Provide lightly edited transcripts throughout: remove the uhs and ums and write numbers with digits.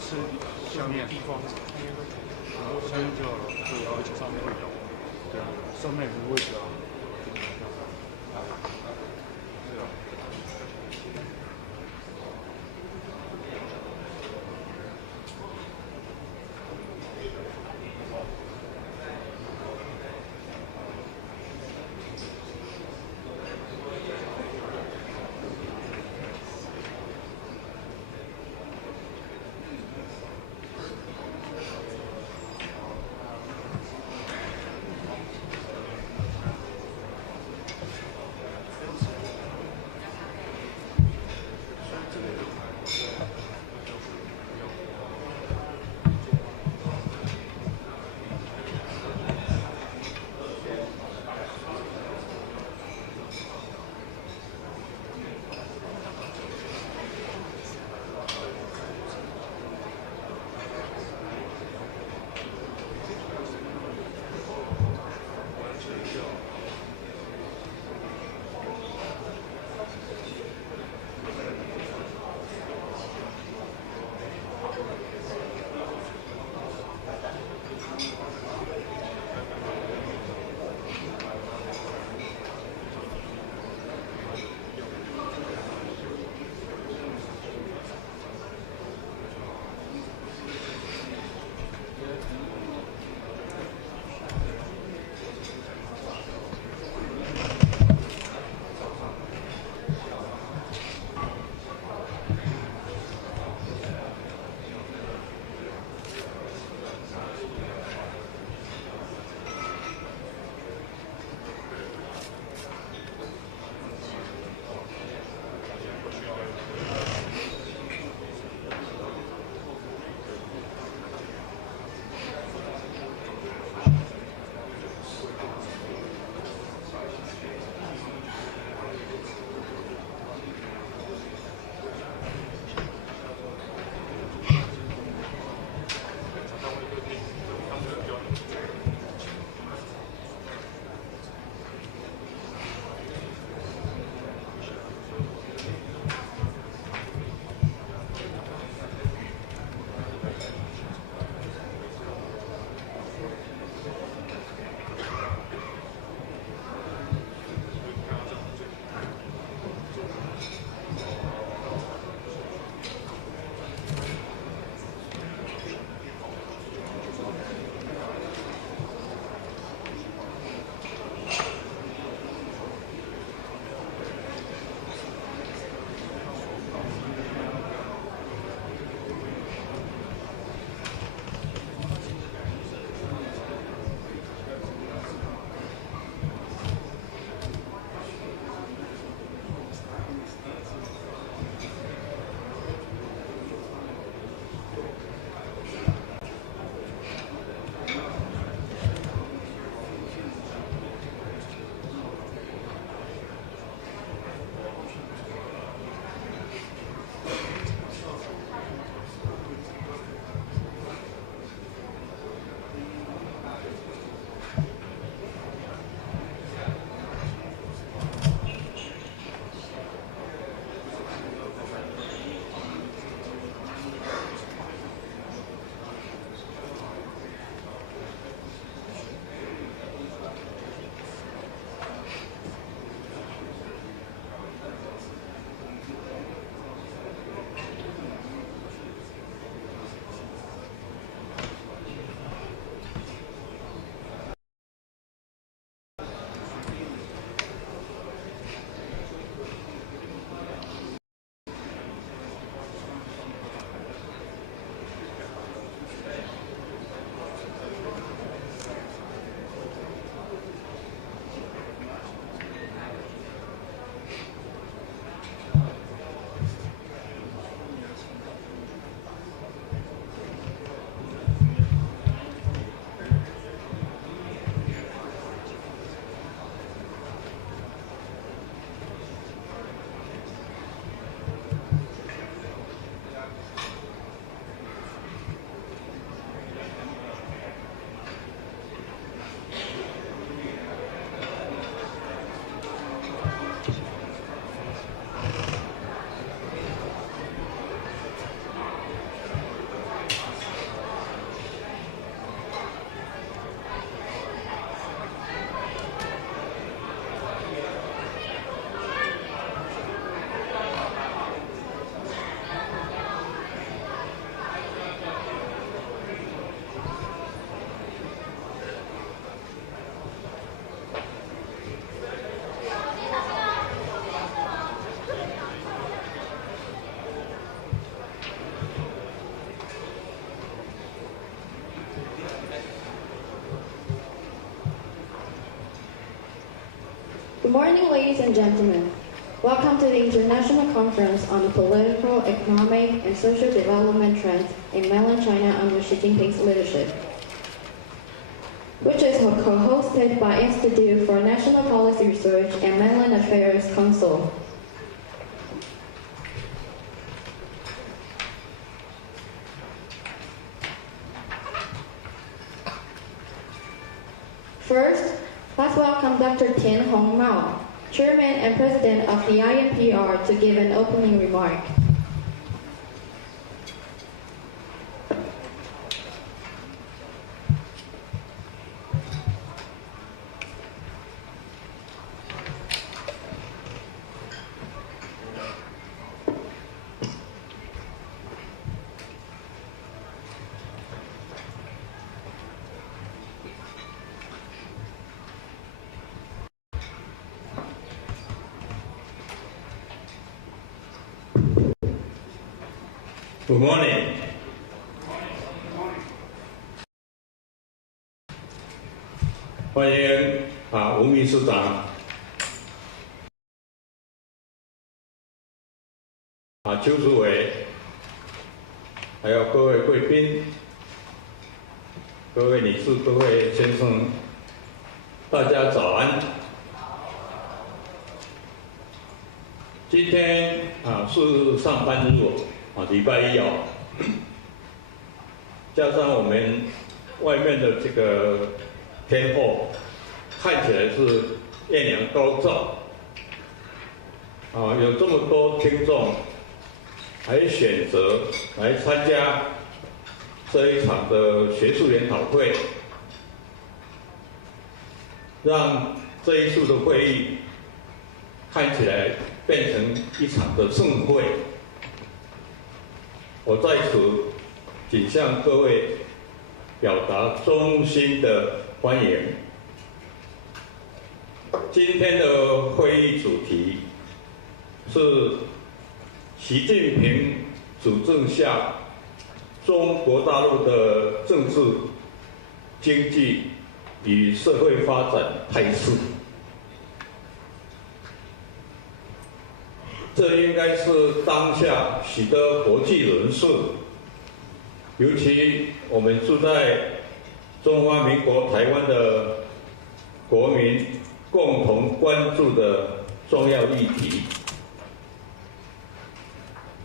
吃下面地方应该都下面就好了，对，而且上面会有，对啊，上面不会小。Good morning, ladies and gentlemen. Welcome to the International Conference on the Political, Economic, and Social Development Trends in Mainland China under Xi Jinping's leadership, which is co-hosted by Institute for National Policy Research and Mainland Affairs Council. First, let's welcome Dr. Tian Hong Mao, Chairman and President of the INPR, to give an opening remark. Good morning. 欢迎吴秘书长邱主委，还有各位贵宾、各位女士、各位先生，大家早安。今天是上班日礼拜一加上我们外面的这个天候看起来是艳阳高照，有这么多听众还选择来参加这一场的学术研讨会，让这一次的会议看起来变成一场的盛会。我在此仅向各位表达衷心的欢迎。今天的会议主题是习近平主政下中国大陆的政治、经济与社会发展态势。这应该是当下许多国际人士，尤其我们住在中华民国台湾的国民共同关注的重要议题。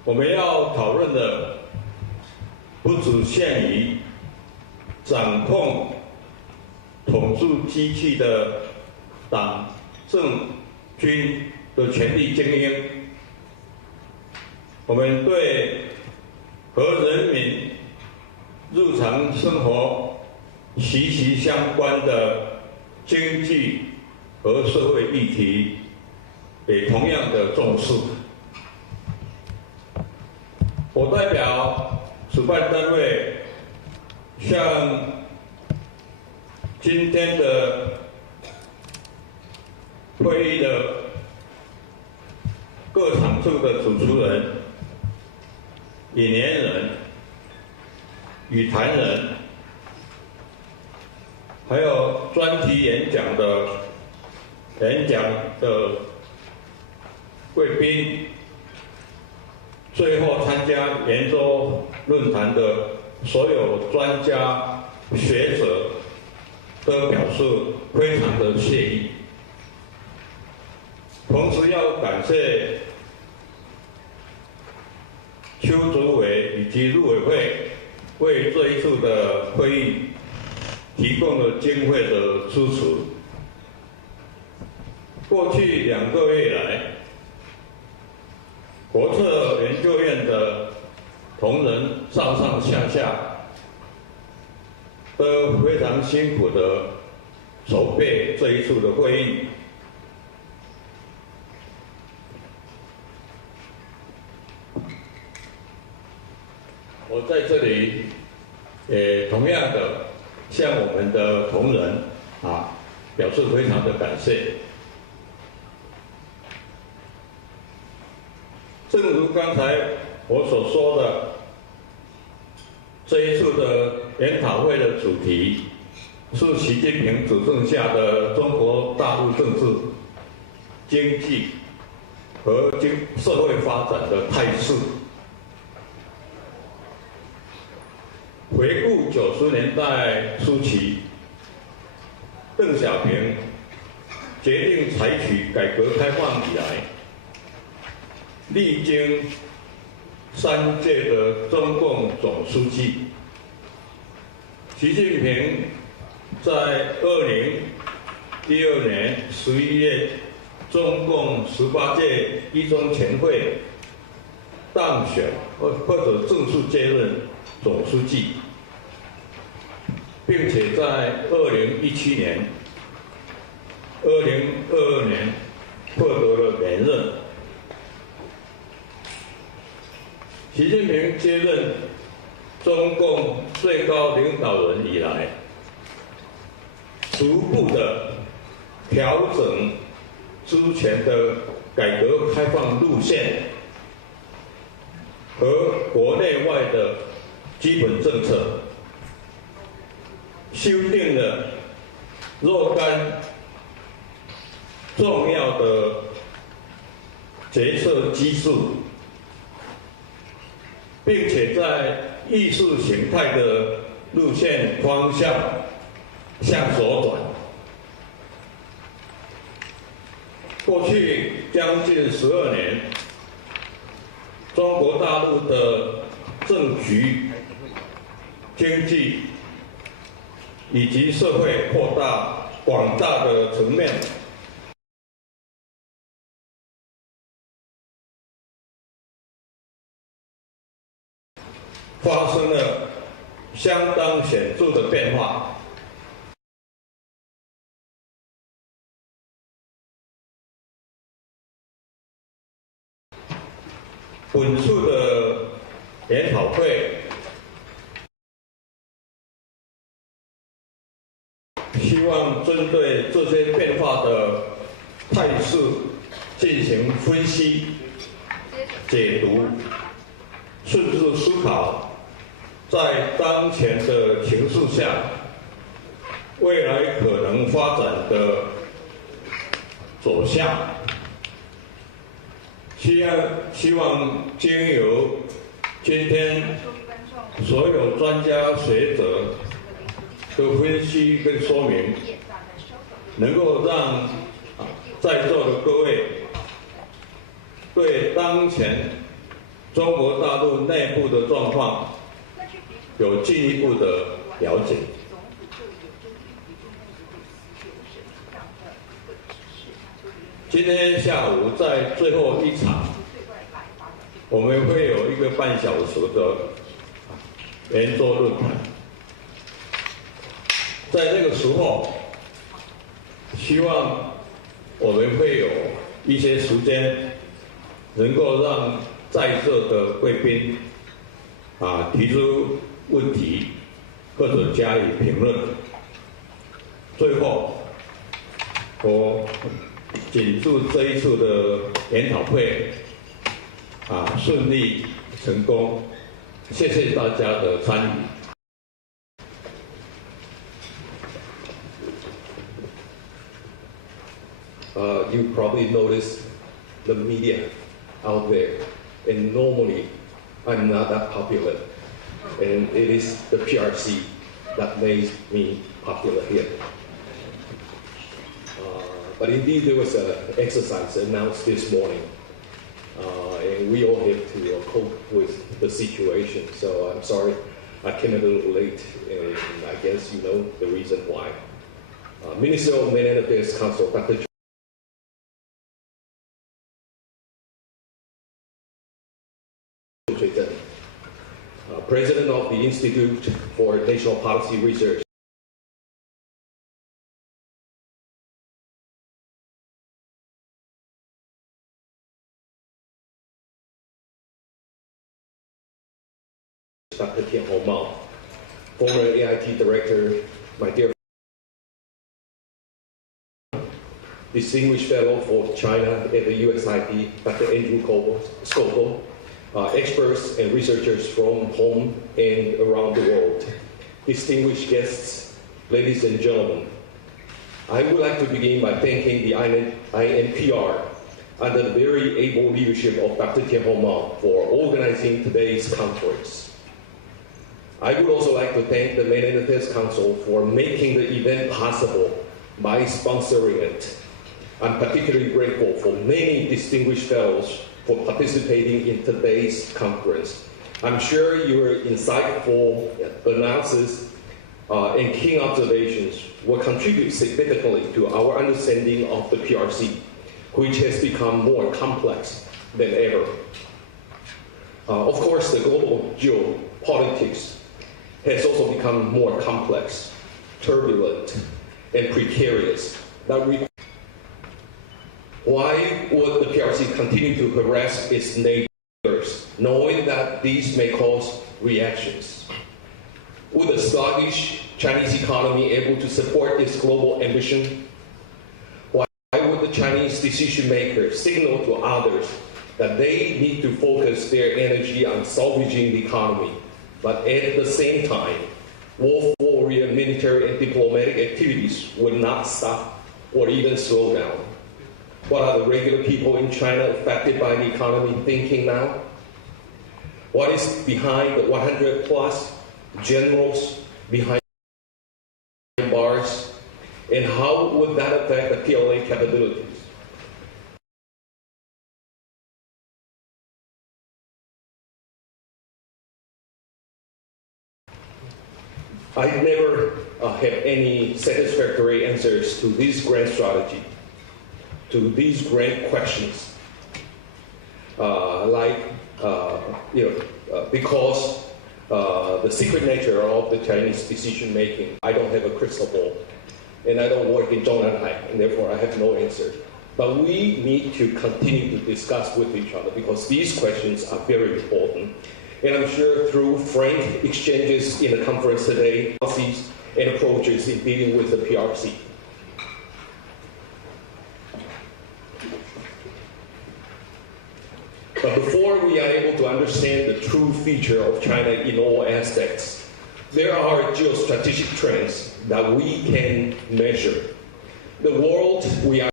我们要讨论的不只限于掌控统治机器的党政军的权力精英，我们对和人民日常生活息息相关的经济和社会议题也同样的重视。我代表主办单位向今天的会议的各场次的主持人、引言人、语坛人，还有专题演讲的贵宾，最后参加圆桌论坛的所有专家学者，都表示非常的谢意。同时要感谢邱主委以及陆委会为这一次的会议提供了经费的支持。过去2个月来，国策研究院的同仁上上下下都非常辛苦的筹备这一次的会议。我在这里也同样的向我们的同仁表示非常的感谢。正如刚才我所说的，这一次的研讨会的主题是习近平主政下的中国大陆政治经济和社会发展的态势。回顾90年代初期，邓小平决定采取改革开放以来，历经3届的中共总书记，习近平在2012年11月中共18届一中全会当选或者正式接任总书记，并且在2017年、2022年获得了连任。习近平接任中共最高领导人以来，逐步的调整之前的改革开放路线和国内外的基本政策，修订了若干重要的决策机制，并且在意识形态的路线方向向左转。过去将近12年，中国大陆的政局、经济以及社会扩大广大的层面，发生了相当显著的变化。本次的研讨会希望针对这些变化的态势进行分析、解读，甚至思考，在当前的情势下，未来可能发展的走向。希望经由今天所有专家学者的分析跟说明，能够让在座的各位对当前中国大陆内部的状况有进一步的了解。今天下午在最后一场，我们会有1个半小时的圆桌论坛。在这个时候，希望我们会有一些时间，能够让在座的贵宾提出问题或者加以评论。最后，我谨祝这一次的研讨会顺利成功，谢谢大家的参与。You probably noticed the media out there, and normally I'm not that popular, and it is the PRC that makes me popular here. But indeed, there was an exercise announced this morning, and we all have to cope with the situation. So I'm sorry I came a little late, and I guess you know the reason why. Minister of Men and Affairs Council, Dr. President of the Institute for National Policy Research, Dr. Tian Hong Mao, former AIT director, my dear distinguished fellow for China at the USIP, Dr. Andrew Scoville, experts and researchers from home and around the world, distinguished guests, ladies and gentlemen. I would like to begin by thanking the INPR under the very able leadership of Dr. Tian Hongmao for organizing today's conference. I would also like to thank the Mainland Affairs Council for making the event possible by sponsoring it. I'm particularly grateful for many distinguished fellows for participating in today's conference. I'm sure your insightful analysis and keen observations will contribute significantly to our understanding of the PRC, which has become more complex than ever. Of course, the global geopolitics has also become more complex, turbulent, and precarious. Why would the PRC continue to harass its neighbors, knowing that these may cause reactions? Would the sluggish Chinese economy able to support its global ambition? Why would the Chinese decision makers signal to others that they need to focus their energy on salvaging the economy, but at the same time, warrior military and diplomatic activities would not stop or even slow down? What are the regular people in China affected by the economy thinking now? What is behind the 100 plus generals behind bars? And how would that affect the PLA capabilities? I never have any satisfactory answers to this grand strategy, to these grand questions, because the secret nature of the Chinese decision making. I don't have a crystal ball, and I don't work in Zhongnanhai, and therefore I have no answer. But we need to continue to discuss with each other because these questions are very important. And I'm sure through frank exchanges in the conference today, policies and approaches in dealing with the PRC. But before we are able to understand the true feature of China in all aspects, there are geostrategic trends that we can measure. The world we are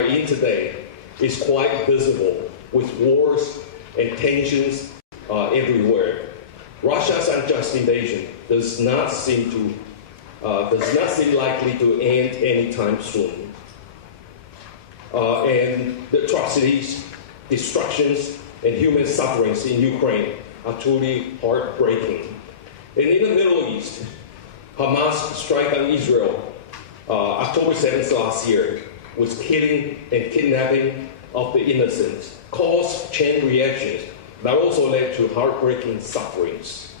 in today is quite visible with wars and tensions everywhere. Russia's unjust invasion does not seem likely to end anytime soon. And the atrocities, destructions, and human sufferings in Ukraine are truly heartbreaking. And in the Middle East, Hamas strike on Israel October 7th last year with killing and kidnapping of the innocent, caused chain reactions that also led to heartbreaking sufferings.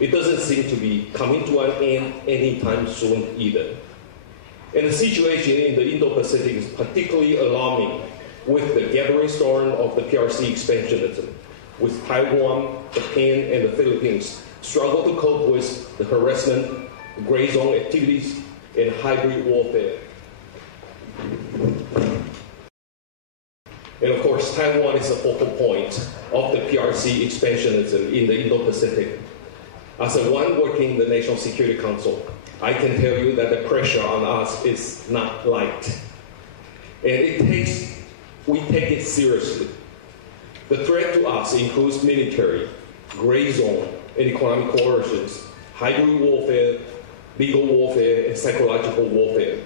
It doesn't seem to be coming to an end anytime soon either. And the situation in the Indo-Pacific is particularly alarming with the gathering storm of the PRC expansionism, with Taiwan, Japan, and the Philippines struggle to cope with the harassment, gray zone activities, and hybrid warfare. And of course, Taiwan is the focal point of the PRC expansionism in the Indo-Pacific. As the one working in the National Security Council, I can tell you that the pressure on us is not light. And we take it seriously. The threat to us includes military, gray zone, and economic coercions, hybrid warfare, legal warfare, and psychological warfare.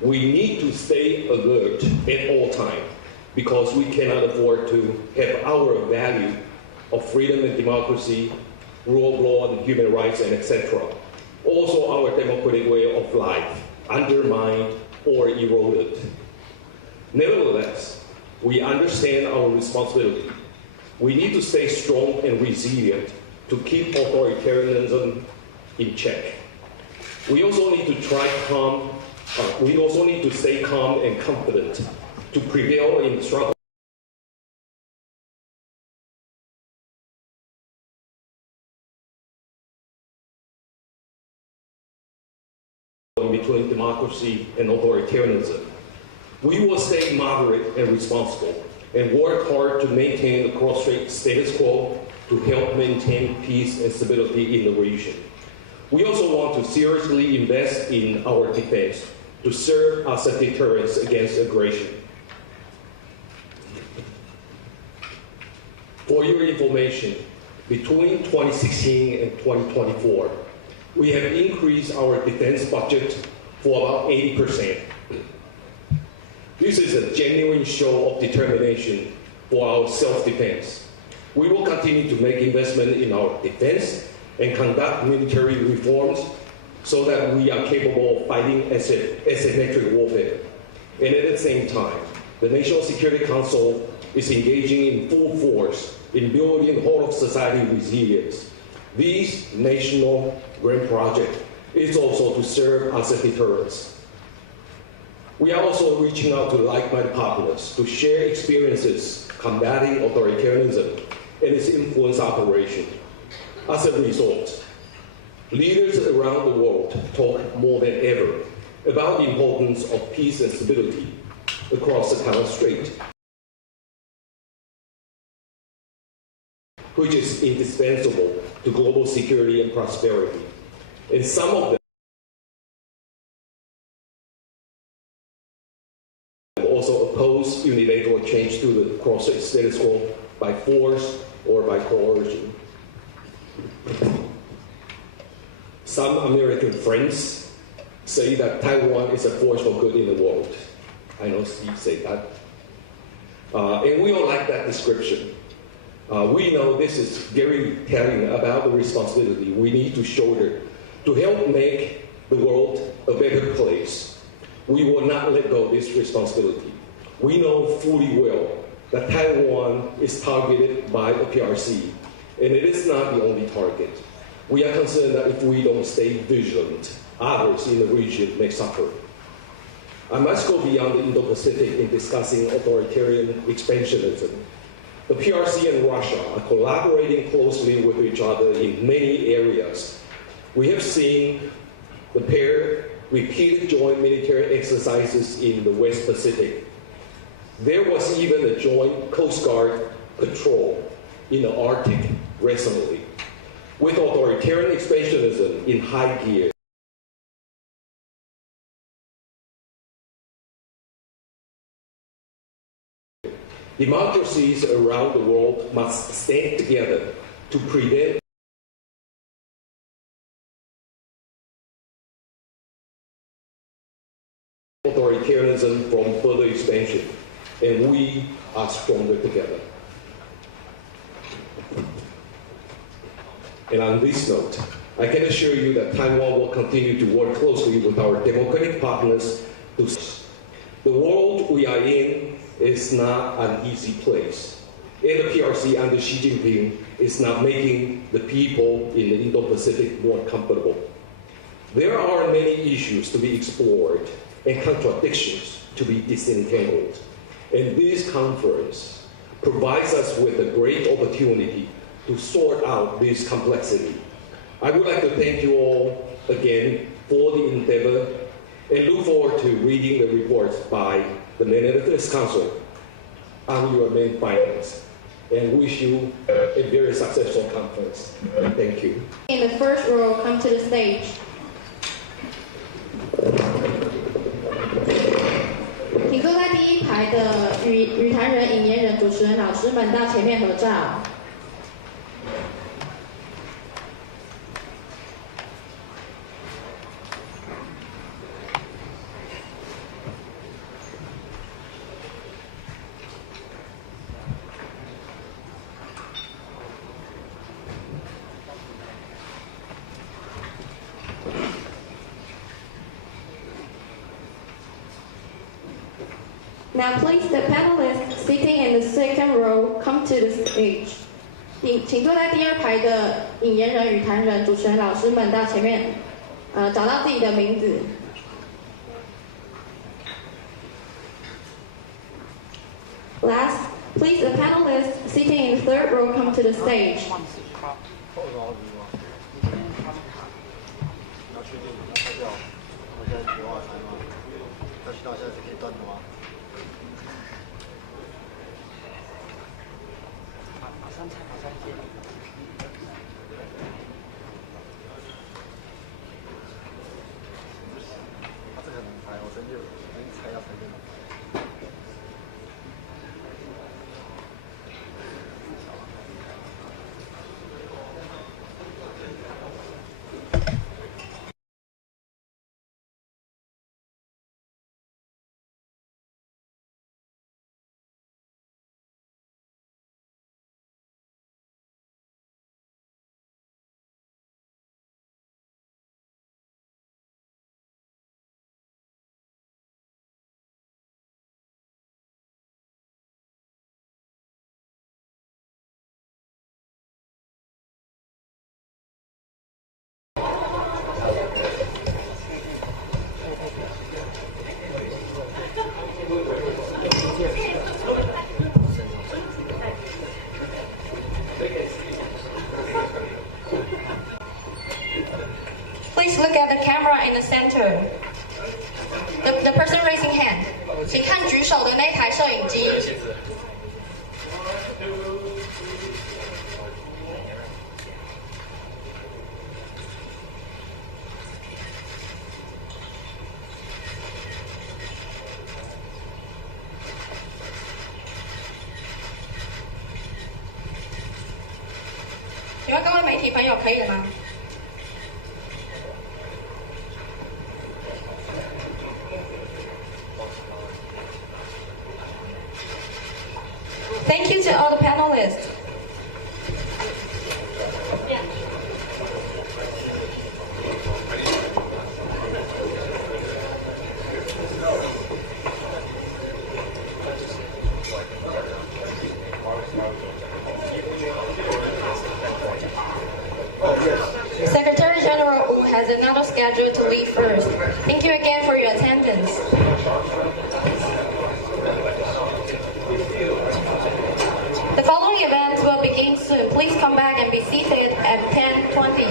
We need to stay alert at all times because we cannot afford to have our value of freedom and democracy, rule of law and human rights, and etc. Also our democratic way of life undermined or eroded. Nevertheless, we understand our responsibility. We need to stay strong and resilient to keep authoritarianism in check. We also need to stay calm and confident to prevail in struggle between democracy and authoritarianism. We will stay moderate and responsible and work hard to maintain the cross-strait status quo to help maintain peace and stability in the region. We also want to seriously invest in our defense to serve as a deterrent against aggression. For your information, between 2016 and 2024, we have increased our defense budget for about 80%. This is a genuine show of determination for our self-defense. We will continue to make investment in our defense and conduct military reforms so that we are capable of fighting asymmetric warfare. And at the same time, the National Security Council is engaging in full force in building whole of society resilience. This national grand project is also to serve as a deterrence. We are also reaching out to like-minded partners to share experiences combating authoritarianism and its influence operation. As a result, leaders around the world talk more than ever about the importance of peace and stability across the Taiwan Strait, which is indispensable to global security and prosperity. And some of them also oppose unilateral change to the cross-strait status quo by force or by coercion. Some American friends say that Taiwan is a force for good in the world. I know Steve said that. And we don't like that description. We know this is very telling about the responsibility we need to shoulder to help make the world a better place. We will not let go of this responsibility. We know fully well that Taiwan is targeted by the PRC, and it is not the only target. We are concerned that if we don't stay vigilant, others in the region may suffer. I must go beyond the Indo-Pacific in discussing authoritarian expansionism. The PRC and Russia are collaborating closely with each other in many areas. We have seen the pair repeated joint military exercises in the West Pacific. There was even a joint Coast Guard patrol in the Arctic recently. With authoritarian expansionism in high gear, democracies around the world must stand together to prevent authoritarianism from further expansion, and we are stronger together. And on this note, I can assure you that Taiwan will continue to work closely with our democratic partners to. The world we are in is not an easy place. And the PRC under Xi Jinping is not making the people in the Indo-Pacific more comfortable. There are many issues to be explored and contradictions to be disentangled. And this conference provides us with a great opportunity to sort out this complexity. I would like to thank you all again for the endeavor and look forward to reading the reports by the Management Council on your main findings, and wish you a very successful conference. Thank you. In the first row, come to the stage. 请坐在第一排的语坛人、引言人、主持人老师们到前面合照。Now please the panelists sitting in the second row come to the stage. 请坐在第二排的引言人、语坛人、主持人老师们到前面，找到自己的名字。Last, please the panelists sitting in the third row come to the stage. 这个很难拍，我真 center. The person raising hand. 请看举手的那台摄影机。请问各位媒体朋友可以了吗？ Thank you to all the panelists. Secretary General has another schedule to leave first. Thank you again for your attendance. The following event will begin soon. Please come back and be seated at 10:20.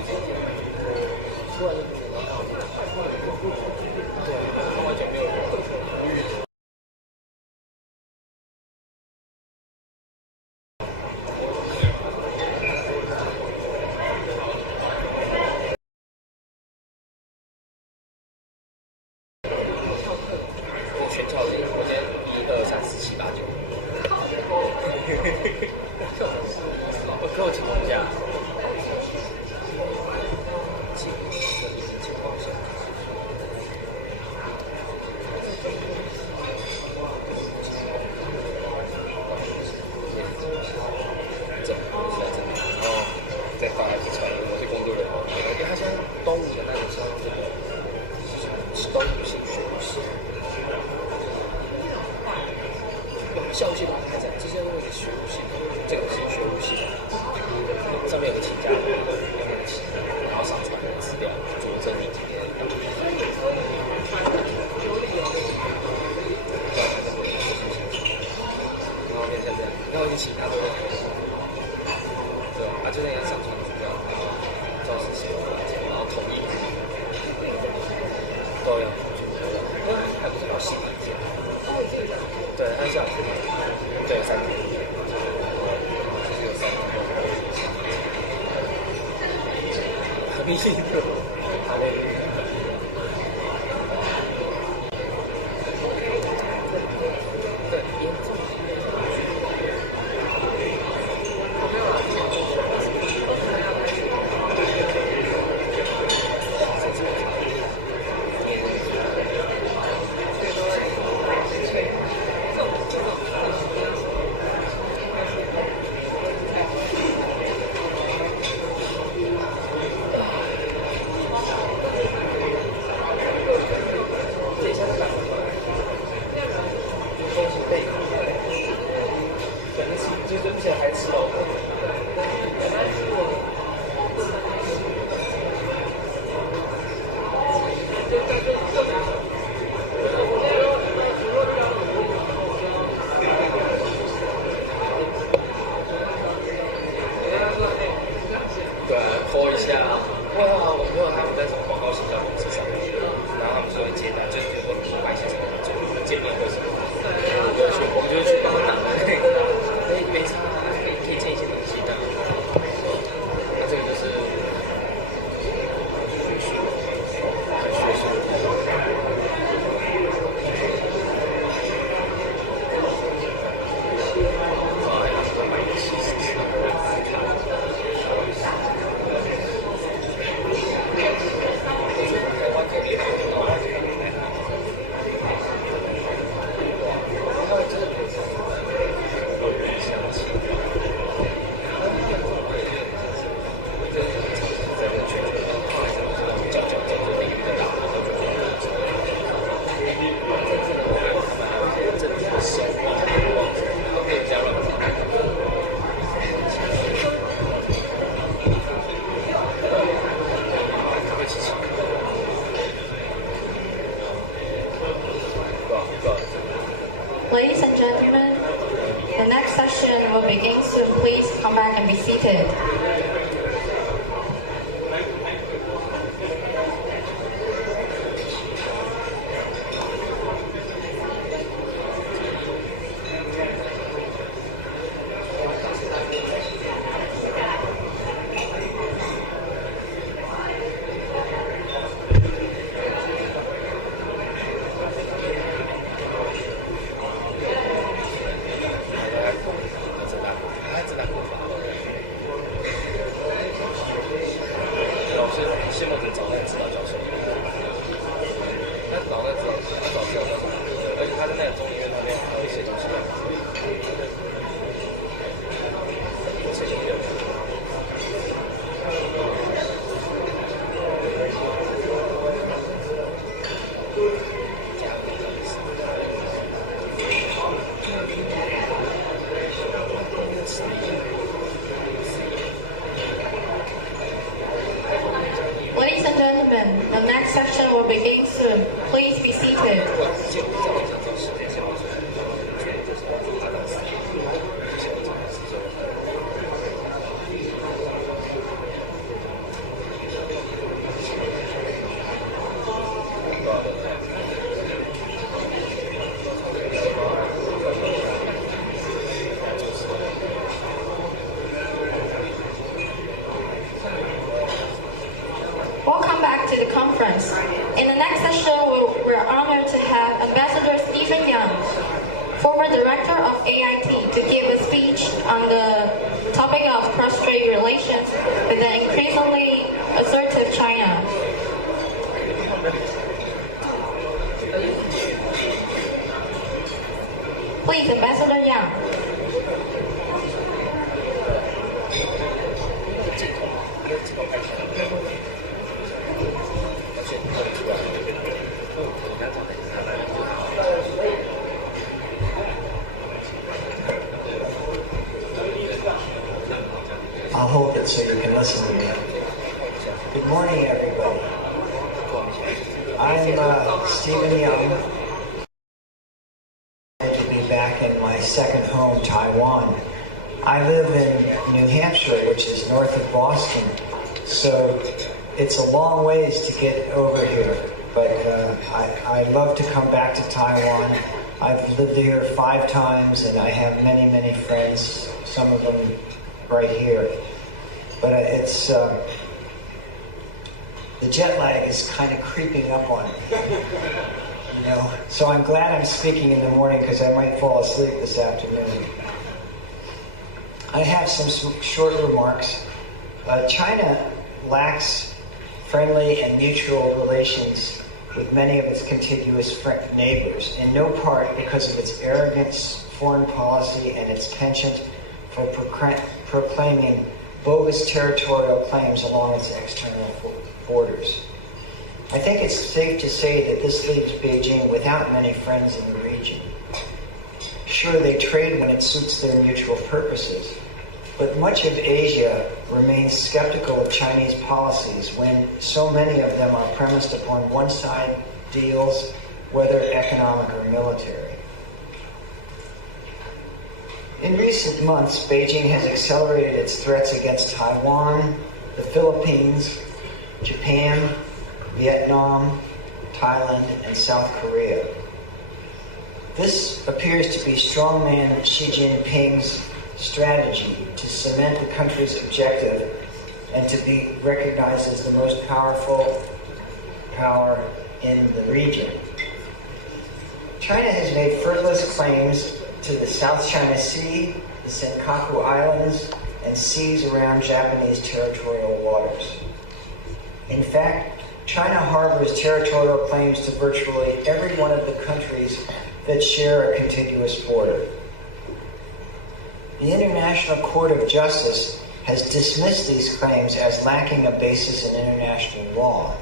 就这一天，突然就不知道干嘛，对，他完全没有无语。我全跳进，我今天1、2、3、4、7、8、9。我给我听一下。教育系统还在，这些都是学务系统，这个是学务系统，上面有个请假的，然后上传资料，佐证你今天。然后变成这样，然后你其他的，对吧？就那样上传资料，然后教室写然后统一，都要，还不是要写意见。对，按下去。对，3天，就是有3天。何必好累。对，严重。没有啦。Ladies and gentlemen, the next session will begin soon. Please come back and be seated. Ladies and gentlemen, the next session will begin soon. Please be seated. to the conference. In the next session, we're honored to have Ambassador Stephen Young, former director of AIT, to give a speech on the topic of cross-strait relations with an increasingly assertive China. Please, Ambassador Young. I'll hold it so you can listen to me. Good morning, everybody. I'm Stephen Young. To be back in my second home, Taiwan. I live in New Hampshire, which is north of Boston, so it's a long ways to get over here. But I love to come back to Taiwan. I've lived here 5 times, and I have many, many friends, some of them right here. But it's the jet lag is kind of creeping up on me. You know, so I'm glad I'm speaking in the morning because I might fall asleep this afternoon. I have some short remarks. China lacks friendly and mutual relations with many of its contiguous neighbors, in no part because of its arrogance, foreign policy, and its penchant for proclaiming bogus territorial claims along its external borders. I think it's safe to say that this leaves Beijing without many friends in the region. Sure, they trade when it suits their mutual purposes, but much of Asia remains skeptical of Chinese policies when so many of them are premised upon one-side deals, whether economic or military. In recent months, Beijing has accelerated its threats against Taiwan, the Philippines, Japan, Vietnam, Thailand, and South Korea. This appears to be strongman Xi Jinping's strategy to cement the country's objective and to be recognized as the most powerful power in the region. China has made frivolous claims to the South China Sea, the Senkaku Islands, and seas around Japanese territorial waters. In fact, China harbors territorial claims to virtually every one of the countries that share a contiguous border. The International Court of Justice has dismissed these claims as lacking a basis in international law.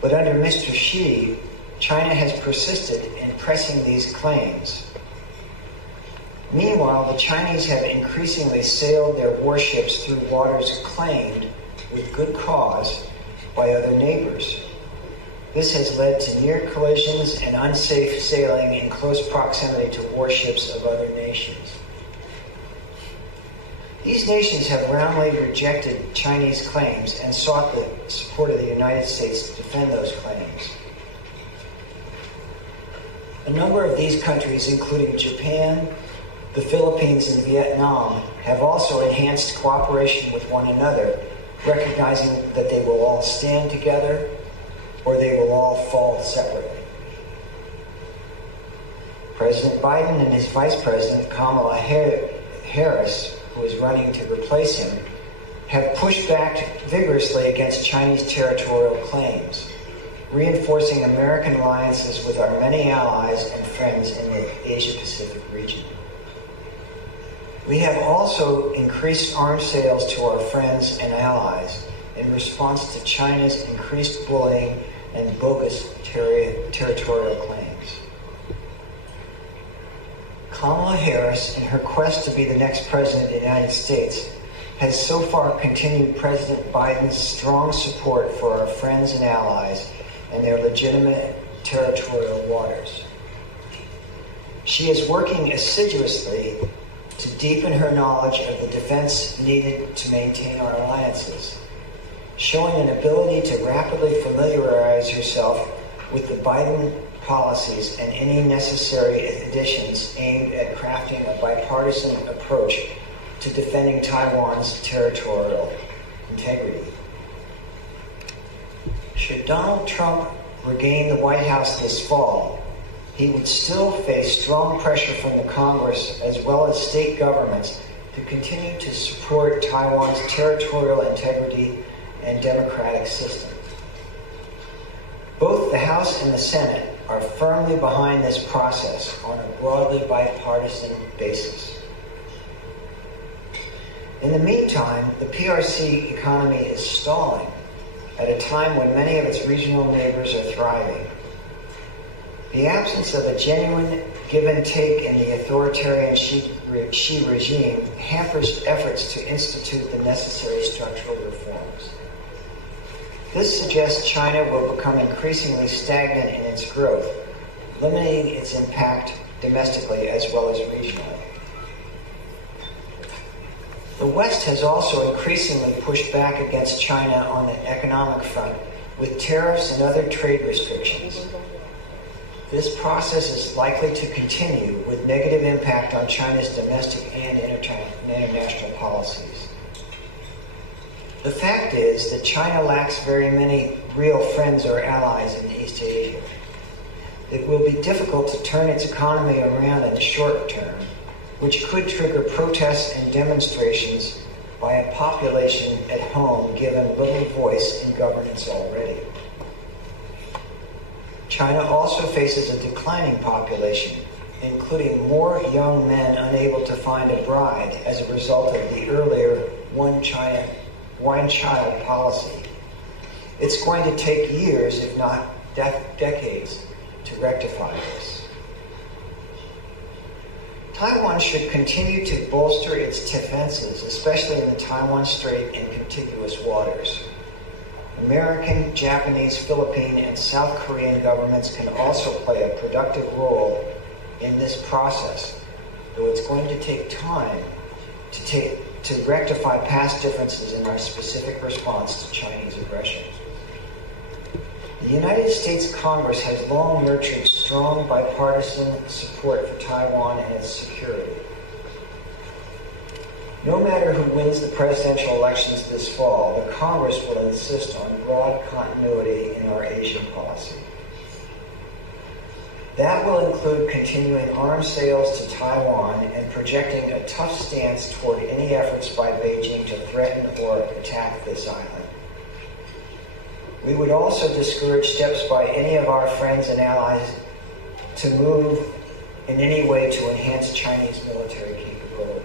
But under Mr. Xi, China has persisted in pressing these claims. Meanwhile, the Chinese have increasingly sailed their warships through waters claimed, with good cause, by other neighbors. This has led to near collisions and unsafe sailing in close proximity to warships of other nations. These nations have roundly rejected Chinese claims and sought the support of the United States to defend those claims. A number of these countries, including Japan, the Philippines, and Vietnam, have also enhanced cooperation with one another, recognizing that they will all stand together or they will all fall separately. President Biden and his Vice President Kamala Harris, who is running to replace him, have pushed back vigorously against Chinese territorial claims, reinforcing American alliances with our many allies and friends in the Asia-Pacific region. We have also increased arms sales to our friends and allies in response to China's increased bullying and bogus territorial claims. Kamala Harris, in her quest to be the next president of the United States, has so far continued President Biden's strong support for our friends and allies and their legitimate territorial waters. She is working assiduously to deepen her knowledge of the defense needed to maintain our alliances, showing an ability to rapidly familiarize herself with the Biden policies and any necessary additions aimed at crafting a bipartisan approach to defending Taiwan's territorial integrity. Should Donald Trump regain the White House this fall, he would still face strong pressure from the Congress as well as state governments to continue to support Taiwan's territorial integrity and democratic system. Both the House and the Senate are firmly behind this process on a broadly bipartisan basis. In the meantime, the PRC economy is stalling at a time when many of its regional neighbors are thriving. The absence of a genuine give and take in the authoritarian Xi regime hampers efforts to institute the necessary structural reforms. This suggests China will become increasingly stagnant in its growth, limiting its impact domestically as well as regionally. The West has also increasingly pushed back against China on the economic front with tariffs and other trade restrictions. This process is likely to continue with negative impact on China's domestic and international policies. The fact is that China lacks very many real friends or allies in East Asia. It will be difficult to turn its economy around in the short term, which could trigger protests and demonstrations by a population at home given little voice in governance already. China also faces a declining population, including more young men unable to find a bride as a result of the earlier one-child policy. It's going to take years, if not decades, to rectify this. Taiwan should continue to bolster its defenses, especially in the Taiwan Strait and contiguous waters. American, Japanese, Philippine, and South Korean governments can also play a productive role in this process, though it's going to take time to rectify past differences in our specific response to Chinese aggression. The United States Congress has long nurtured strong bipartisan support for Taiwan and its security. No matter who wins the presidential elections this fall, the Congress will insist on broad continuity in our Asian policy. That will include continuing arms sales to Taiwan and projecting a tough stance toward any efforts by Beijing to threaten or attack this island. We would also discourage steps by any of our friends and allies to move in any way to enhance Chinese military capabilities.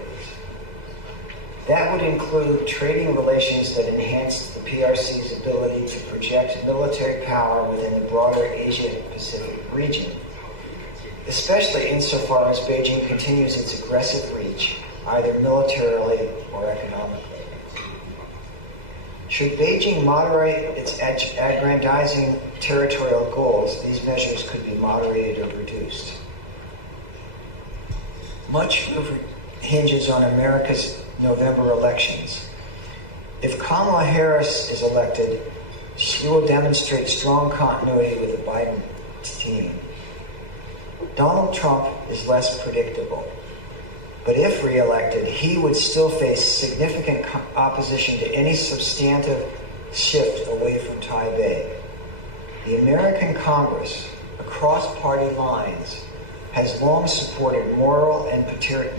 That would include trading relations that enhance the PRC's ability to project military power within the broader Asia-Pacific region, especially insofar as Beijing continues its aggressive reach, either militarily or economically. Should Beijing moderate its aggrandizing territorial goals, these measures could be moderated or reduced. Much hinges on America's November elections. If Kamala Harris is elected, she will demonstrate strong continuity with the Biden team. Donald Trump is less predictable, but if reelected, he would still face significant opposition to any substantive shift away from Taipei. The American Congress, across party lines, has long supported moral and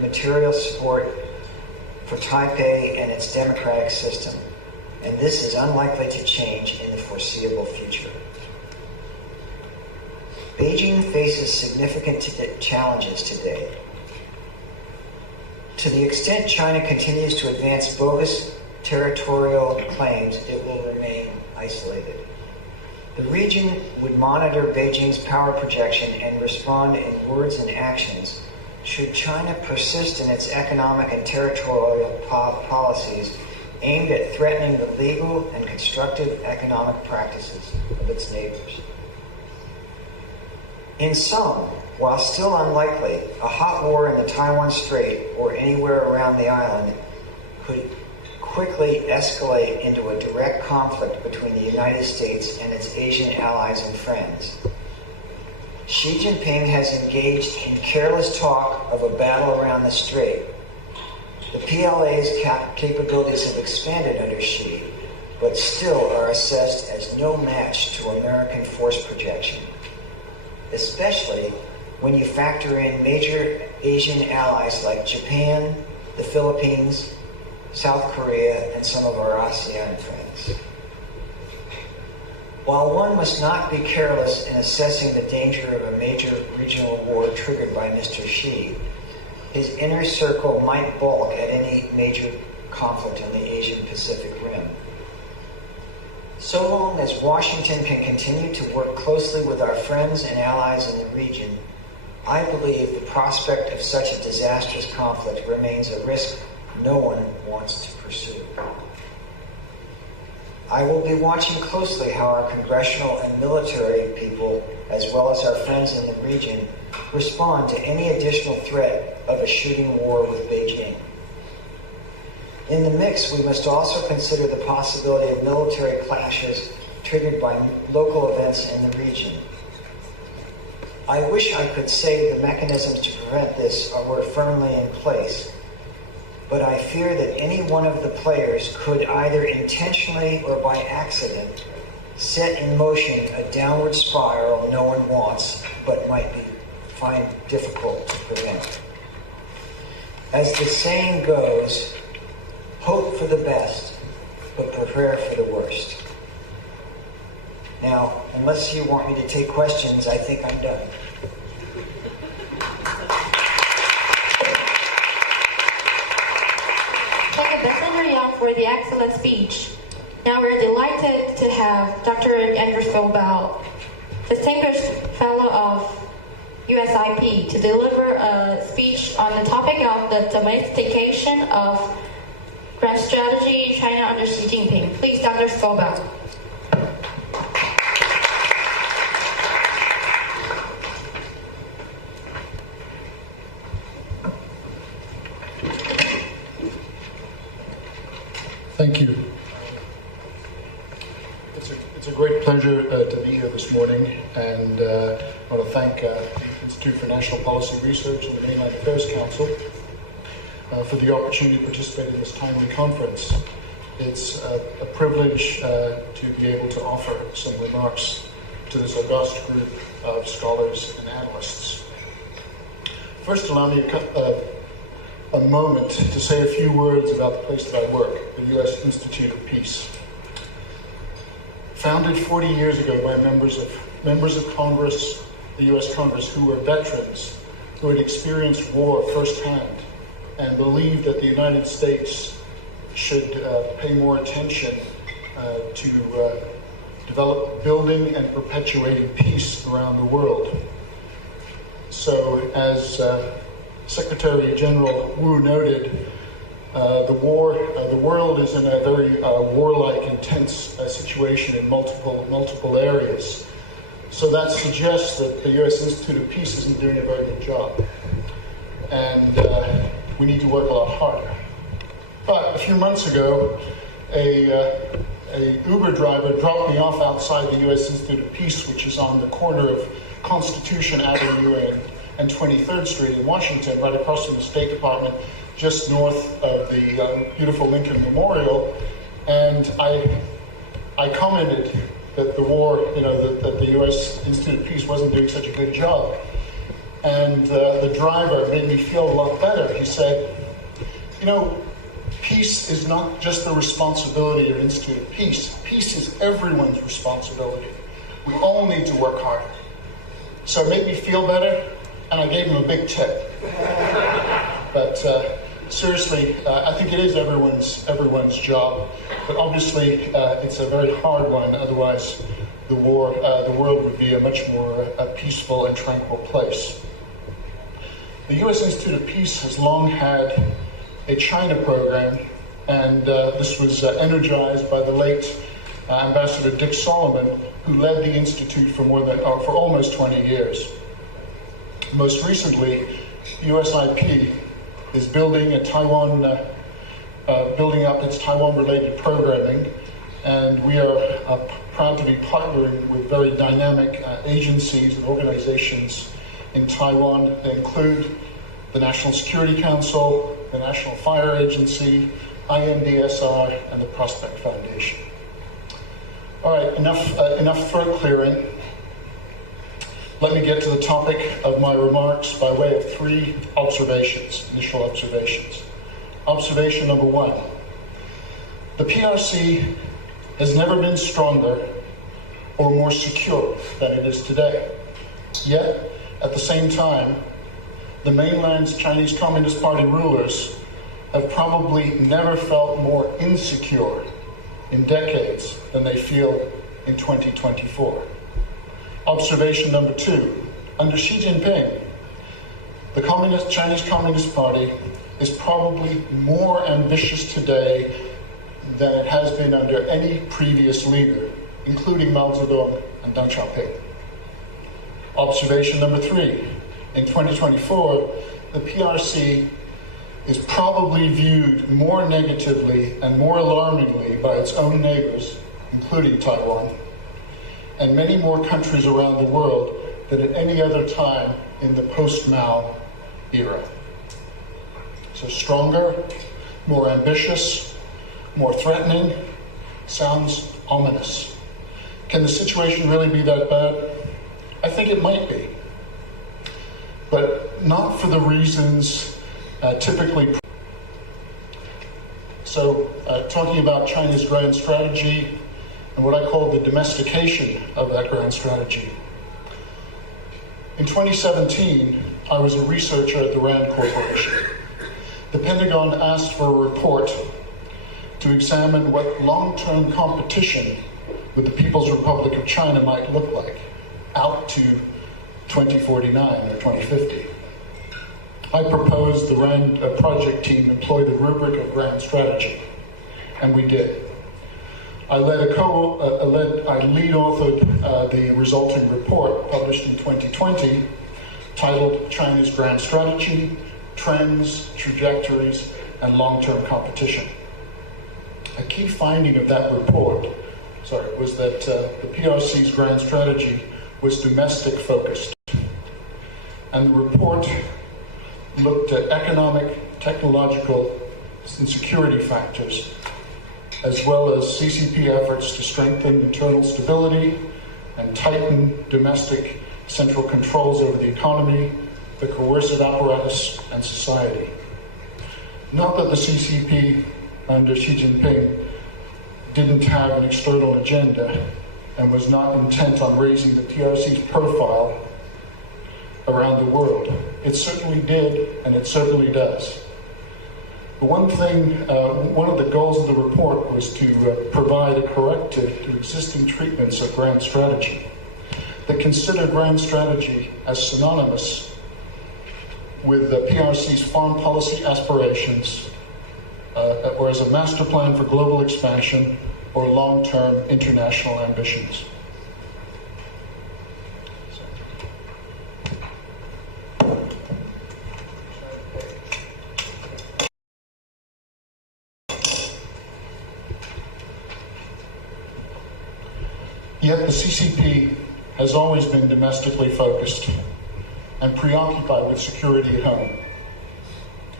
material support for Taipei and its democratic system, and this is unlikely to change in the foreseeable future. Beijing faces significant challenges today. To the extent China continues to advance bogus territorial claims, it will remain isolated. The region would monitor Beijing's power projection and respond in words and actions should China persist in its economic and territorial policies aimed at threatening the legal and constructive economic practices of its neighbors. In sum, while still unlikely, a hot war in the Taiwan Strait or anywhere around the island could quickly escalate into a direct conflict between the United States and its Asian allies and friends. Xi Jinping has engaged in careless talk of a battle around the strait. The PLA's capabilities have expanded under Xi, but still are assessed as no match to American force projection, especially when you factor in major Asian allies like Japan, the Philippines, South Korea, and some of our ASEAN friends. While one must not be careless in assessing the danger of a major regional war triggered by Mr. Xi, his inner circle might balk at any major conflict on the Asian Pacific Rim. So long as Washington can continue to work closely with our friends and allies in the region, I believe the prospect of such a disastrous conflict remains a risk no one wants to pursue. I will be watching closely how our congressional and military people, as well as our friends in the region, respond to any additional threat of a shooting war with Beijing. In the mix, we must also consider the possibility of military clashes triggered by local events in the region. I wish I could say the mechanisms to prevent this were firmly in place, but I fear that any one of the players could either intentionally or by accident set in motion a downward spiral no one wants, but might find difficult to prevent. As the saying goes, hope for the best, but prepare for the worst. Now, unless you want me to take questions, I think I'm done. Thank you, Ambassador Yang, for the excellent speech. Now we're delighted to have Dr. Andrew Sobel, Distinguished Fellow of USIP, to deliver a speech on the topic of the domestication of grand strategy China under Xi Jinping. Please, Dr. Sobel. Thank you. It's a great pleasure to be here this morning, and I want to thank the Institute for National Policy Research and the Mainland Affairs Council for the opportunity to participate in this timely conference. It's a privilege to be able to offer some remarks to this august group of scholars and analysts. First, allow me a moment to say a few words about the place that I work, the U.S. Institute of Peace. Founded 40 years ago by members of Congress, the U.S. Congress, who were veterans, who had experienced war firsthand, and believed that the United States should pay more attention to develop, building, and perpetuating peace around the world. So, as Secretary General Wu noted, the world is in a very warlike, intense situation in multiple areas. So that suggests that the U.S. Institute of Peace isn't doing a very good job, and we need to work a lot harder. But a few months ago, a Uber driver dropped me off outside the U.S. Institute of Peace, which is on the corner of Constitution Avenue and 23rd Street in Washington, right across from the State Department, just north of the beautiful Lincoln Memorial. And I commented that the war, that the U.S. Institute of Peace wasn't doing such a good job. And the driver made me feel a lot better. He said, peace is not just the responsibility of the Institute of Peace. Peace is everyone's responsibility. We all need to work harder. So it made me feel better, and I gave him a big tip. But seriously, I think it is everyone's job. But obviously, it's a very hard one. Otherwise, the world would be a much more peaceful and tranquil place. The U.S. Institute of Peace has long had a China program, and this was energized by the late Ambassador Dick Solomon, who led the Institute for almost 20 years. Most recently, USIP is building up its Taiwan-related programming, and we are proud to be partnering with very dynamic agencies and organizations in Taiwan that include the National Security Council, the National Fire Agency, INDSR, and the Prospect Foundation. All right, enough throat clearing. Let me get to the topic of my remarks by way of three initial observations. Observation number one, the PRC has never been stronger or more secure than it is today. Yet, at the same time, the mainland's Chinese Communist Party rulers have probably never felt more insecure in decades than they feel in 2024. Observation number two, under Xi Jinping, the Chinese Communist Party is probably more ambitious today than it has been under any previous leader, including Mao Zedong and Deng Xiaoping. Observation number three, in 2024, the PRC is probably viewed more negatively and more alarmingly by its own neighbors, including Taiwan, and many more countries around the world than at any other time in the post-Mao era. So stronger, more ambitious, more threatening, sounds ominous. Can the situation really be that bad? I think it might be, but not for the reasons typically. So, talking about China's grand strategy and what I call the domestication of that grand strategy. In 2017, I was a researcher at the RAND Corporation. The Pentagon asked for a report to examine what long-term competition with the People's Republic of China might look like out to 2049 or 2050. I proposed the RAND project team employ the rubric of grand strategy, and we did. I lead authored the resulting report published in 2020 titled China's Grand Strategy, Trends, Trajectories, and Long-Term Competition. A key finding of that report was that the PRC's grand strategy was domestic focused. And the report looked at economic, technological, and security factors, as well as CCP efforts to strengthen internal stability and tighten domestic central controls over the economy, the coercive apparatus, and society. Not that the CCP under Xi Jinping didn't have an external agenda and was not intent on raising the PRC's profile around the world. It certainly did, and it certainly does. But one of the goals of the report was to provide a corrective to existing treatments of grand strategy that consider grand strategy as synonymous with the PRC's foreign policy aspirations, or as a master plan for global expansion or long-term international ambitions. Yet the CCP has always been domestically focused and preoccupied with security at home.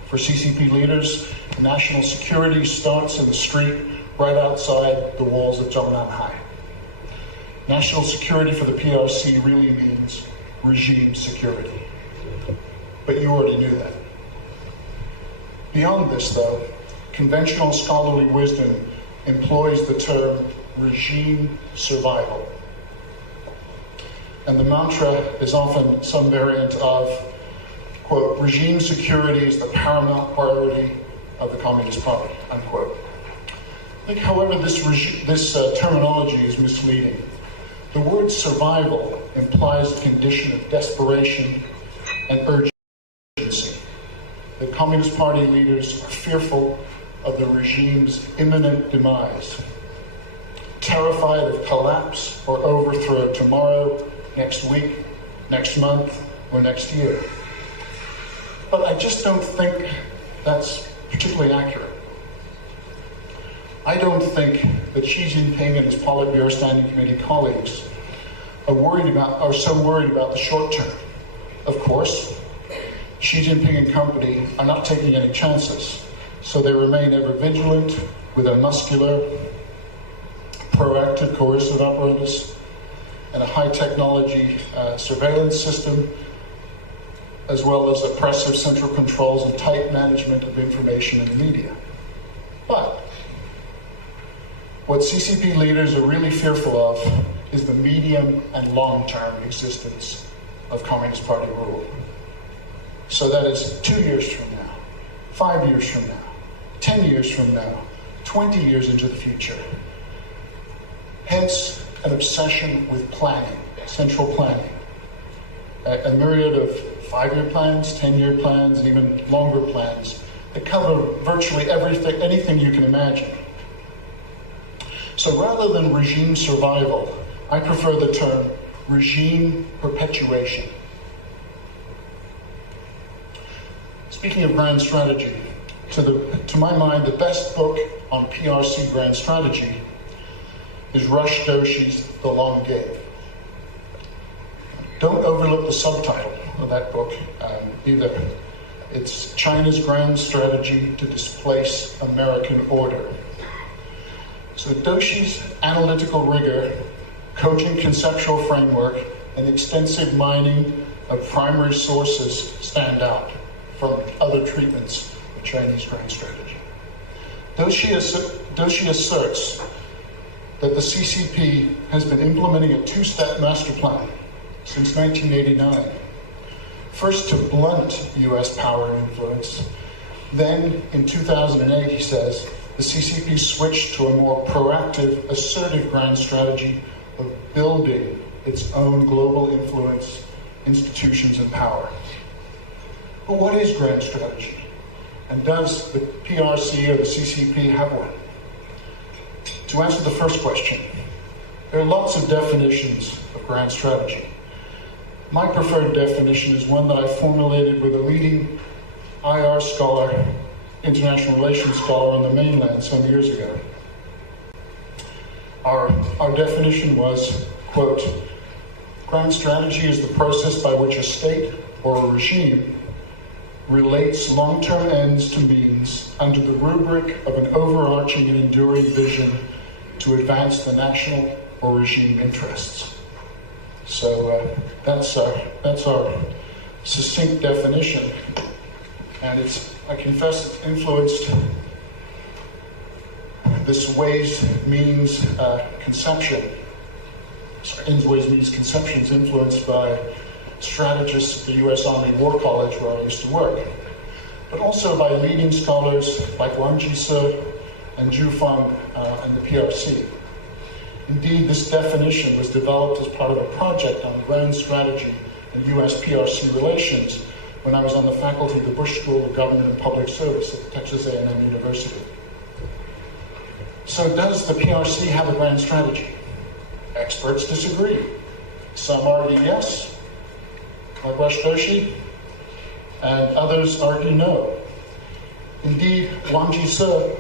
For CCP leaders, national security starts in the street right outside the walls of Zhongnanhai. National security for the PRC really means regime security. But you already knew that. Beyond this, though, conventional scholarly wisdom employs the term regime survival. And the mantra is often some variant of, quote, regime security is the paramount priority of the Communist Party, unquote. I think, however, this terminology is misleading. The word survival implies a condition of desperation and urgency. The Communist Party leaders are fearful of the regime's imminent demise, terrified of collapse or overthrow tomorrow, next week, next month, or next year. But I just don't think that's particularly accurate. I don't think that Xi Jinping and his Politburo Standing Committee colleagues are so worried about the short term. Of course, Xi Jinping and company are not taking any chances, so they remain ever vigilant with a muscular, proactive coercive apparatus, and a high-technology surveillance system, as well as oppressive central controls and tight management of information and media. But what CCP leaders are really fearful of is the medium and long-term existence of Communist Party rule. So that is 2 years from now, 5 years from now, 10 years from now, 20 years into the future. Hence, an obsession with planning, central planning. A myriad of 5-year plans, 10-year plans, and even longer plans that cover virtually everything, anything you can imagine. So rather than regime survival, I prefer the term regime perpetuation. Speaking of grand strategy, to my mind, the best book on PRC grand strategy is Rush Doshi's The Long Game. Don't overlook the subtitle of that book either. It's China's Grand Strategy to Displace American Order. So Doshi's analytical rigor, cogent conceptual framework, and extensive mining of primary sources stand out from other treatments of Chinese grand strategy. Doshi asserts that the CCP has been implementing a two-step master plan since 1989. First to blunt US power and influence. Then in 2008, he says, the CCP switched to a more proactive, assertive grand strategy of building its own global influence, institutions, and power. But what is grand strategy? And does the PRC or the CCP have one? To answer the first question, there are lots of definitions of grand strategy. My preferred definition is one that I formulated with a leading IR scholar, international relations scholar on the mainland some years ago. Our definition was, quote, grand strategy is the process by which a state or a regime relates long-term ends to means under the rubric of an overarching and enduring vision to advance the national or regime interests. So that's our succinct definition, and I confess it's influenced this ways means conception. Ends ways means conception is influenced by strategists at the U.S. Army War College where I used to work, but also by leading scholars like Wang Jise and Zhu Feng and the PRC. Indeed, this definition was developed as part of a project on grand strategy and U.S.-PRC relations when I was on the faculty of the Bush School of Government and Public Service at Texas A&M University. So does the PRC have a grand strategy? Experts disagree. Some argue yes, like Rush Doshi, and others argue no. Indeed, Wang Jise,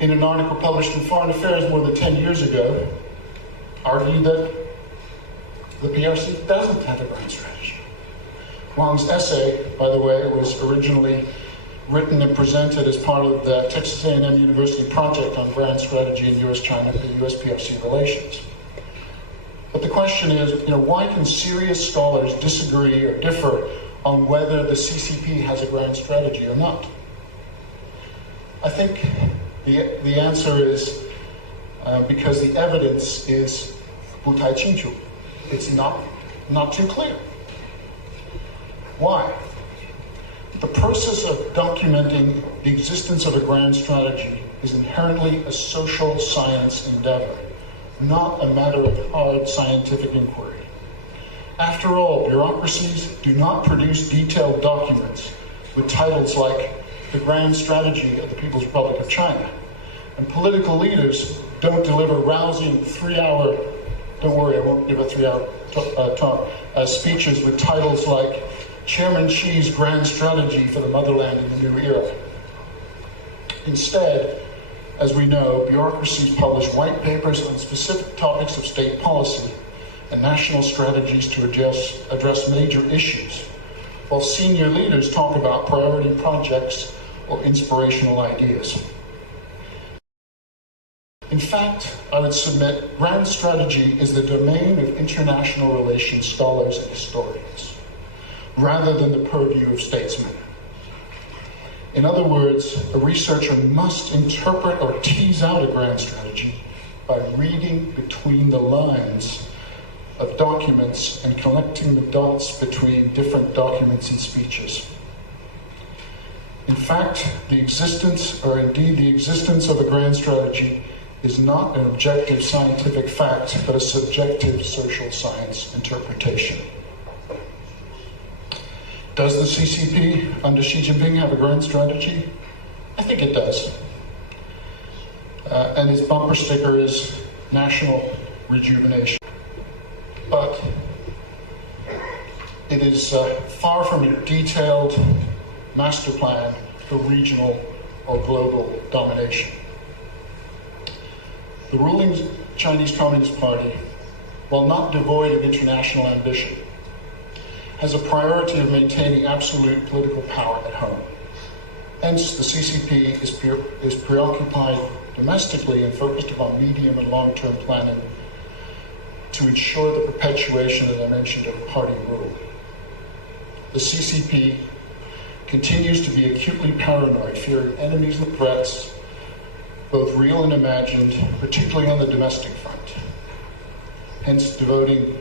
in an article published in Foreign Affairs more than 10 years ago, argued that the PRC doesn't have a grand strategy. Wang's essay, by the way, was originally written and presented as part of the Texas A&M University project on grand strategy in U.S.-China and U.S.-PRC relations. But the question is, why can serious scholars disagree or differ on whether the CCP has a grand strategy or not? I think the answer is because the evidence is 不太清楚. It's not too clear. Why? The process of documenting the existence of a grand strategy is inherently a social science endeavor, not a matter of hard scientific inquiry. After all, bureaucracies do not produce detailed documents with titles like the Grand Strategy of the People's Republic of China. And political leaders don't deliver rousing 3-hour, don't worry, I won't give a 3-hour talk, speeches with titles like Chairman Xi's Grand Strategy for the Motherland in the New Era. Instead, as we know, bureaucracies publish white papers on specific topics of state policy and national strategies to address major issues, while senior leaders talk about priority projects or inspirational ideas. In fact, I would submit grand strategy is the domain of international relations scholars and historians, rather than the purview of statesmen. In other words, a researcher must interpret or tease out a grand strategy by reading between the lines of documents and collecting the dots between different documents and speeches. In fact, the existence, or indeed the existence of a grand strategy is not an objective scientific fact, but a subjective social science interpretation. Does the CCP under Xi Jinping have a grand strategy? I think it does. And its bumper sticker is national rejuvenation. But it is far from a detailed master plan for regional or global domination. The ruling Chinese Communist Party, while not devoid of international ambition, has a priority of maintaining absolute political power at home. Hence, the CCP is preoccupied domestically and focused upon medium and long-term planning to ensure the perpetuation, as I mentioned, of party rule. The CCP continues to be acutely paranoid, fearing enemies and threats, both real and imagined, particularly on the domestic front. Hence, devoting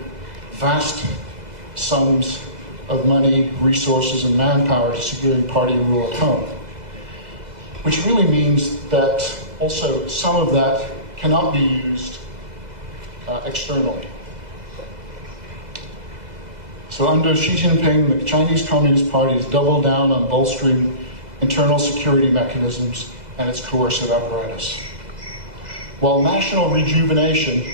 vast sums of money, resources, and manpower to securing party rule at home, which really means that also some of that cannot be used externally. So under Xi Jinping, the Chinese Communist Party has doubled down on bolstering internal security mechanisms and its coercive apparatus. While national rejuvenation,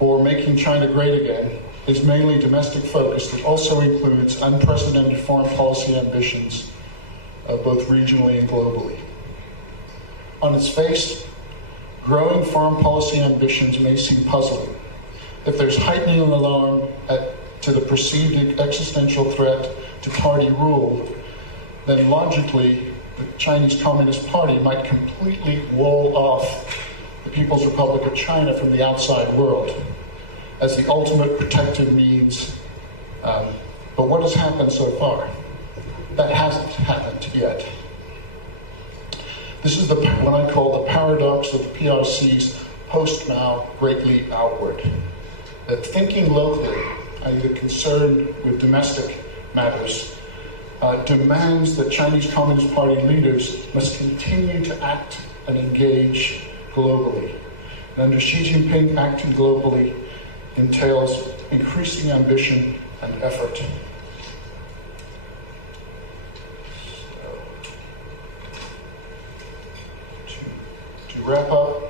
or making China great again, is mainly domestic focused, it also includes unprecedented foreign policy ambitions, both regionally and globally. On its face, growing foreign policy ambitions may seem puzzling. If there's heightening an alarm to the perceived existential threat to party rule, then logically, the Chinese Communist Party might completely wall off the People's Republic of China from the outside world as the ultimate protective means. But what has happened so far? That hasn't happened yet. This is what I call the paradox of the PRC's post-Mao Great Leap outward. That thinking locally, i.e. the concern with domestic matters, demands that Chinese Communist Party leaders must continue to act and engage globally. And under Xi Jinping, acting globally entails increasing ambition and effort. To wrap up,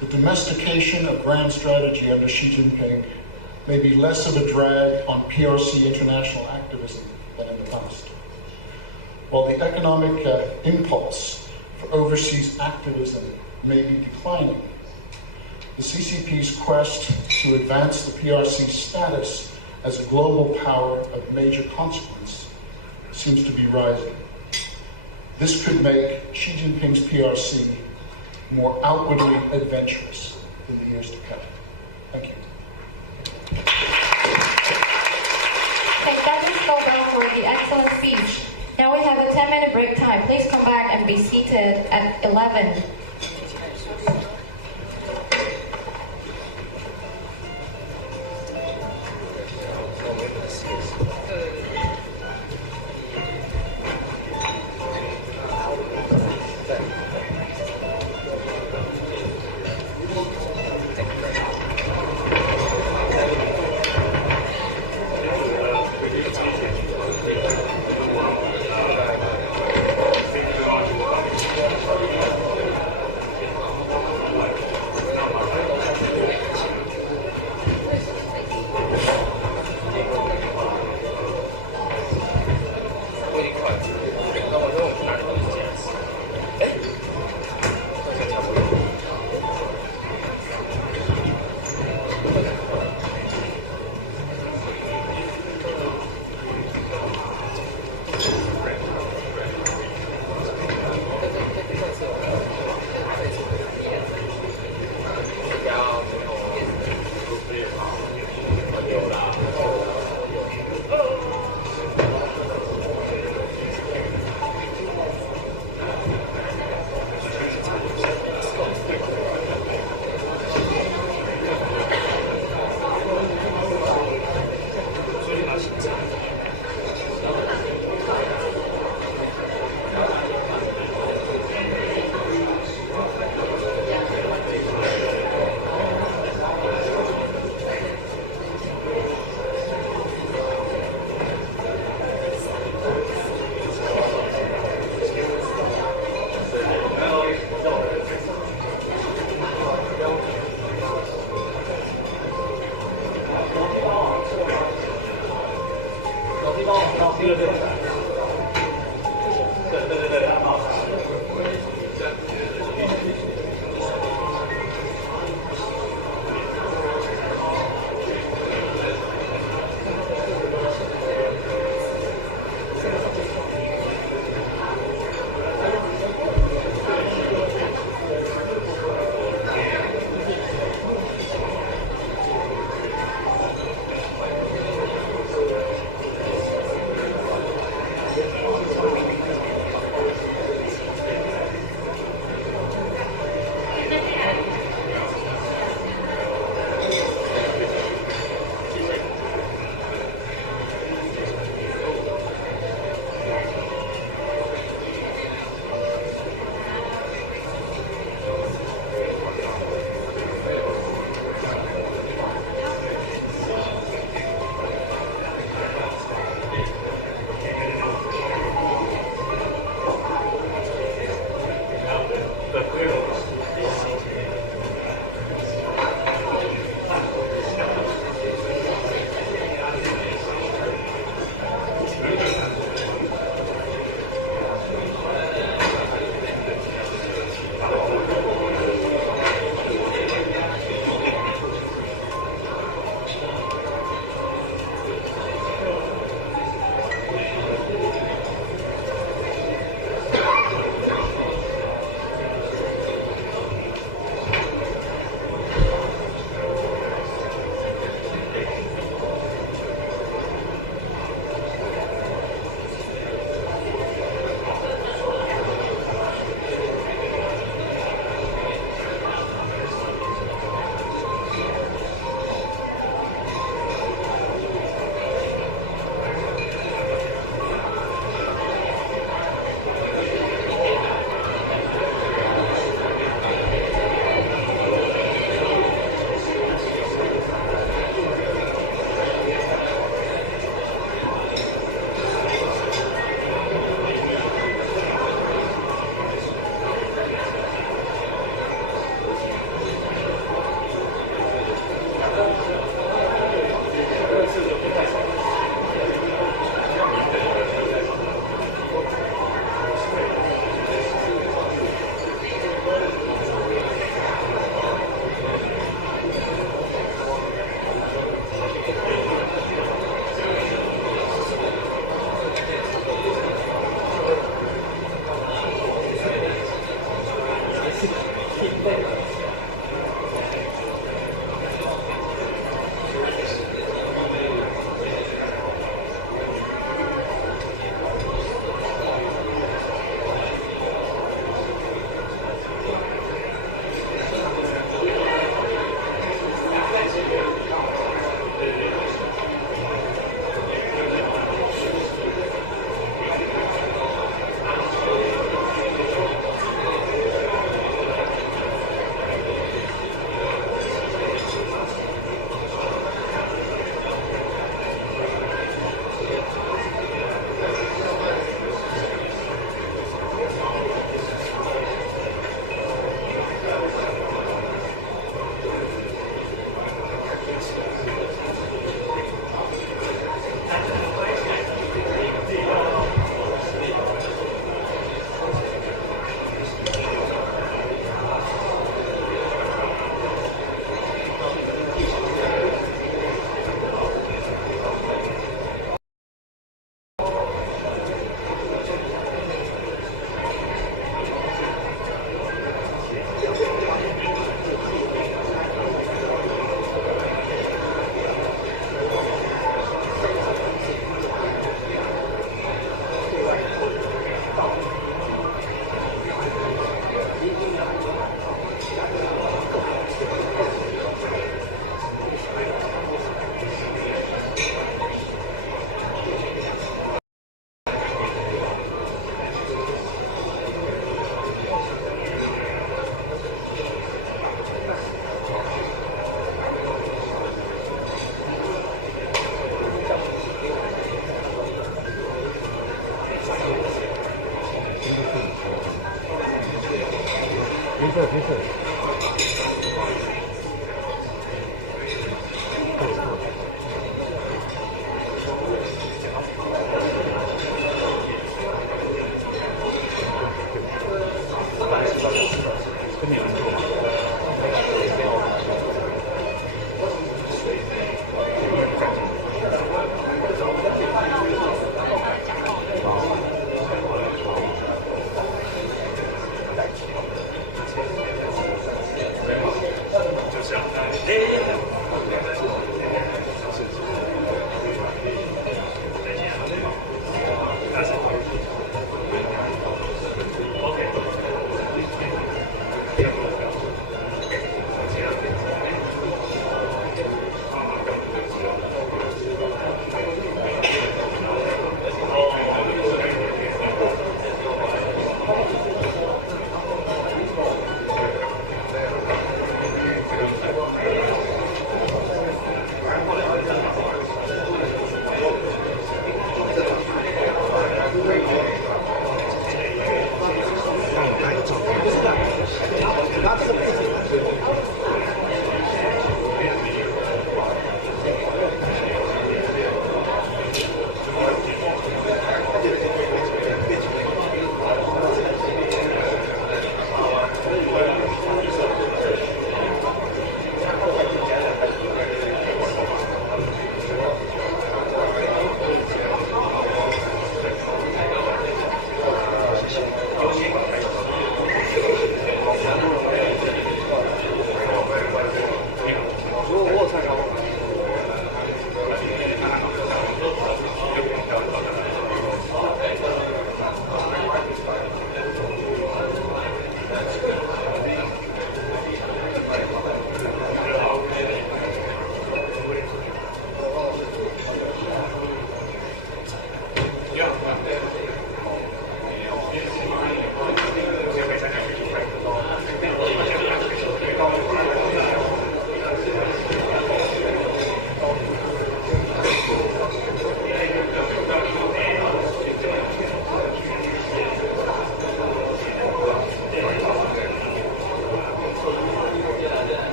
the domestication of grand strategy under Xi Jinping may be less of a drag on PRC international activism than in the past. While the economic impulse for overseas activism may be declining, the CCP's quest to advance the PRC's status as a global power of major consequence seems to be rising. This could make Xi Jinping's PRC more outwardly adventurous in the years to come. Thank you. Thanks, Dr. Scoville, for the excellent speech. Now we have a 10-minute break time. Please come back and be seated at 11.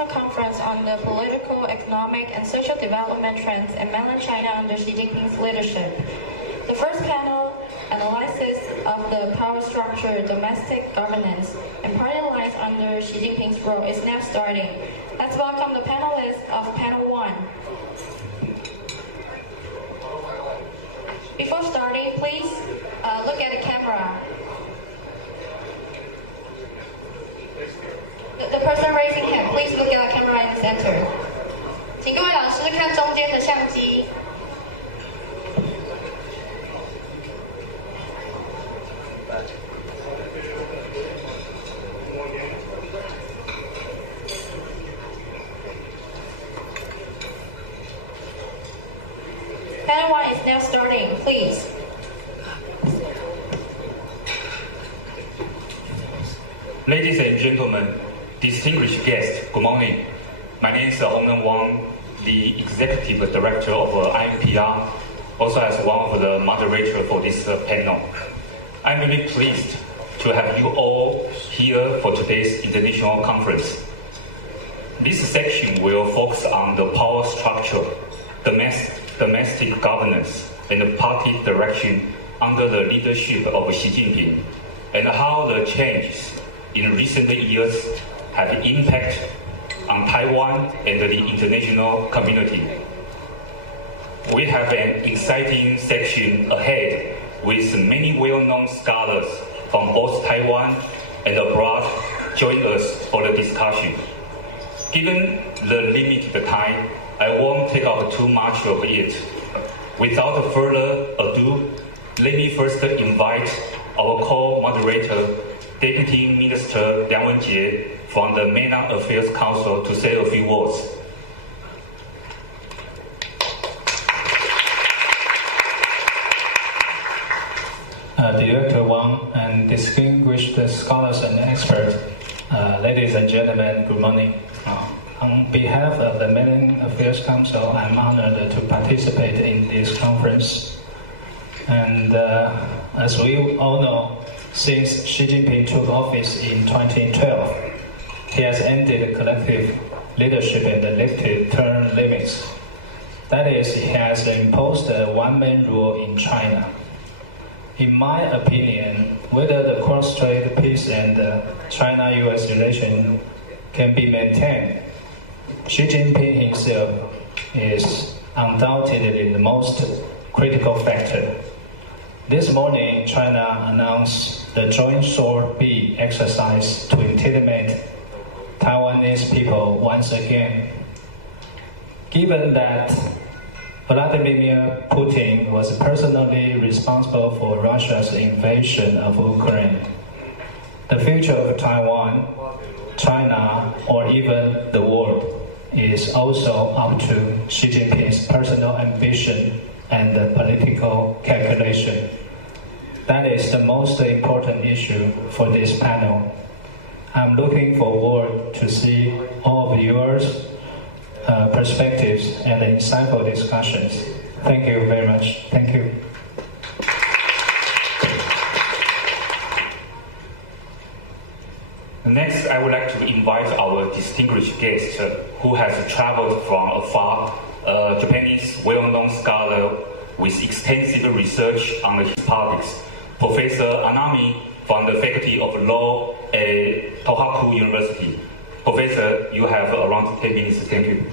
International Conference on the Political, Economic, and Social Development Trends in Mainland China under Xi Jinping's leadership. The first panel, Analysis of the Power Structure, Domestic Governance, and Party Lines under Xi Jinping's role, is now starting. Let's welcome the panelists of Panel 1. Before starting, please look at the camera. The person raising hand, please look at the camera in the center. 请各位老师看中间的相机。Panel 1 is now starting, please. Ladies and gentlemen, distinguished guests, good morning. My name is Hongren Wang, the Executive Director of IMPR, also as one of the moderators for this panel. I'm really pleased to have you all here for today's international conference. This section will focus on the power structure, domestic governance, and the party direction under the leadership of Xi Jinping, and how the changes in recent years have impact on Taiwan and the international community. We have an exciting section ahead with many well-known scholars from both Taiwan and abroad join us for the discussion. Given the limited time, I won't take up too much of it. Without further ado, let me first invite our co-moderator, Deputy Minister Liang Wenjie from the Mainland Affairs Council to say a few words. Director Wang and distinguished scholars and experts, ladies and gentlemen, good morning. On behalf of the Mainland Affairs Council, I'm honored to participate in this conference. And as we all know, since Xi Jinping took office in 2012, he has ended collective leadership and lifted term limits. That is, he has imposed a one-man rule in China. In my opinion, whether the cross-strait peace and China-US relation can be maintained, Xi Jinping himself is undoubtedly the most critical factor. This morning, China announced the Joint Sword B exercise to intimidate Taiwanese people once again. Given that Vladimir Putin was personally responsible for Russia's invasion of Ukraine, the future of Taiwan, China, or even the world is also up to Xi Jinping's personal ambition and political calculation. That is the most important issue for this panel. I'm looking forward to see all of yours perspectives and insightful discussions. Thank you very much. Thank you. Next, I would like to invite our distinguished guest who has traveled from afar, a Japanese well-known scholar with extensive research on his politics, Professor Anami from the Faculty of Law at Tohoku University. Professor, you have around 10 minutes. Thank you.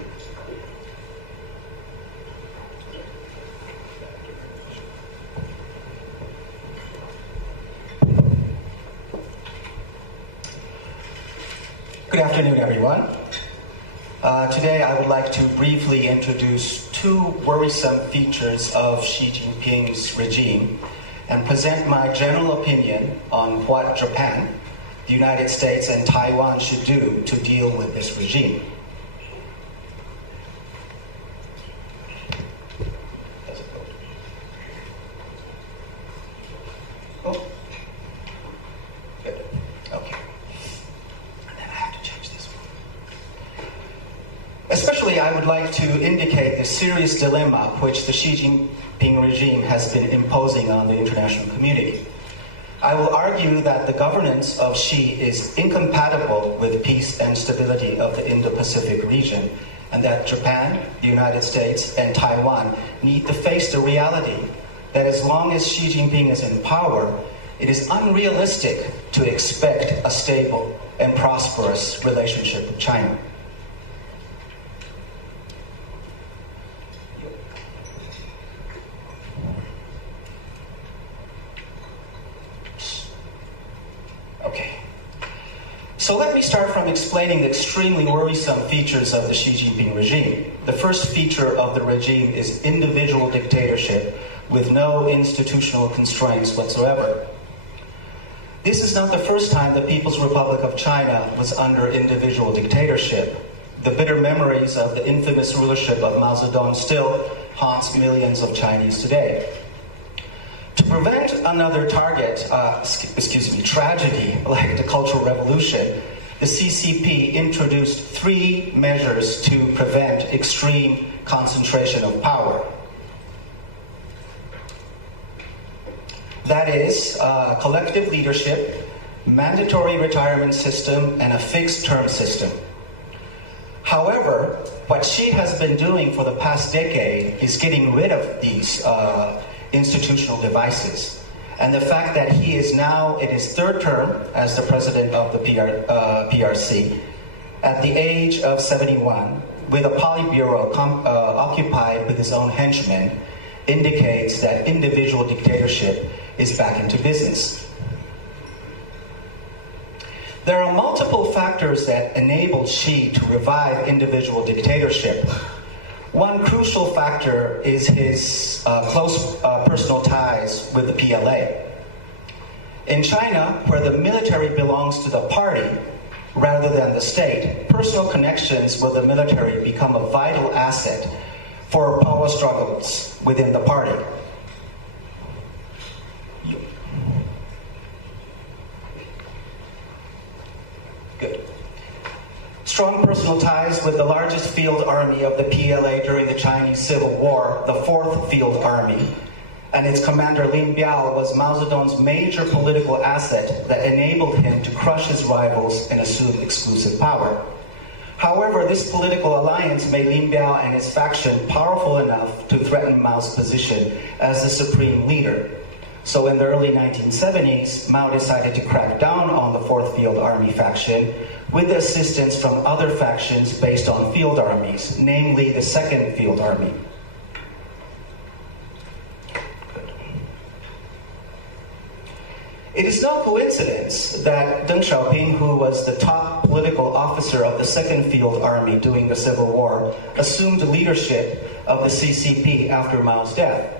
Good afternoon, everyone. Today I would like to briefly introduce two worrisome features of Xi Jinping's regime and present my general opinion on what Japan, the United States, and Taiwan should do to deal with this regime. Especially, I would like to indicate the serious dilemma which the Xi Jinping regime has been imposing on the international community. I will argue that the governance of Xi is incompatible with peace and stability of the Indo-Pacific region, and that Japan, the United States, and Taiwan need to face the reality that as long as Xi Jinping is in power, it is unrealistic to expect a stable and prosperous relationship with China. Okay. So let me start from explaining the extremely worrisome features of the Xi Jinping regime. The first feature of the regime is individual dictatorship with no institutional constraints whatsoever. This is not the first time the People's Republic of China was under individual dictatorship. The bitter memories of the infamous rulership of Mao Zedong still haunts millions of Chinese today. To prevent another tragedy like the Cultural Revolution, the CCP introduced 3 measures to prevent extreme concentration of power. That is, collective leadership, mandatory retirement system, and a fixed term system. However, what Xi has been doing for the past decade is getting rid of these institutional devices. And the fact that he is now in his 3rd term as the president of the PRC, at the age of 71, with a Politburo occupied with his own henchmen, indicates that individual dictatorship is back into business. There are multiple factors that enabled Xi to revive individual dictatorship. One crucial factor is his close personal ties with the PLA. In China, where the military belongs to the party rather than the state, personal connections with the military become a vital asset for power struggles within the party. Good. Strong personal ties with the largest field army of the PLA during the Chinese Civil War, the 4th Field Army, and its commander Lin Biao was Mao Zedong's major political asset that enabled him to crush his rivals and assume exclusive power. However, this political alliance made Lin Biao and his faction powerful enough to threaten Mao's position as the supreme leader. So in the early 1970s, Mao decided to crack down on the 4th Field Army faction with the assistance from other factions based on field armies, namely the 2nd Field Army. It is no coincidence that Deng Xiaoping, who was the top political officer of the 2nd Field Army during the Civil War, assumed leadership of the CCP after Mao's death.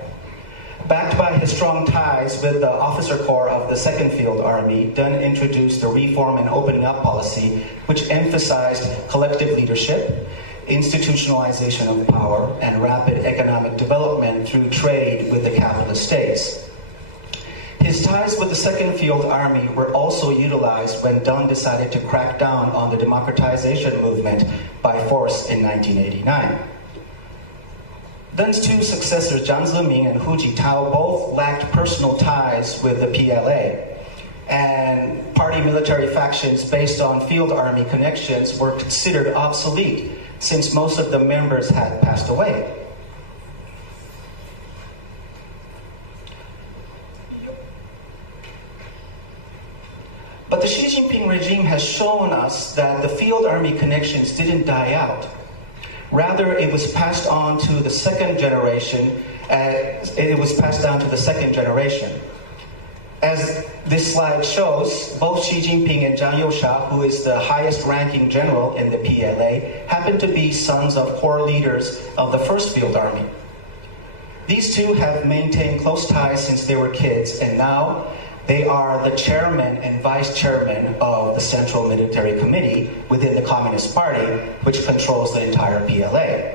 Backed by his strong ties with the officer corps of the 2nd Field Army, Deng introduced the Reform and Opening Up policy, which emphasized collective leadership, institutionalization of power, and rapid economic development through trade with the capitalist states. His ties with the 2nd Field Army were also utilized when Deng decided to crack down on the democratization movement by force in 1989. Deng's 2 successors, Jiang Zemin and Hu Jintao, both lacked personal ties with the PLA, and party military factions based on field army connections were considered obsolete since most of the members had passed away. But the Xi Jinping regime has shown us that the field army connections didn't die out. Rather, it was passed on to the 2nd generation. As this slide shows, both Xi Jinping and Zhang Youxia, who is the highest-ranking general in the PLA, happen to be sons of core leaders of the 1st Field Army. These 2 have maintained close ties since they were kids, and now they are the chairman and vice chairman of the Central Military Committee within the Communist Party, which controls the entire PLA.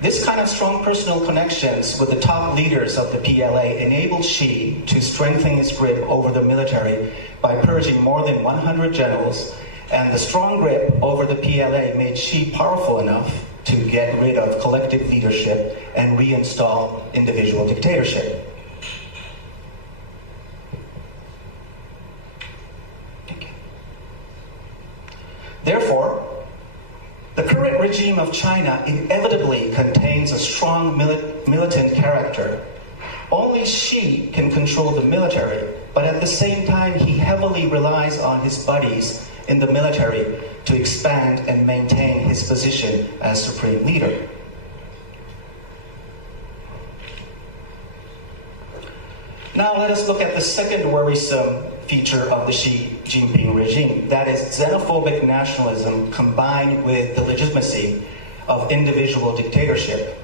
This kind of strong personal connections with the top leaders of the PLA enabled Xi to strengthen his grip over the military by purging more than 100 generals, and the strong grip over the PLA made Xi powerful enough to get rid of collective leadership and reinstall individual dictatorship. Therefore, the current regime of China inevitably contains a strong militant character. Only Xi can control the military, but at the same time, he heavily relies on his buddies in the military to expand and maintain his position as supreme leader. Now let us look at the second worrisome feature of the Xi Jinping regime. That is xenophobic nationalism combined with the legitimacy of individual dictatorship.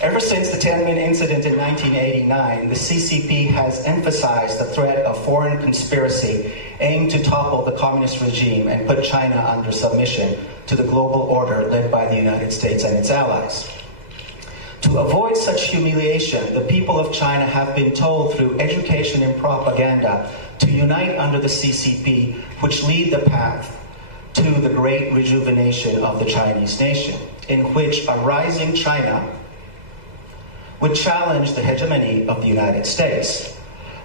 Ever since the Tiananmen incident in 1989, the CCP has emphasized the threat of foreign conspiracy aimed to topple the communist regime and put China under submission to the global order led by the United States and its allies. To avoid such humiliation, the people of China have been told through education and propaganda to unite under the CCP, which lead the path to the great rejuvenation of the Chinese nation, in which a rising China would challenge the hegemony of the United States.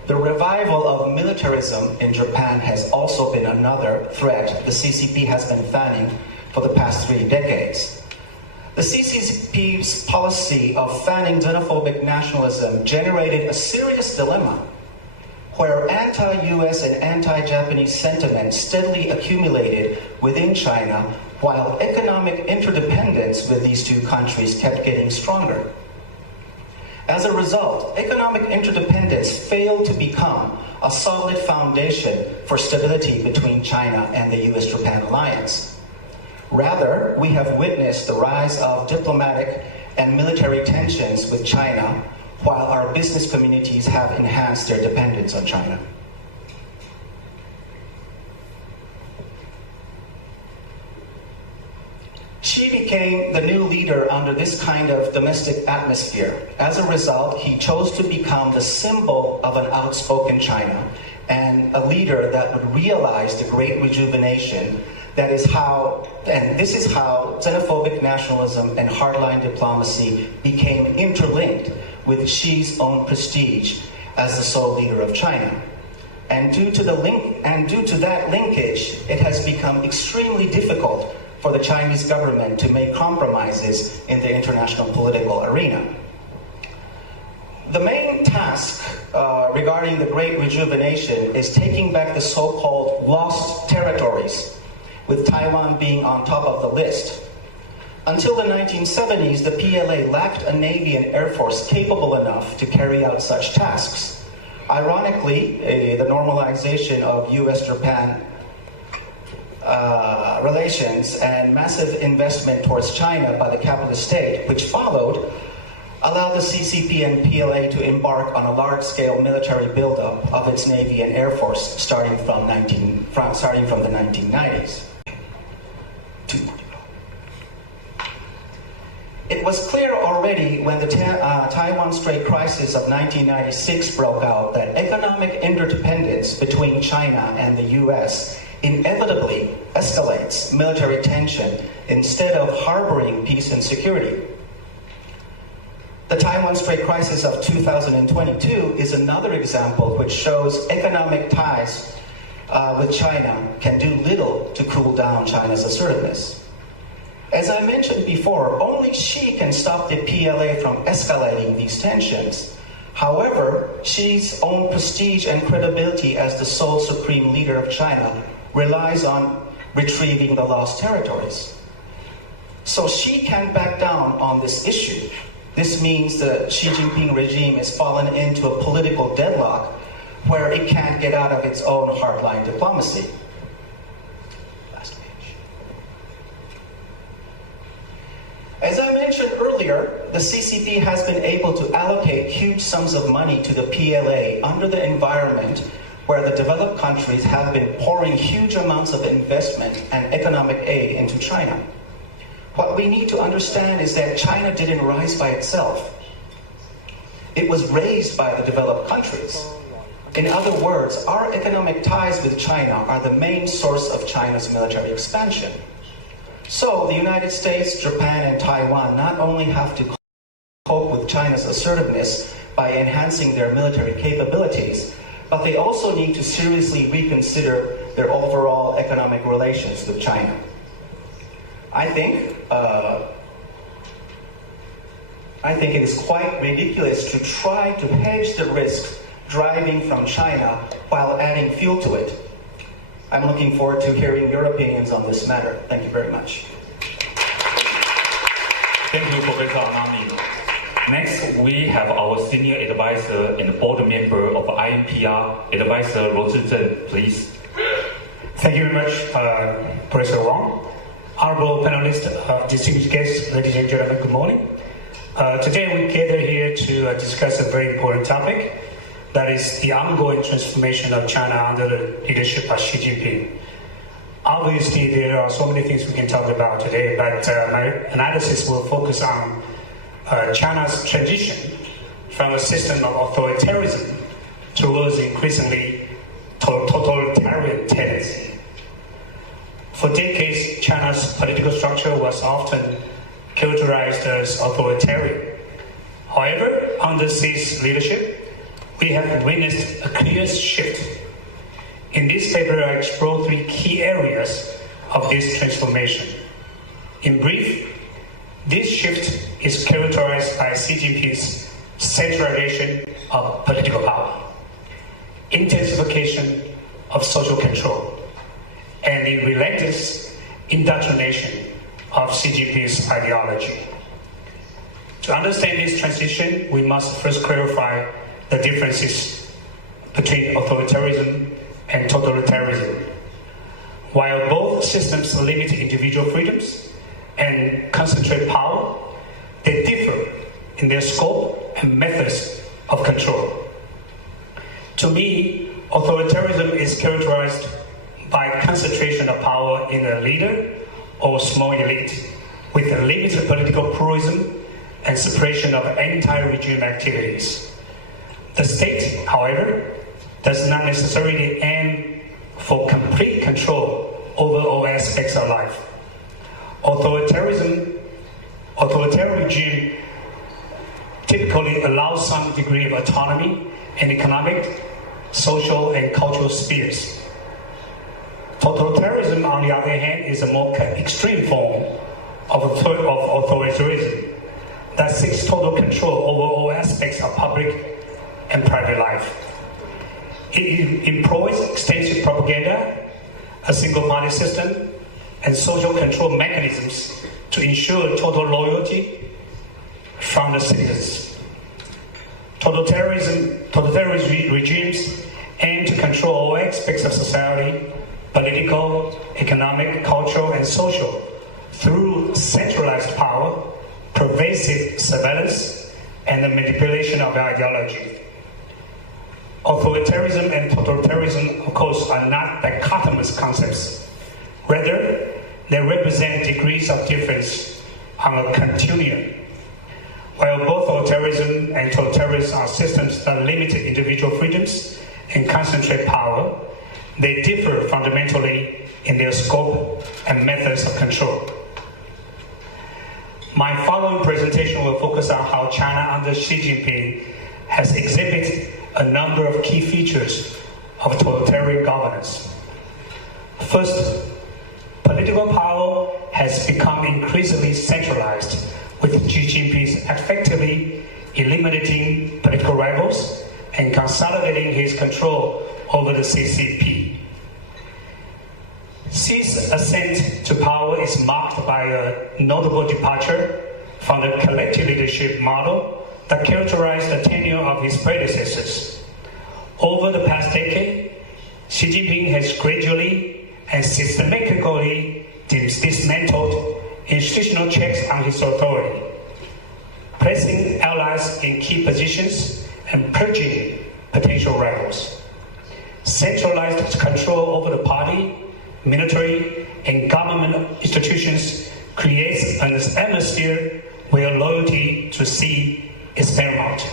The revival of militarism in Japan has also been another threat the CCP has been fanning for the past 3 decades. The CCP's policy of fanning xenophobic nationalism generated a serious dilemma where anti-US and anti-Japanese sentiment steadily accumulated within China while economic interdependence with these two countries kept getting stronger. As a result, economic interdependence failed to become a solid foundation for stability between China and the US-Japan alliance. Rather, we have witnessed the rise of diplomatic and military tensions with China, while our business communities have enhanced their dependence on China. Xi became the new leader under this kind of domestic atmosphere. As a result, he chose to become the symbol of an outspoken China and a leader that would realize the great rejuvenation. This is how xenophobic nationalism and hardline diplomacy became interlinked with Xi's own prestige as the sole leader of China. And due to that linkage, it has become extremely difficult for the Chinese government to make compromises in the international political arena. The main task regarding the Great Rejuvenation is taking back the so-called lost territories, with Taiwan being on top of the list. Until the 1970s, the PLA lacked a Navy and Air Force capable enough to carry out such tasks. Ironically, the normalization of US-Japan relations and massive investment towards China by the capitalist state, which followed, allowed the CCP and PLA to embark on a large-scale military buildup of its Navy and Air Force starting from the 1990s. It was clear already when the Taiwan Strait crisis of 1996 broke out that economic interdependence between China and the US inevitably escalates military tension instead of harboring peace and security. The Taiwan Strait crisis of 2022 is another example which shows economic ties with China can do little to cool down China's assertiveness. As I mentioned before, only Xi can stop the PLA from escalating these tensions. However, Xi's own prestige and credibility as the sole supreme leader of China relies on retrieving the lost territories. So Xi can't back down on this issue. This means the Xi Jinping regime is fallen into a political deadlock where it can't get out of its own hardline diplomacy. Last page. As I mentioned earlier, the CCP has been able to allocate huge sums of money to the PLA under the environment where the developed countries have been pouring huge amounts of investment and economic aid into China. What we need to understand is that China didn't rise by itself. It was raised by the developed countries. In other words, our economic ties with China are the main source of China's military expansion. So the United States, Japan, and Taiwan not only have to cope with China's assertiveness by enhancing their military capabilities, but they also need to seriously reconsider their overall economic relations with China. I think it is quite ridiculous to try to hedge the risk driving from China while adding fuel to it. I'm looking forward to hearing your opinions on this matter. Thank you very much. Thank you, Professor Anami. Next, we have our senior advisor and board member of INPR, Advisor Luo Zhizhen, please. Thank you very much, Professor Wang. Honorable panelists, distinguished guests, ladies and gentlemen, good morning. Today we gather here to discuss a very important topic, that is the ongoing transformation of China under the leadership of Xi Jinping. Obviously, there are so many things we can talk about today, but my analysis will focus on China's transition from a system of authoritarianism towards increasingly totalitarian tendency. For decades, China's political structure was often characterized as authoritarian. However, under Xi's leadership, we have witnessed a clear shift. In this paper, I explore three key areas of this transformation. In brief, this shift is characterized by Xi Jinping's centralization of political power, intensification of social control, and the relentless indoctrination of Xi Jinping's ideology. To understand this transition, we must first clarify the differences between authoritarianism and totalitarianism. While both systems limit individual freedoms and concentrate power, they differ in their scope and methods of control. To me, authoritarianism is characterized by concentration of power in a leader or small elite, with limited political pluralism and suppression of anti-regime activities. The state, however, does not necessarily aim for complete control over all aspects of life. Authoritarian regime typically allows some degree of autonomy in economic, social, and cultural spheres. Totalitarianism, on the other hand, is a more extreme form of authoritarianism that seeks total control over all aspects of public and private life. It employs extensive propaganda, a single-party system, and social control mechanisms to ensure total loyalty from the citizens. Totalitarian regimes aim to control all aspects of society, political, economic, cultural, and social, through centralized power, pervasive surveillance, and the manipulation of ideology. Authoritarianism and totalitarianism, of course, are not dichotomous concepts. Rather, they represent degrees of difference on a continuum. While both authoritarianism and totalitarianism are systems that limit individual freedoms and concentrate power, they differ fundamentally in their scope and methods of control. My following presentation will focus on how China under Xi Jinping has exhibited a number of key features of totalitarian governance. First, political power has become increasingly centralized, with Xi Jinping effectively eliminating political rivals and consolidating his control over the CCP. Xi's ascent to power is marked by a notable departure from the collective leadership model that characterized the tenure of his predecessors. Over the past decade, Xi Jinping has gradually and systematically dismantled institutional checks on his authority, placing allies in key positions and purging potential rivals. Centralized control over the party, military, and government institutions creates an atmosphere where loyalty to Xi is paramount.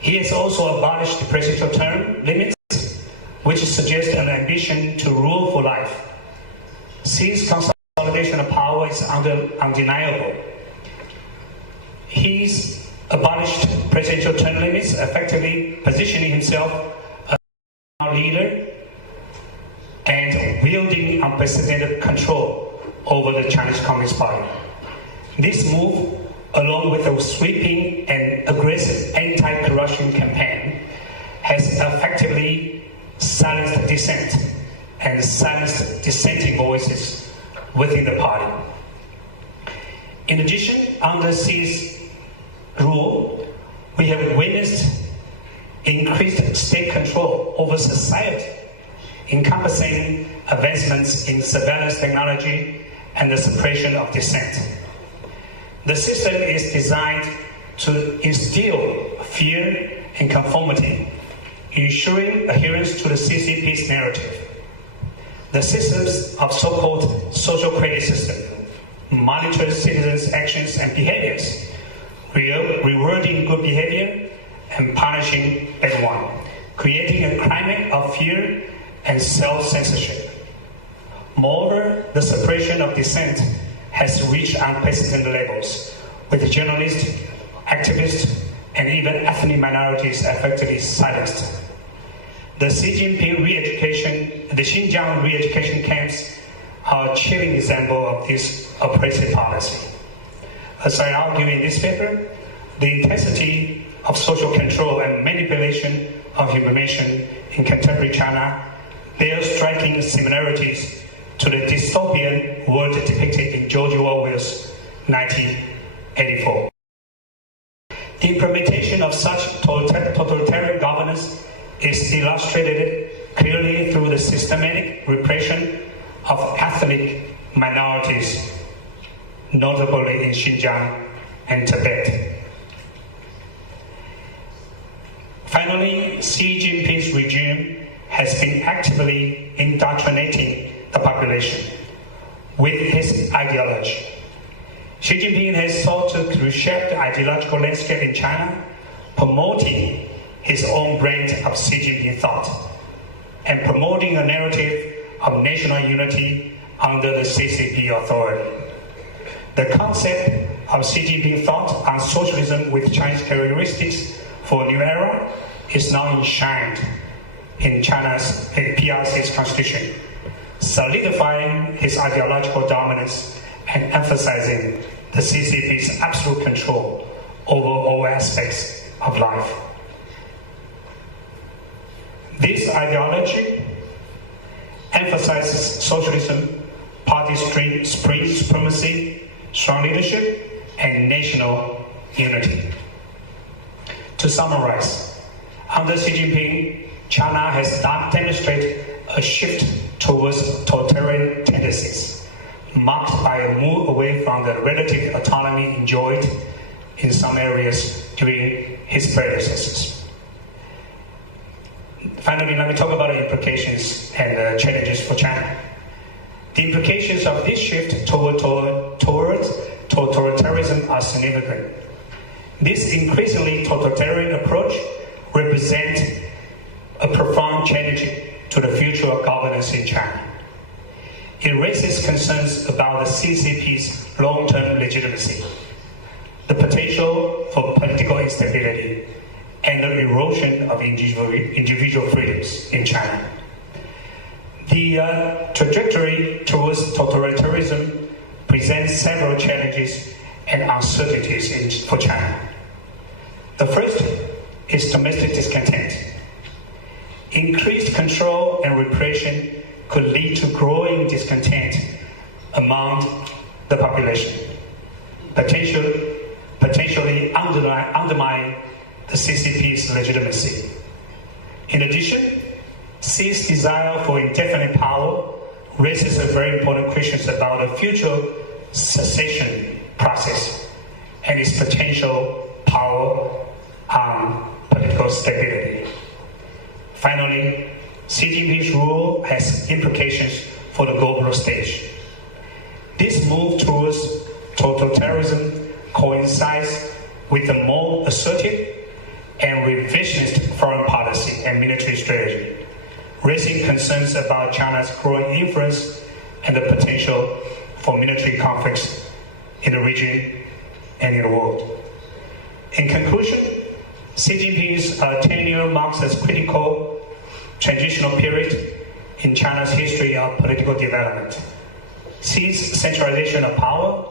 He has also abolished the presidential term limits, which suggests an ambition to rule for life. Xi's consolidation consolidation of power is undeniable. He's abolished presidential term limits, effectively positioning himself as a leader and wielding unprecedented control over the Chinese Communist Party. This move, along with a sweeping and aggressive anti-corruption campaign, has effectively silenced dissent and silenced dissenting voices within the party. In addition, under Xi's rule, we have witnessed increased state control over society, encompassing advancements in surveillance technology and the suppression of dissent. The system is designed to instill fear and conformity, ensuring adherence to the CCP's narrative. The systems of so-called social credit system monitor citizens' actions and behaviors, rewarding good behavior and punishing bad one, creating a climate of fear and self-censorship. Moreover, the suppression of dissent has reached unprecedented levels, with journalists, activists, and even ethnic minorities effectively silenced. The Xi Jinping the Xinjiang re-education camps are a chilling example of this oppressive policy. As I argue in this paper, the intensity of social control and manipulation of information in contemporary China bears striking similarities to the dystopian world depicted in George Orwell's 1984. The implementation of such totalitarian governance is illustrated clearly through the systematic repression of ethnic minorities, notably in Xinjiang and Tibet. Finally, Xi Jinping's regime has been actively indoctrinating the population with his ideology. Xi Jinping has sought to reshape the ideological landscape in China, promoting his own brand of Xi Jinping thought and promoting a narrative of national unity under the CCP authority. The concept of Xi Jinping thought on socialism with Chinese characteristics for a new era is now enshrined in China's PRC's constitution, solidifying his ideological dominance and emphasizing the CCP's absolute control over all aspects of life. This ideology emphasizes socialism, party supremacy, strong leadership, and national unity. To summarize, under Xi Jinping, China has demonstrated a shift towards totalitarian tendencies, marked by a move away from the relative autonomy enjoyed in some areas during his predecessors. Finally, let me talk about the implications and challenges for China. The implications of this shift towards totalitarianism are significant. This increasingly totalitarian approach represents a profound challenge to the future of governance in China. It raises concerns about the CCP's long-term legitimacy, the potential for political instability, and the erosion of individual freedoms in China. The trajectory towards totalitarianism presents several challenges and uncertainties for China. The first is domestic discontent. Increased control and repression could lead to growing discontent among the population, potentially undermining the CCP's legitimacy. In addition, Xi's desire for indefinite power raises a very important questions about the future succession process and its potential power on political stability. Finally, Xi Jinping's rule has implications for the global stage. This move towards totalitarianism coincides with a more assertive and revisionist foreign policy and military strategy, raising concerns about China's growing influence and the potential for military conflicts in the region and in the world. In conclusion, Xi Jinping's tenure marks a critical transitional period in China's history of political development. Xi's centralization of power,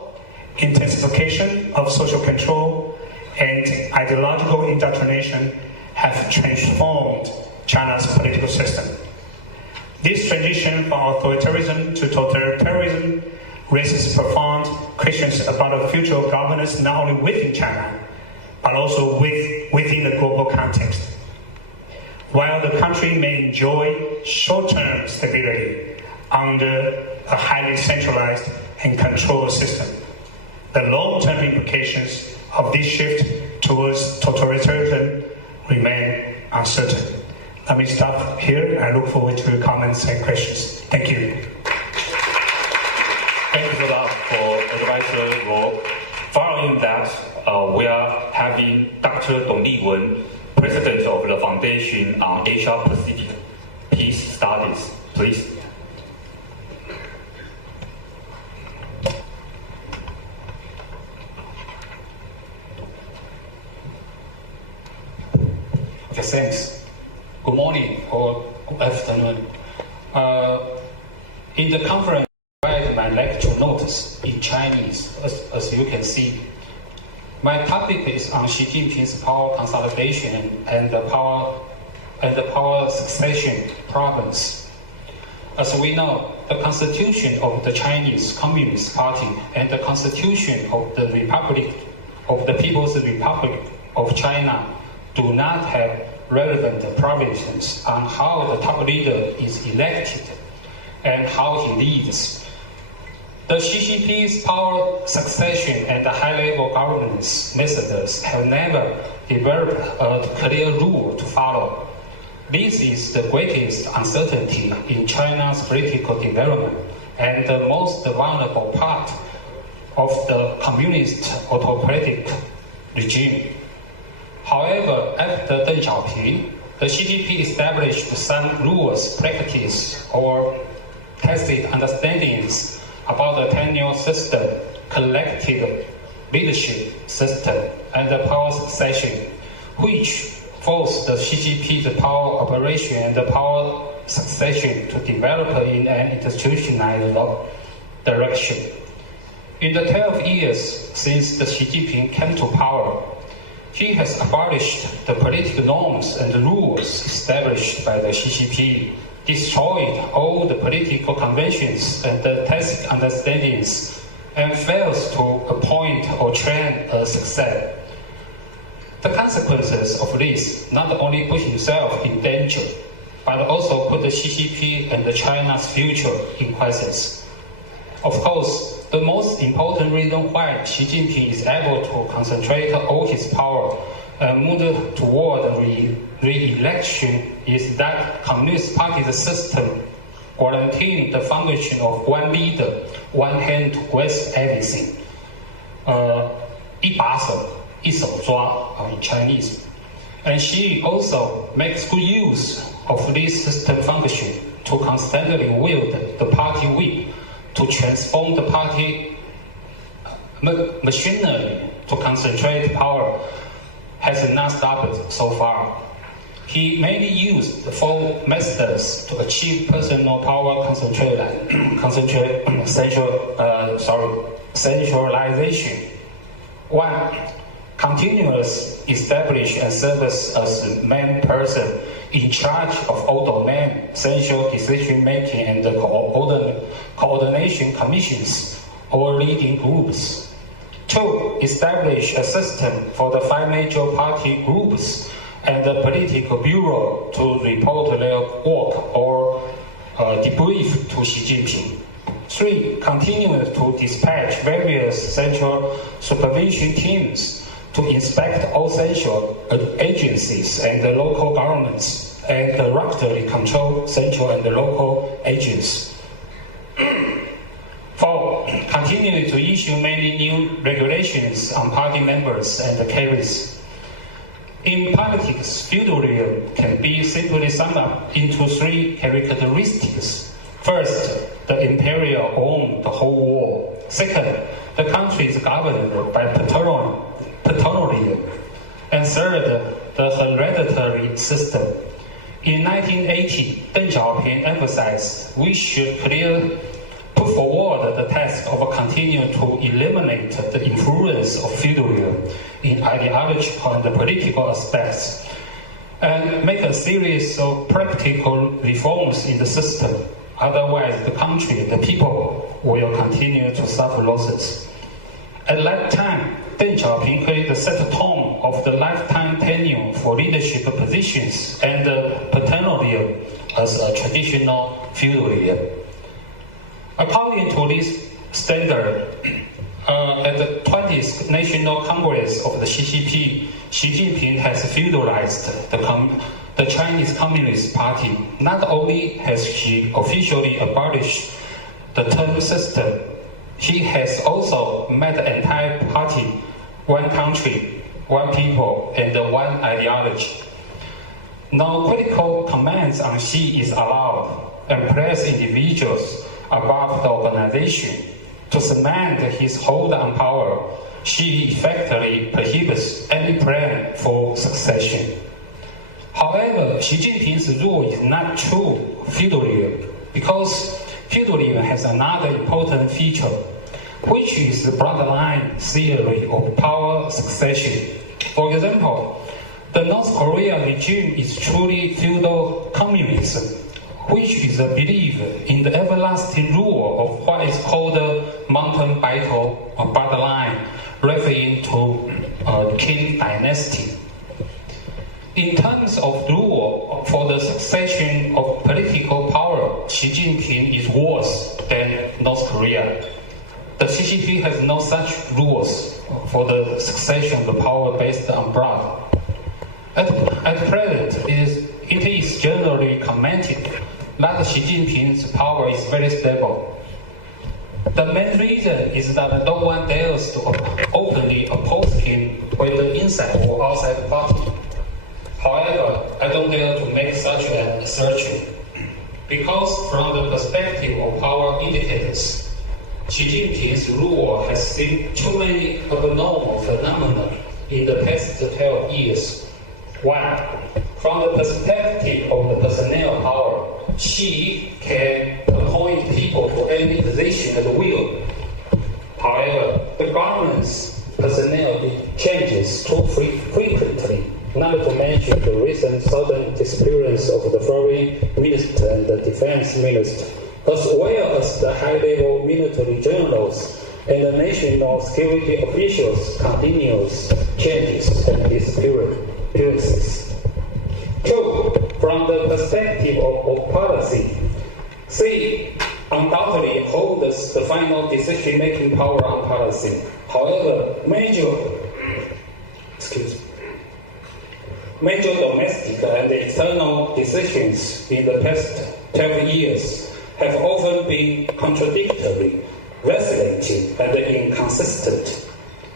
intensification of social control, and ideological indoctrination have transformed China's political system. This transition from authoritarianism to totalitarianism raises profound questions about the future of governance not only within China, but also within the global context. While the country may enjoy short-term stability under a highly centralized and controlled system, the long-term implications of this shift towards totalitarianism remain uncertain. Let me stop here. I look forward to your comments and questions. Thank you. Thank you a lot for Advisor Ro. Following that, we are having Dr. Dong Liwen, President of the Foundation on Asia-Pacific Peace Studies. Please. Okay, thanks. Good morning or good afternoon. In the conference, I write my lecture notes in Chinese, as you can see. My topic is on Xi Jinping's power consolidation and the power succession problems. As we know, the constitution of the Chinese Communist Party and the constitution of the People's Republic of China do not have relevant provisions on how the top leader is elected and how he leads. The Xi Jinping's power succession and the high-level governance methods have never developed a clear rule to follow. This is the greatest uncertainty in China's political development and the most vulnerable part of the communist autocratic regime. However, after Deng Xiaoping, the Xi Jinping established some rules, practices, or tacit understandings about the tenure system, collective leadership system, and the power succession, which forced the Xi Jinping's power operation and the power succession to develop in an institutionalized direction. In the 12 years since the Xi Jinping came to power, he has abolished the political norms and rules established by the Xi Jinping, destroyed all the political conventions and the tacit understandings, and fails to appoint or train a successor. The consequences of this not only put himself in danger, but also put the Xi Jinping and China's future in crisis. Of course, the most important reason why Xi Jinping is able to concentrate all his power and move toward re-election is that Communist Party's system guaranteeing the function of one leader, one hand to grasp everything. 一把手，一手抓 in Chinese. And she also makes good use of this system function to constantly wield the party whip to transform the party machinery to concentrate power has not stopped so far. He mainly used 4 methods to achieve personal power centralization. 1. Continuous establish and service as the main person in charge of all domain, central decision-making and the coordination commissions or leading groups. 2. Establish a system for the 5 major party groups and the political bureau to report their work or debrief to Xi Jinping. 3. Continue to dispatch various central supervision teams to inspect all central agencies and the local governments and directly control central and the local agents. 4. Continue to issue many new regulations on party members and carriers. In politics, feudalism can be simply summed up into 3 characteristics. First, the the imperial owned the whole world. Second, the country is governed by paternalism. And third, the hereditary system. In 1980, Deng Xiaoping emphasized we should put forward the task of continuing to eliminate the influence of feudalism in ideological and political aspects, and make a series of practical reforms in the system. Otherwise, the country, the people, will continue to suffer losses. At that time, Deng Xiaoping created set a tone of the lifetime tenure for leadership positions and paternalism as a traditional feudalism. According to this standard, at the 20th National Congress of the CCP, Xi Jinping has feudalized the Chinese Communist Party. Not only has he officially abolished the term system, he has also made the entire party one country, one people, and one ideology. No critical comments on Xi is allowed, and place individuals above the organization. To cement his hold on power, Xi effectively prohibits any plan for succession. However, Xi Jinping's rule is not true feudalism, because feudalism has another important feature, which is the bloodline theory of power succession. For example, the North Korea regime is truly feudal communism, which is a belief in the everlasting rule of what is called the mountain battle or bloodline, referring to Qing dynasty. In terms of rule for the succession of political power, Xi Jinping is worse than North Korea. The CCP has no such rules for the succession of the power based on blood. At present, it is generally commented that Xi Jinping's power is very stable. The main reason is that no one dares to openly oppose him, whether inside or outside the party. However, I don't dare to make such an assertion, because from the perspective of power indicators, Xi Jinping's rule has seen too many abnormal phenomena in the past 12 years. 1. From the perspective of the personnel power, Xi can appoint people to any position at will. However, the government's personnel changes too frequently, not to mention the recent sudden disappearance of the foreign minister and the defense minister, as well as the high-level military generals and the national security officials' continuous changes and disappearances. 2. From the perspective of policy, Xi undoubtedly holds the final decision-making power on policy. However, major domestic and external decisions in the past 12 years have often been contradictory, vacillating, and inconsistent.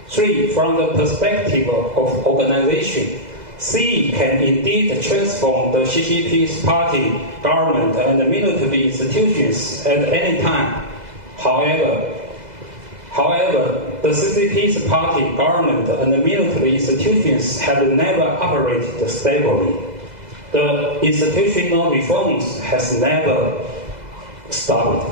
3. From the perspective of organization, Xi can indeed transform the CCP's party, government, and military institutions at any time. However, the CCP's party, government, and military institutions have never operated stably. The institutional reforms has never started.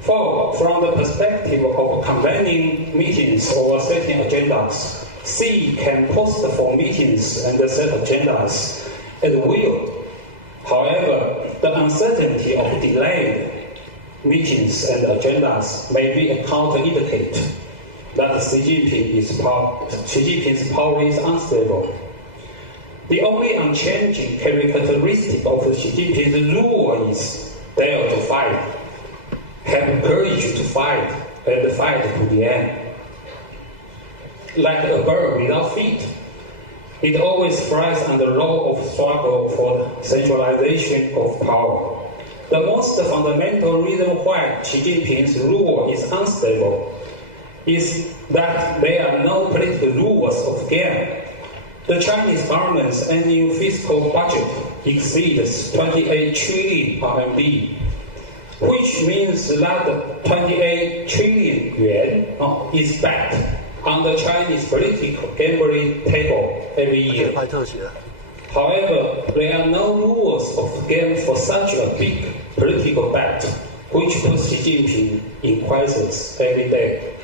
4. From the perspective of convening meetings or setting agendas, Xi can post for meetings and set agendas at will. However, the uncertainty of delayed meetings and agendas may be a counter-indicator that Xi Jinping's power is unstable. The only unchanging characteristic of Xi Jinping's rule is dare to fight, have courage to fight, and fight to the end. Like a bird without feet, it always flies on the law of struggle for centralization of power. The most fundamental reason why Xi Jinping's rule is unstable is that there are no political rules of game. The Chinese government's annual fiscal budget exceeds 28 trillion RMB. which means that 28 trillion yuan is backed on the Chinese political gambling table every year. However, there are no rules of the game for such a big political bet, which puts Xi Jinping in crisis every day.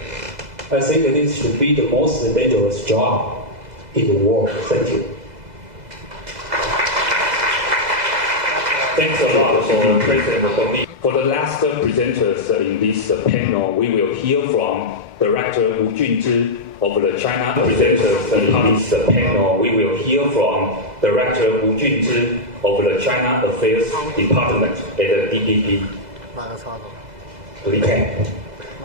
I think this should be the most dangerous job in the world. Thank you. Thanks a lot for President Tony. For the last presenters in this panel, we will hear from Director Wu Junzhi of the China. Presenters in this panel, we will hear from Director Wu Junzhi of the China Affairs Department at the DPP. Okay.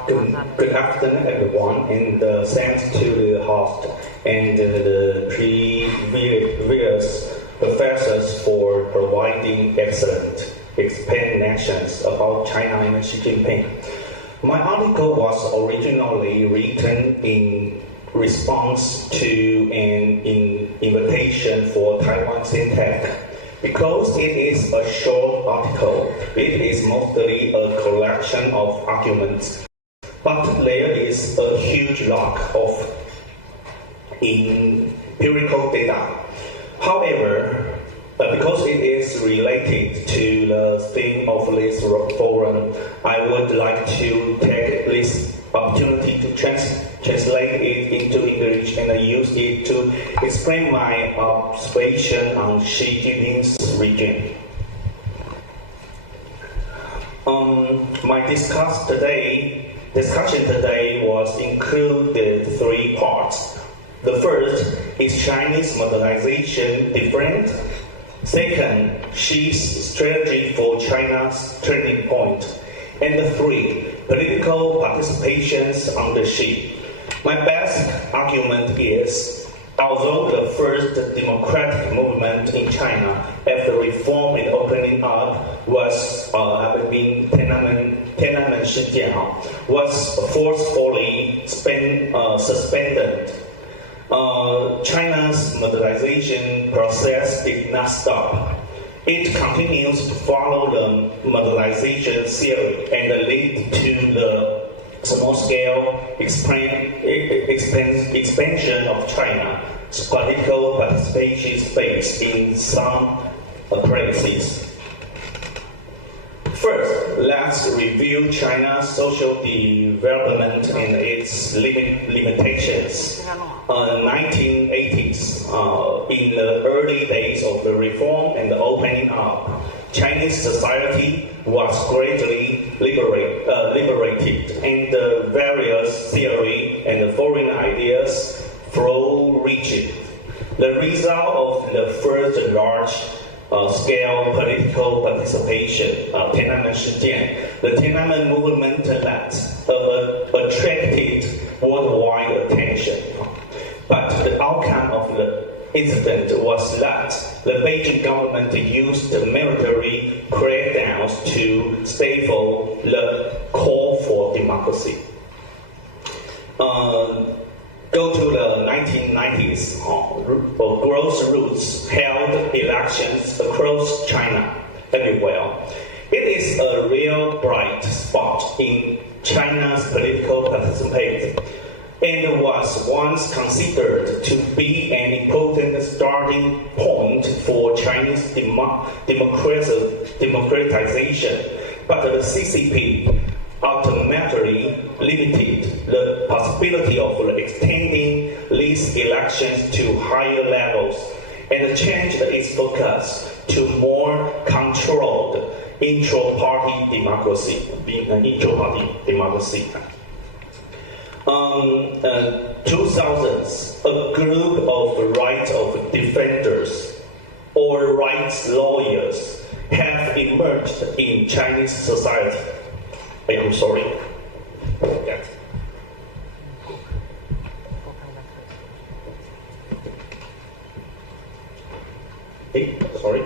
Good afternoon, everyone, and thanks to the host and the previous professors for providing excellent explanations about China and Xi Jinping. My article was originally written in response to an invitation for Taiwan Syntech. Because it is a short article, it is mostly a collection of arguments, but there is a huge lack of empirical data. However, because it is related to the theme of this forum, I would like to take this opportunity to translate it into English and use it to explain my observation on Xi Jinping's regime. My discussion today was included 3 parts. The first is Chinese modernization different. Second, Xi's strategy for China's turning point. And 3, political participations under Xi. My best argument is, although the first democratic movement in China after reform and opening up was was forcefully suspended, China's modernization process did not stop. It continues to follow the modernization theory and lead to the small-scale expansion of China's political participation space in some places. First, let's review China's social development and its limitations. 1980s, in the early days of the reform and the opening up, Chinese society was greatly liberated, and the various theory and foreign ideas flourished. The result of the first large-scale political participation, Tiananmen Shijian, the Tiananmen movement that attracted worldwide attention. But the outcome of the incident was that the Beijing government used military crackdowns to stifle the call for democracy. Go to the 1990s, grassroots held elections across China everywhere. It is a real bright spot in China's political participation, and was once considered to be an important starting point for Chinese democratization. But the CCP automatically limited the possibility of extending these elections to higher levels and changed its focus to more controlled intra-party democracy. 2000s, a group of rights of defenders or rights lawyers have emerged in Chinese society. I'm sorry. Hey, sorry.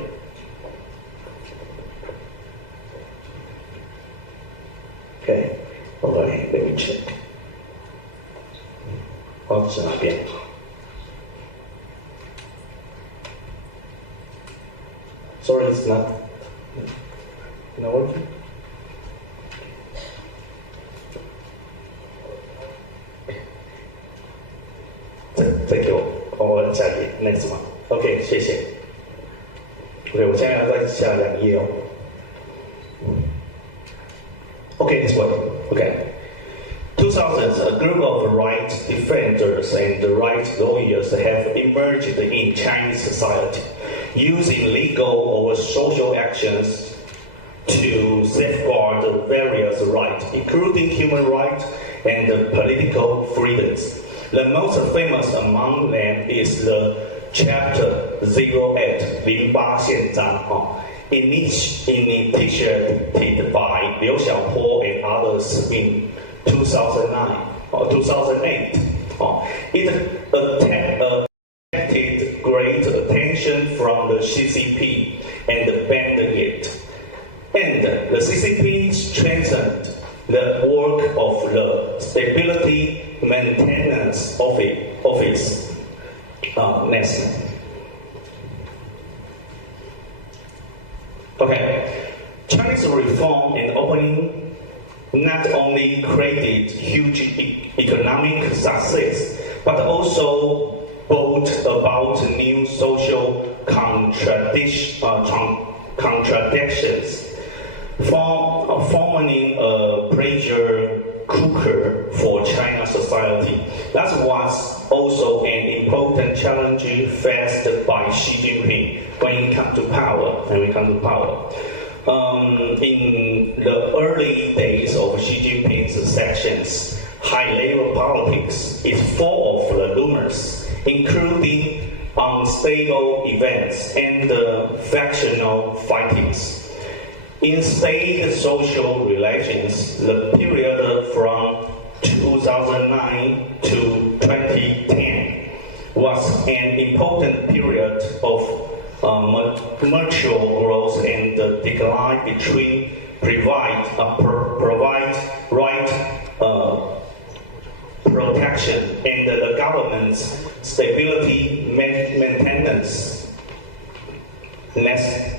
Okay, hold on, let me check. Sorry, it's not working. Thank you. 我下一页 next one. OK， 谢谢。OK， 我现在要再下2页哦。OK, this one. OK. 2000s, a group of right defenders and right lawyers have emerged in Chinese society, using legal or social actions to safeguard various rights, including human rights and political freedoms. The most famous among them is the Chapter 08 08宪章 initiated by 刘晓波 and others in 2009 or 2008. It attracted great attention from the CCP and banned it. And the CCP strengthened the work of the Stability Maintenance Office. Next. Okay. Chinese reform and opening not only created huge economic success, but also brought about new social contradictions, forming a pressure cooker for China's society. That was also an important challenge faced by Xi Jinping when he came to power. In the early days of Xi Jinping's sections, high-level politics is full of the rumors, including unstable events and factional fightings. In state social relations, the period from 2009 to 2010 was an important period of mutual growth and decline between right protection and the government's stability maintenance. Next.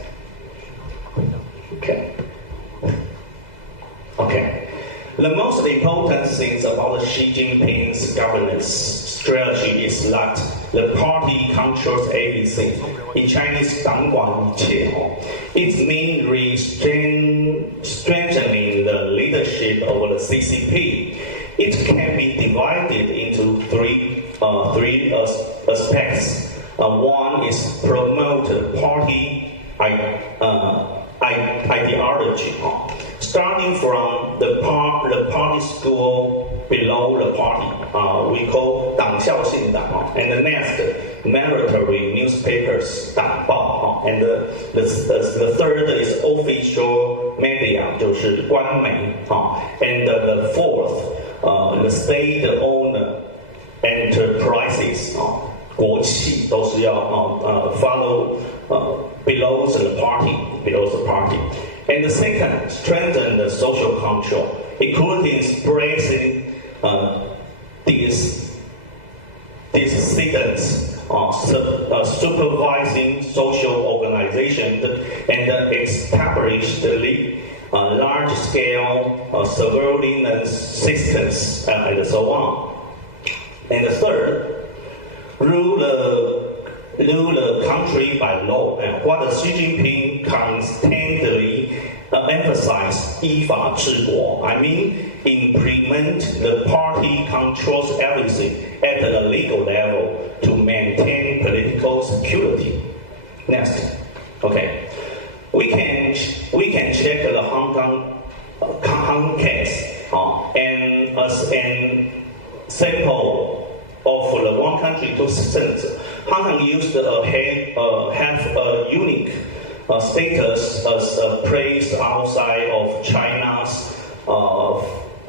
Okay. The most important thing about Xi Jinping's governance strategy is that the party controls everything. In Chinese, 党管一切. It means strengthening the leadership of the CCP. It can be divided into three aspects. One is promote party ideology, starting from the party school below the party, we call 党校信党, and the next military newspapers 党报, and the third is official media, 就是官媒, and the fourth, the state-owned enterprises, 国企都是要follow below the party. And the second, strengthen the social control, including suppressing dissidents, supervising social organizations, and establish the large-scale surveillance systems, and so on. And the third, rule the country by law, and what Xi Jinping constantly emphasized 依法治国. I mean, implement the party controls everything at the legal level to maintain political security. Next, okay, we can check the Hong Kong case, and as an sample of the one country, two systems. Hong Kong used have a unique status as a place outside of China's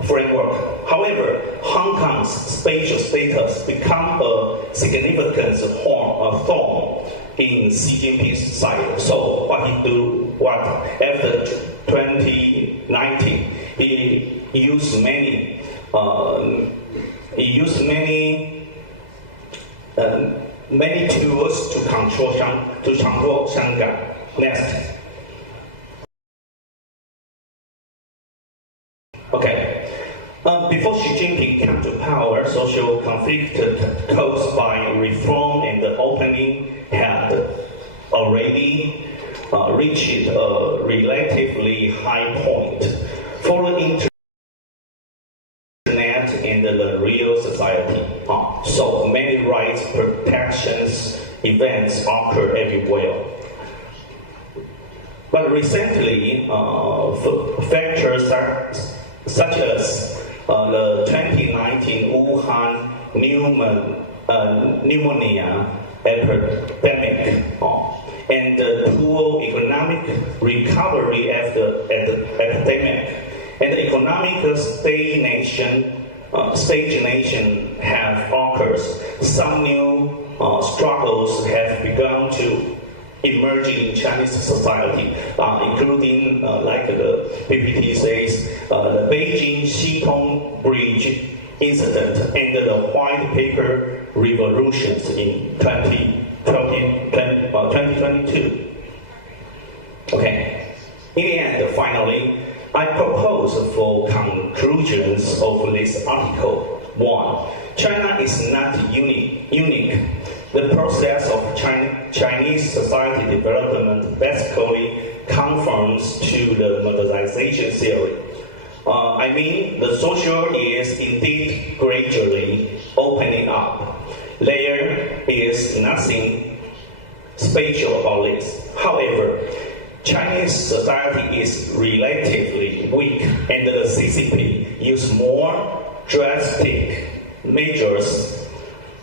framework. However, Hong Kong's spatial status become a significant thorn in Xi Jinping's side. So what he do? After 2019, he used many tools to control Shanghai. Next. Okay. Before Xi Jinping came to power, social conflict caused by reform and opening had already reached a relatively high point. Following internet and the real society, so many rights protections events occur everywhere. But recently, factors such as the 2019 Wuhan pneumonia epidemic and the poor economic recovery after the epidemic and the economic stagnation have occurred. Some new struggles have begun to emerge in Chinese society, including, like the PPT says, the Beijing Xitong Bridge incident and the White Paper revolutions in 2022. Okay. In the end, finally, I propose for conclusions of this article. 1. China is not unique. The process of Chinese society development basically conforms to the modernization theory. I mean, the social is indeed gradually opening up. There is nothing special about this. However, Chinese society is relatively weak, and the CCP use more drastic measures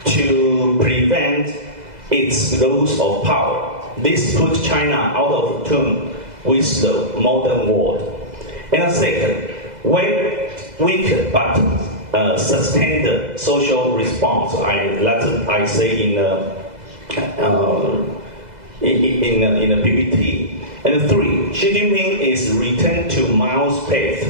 to prevent its lose of power. This puts China out of tune with the modern world. And second, weak but sustained social response. I say in the PPT. And 3, Xi Jinping is returned to Mao's path.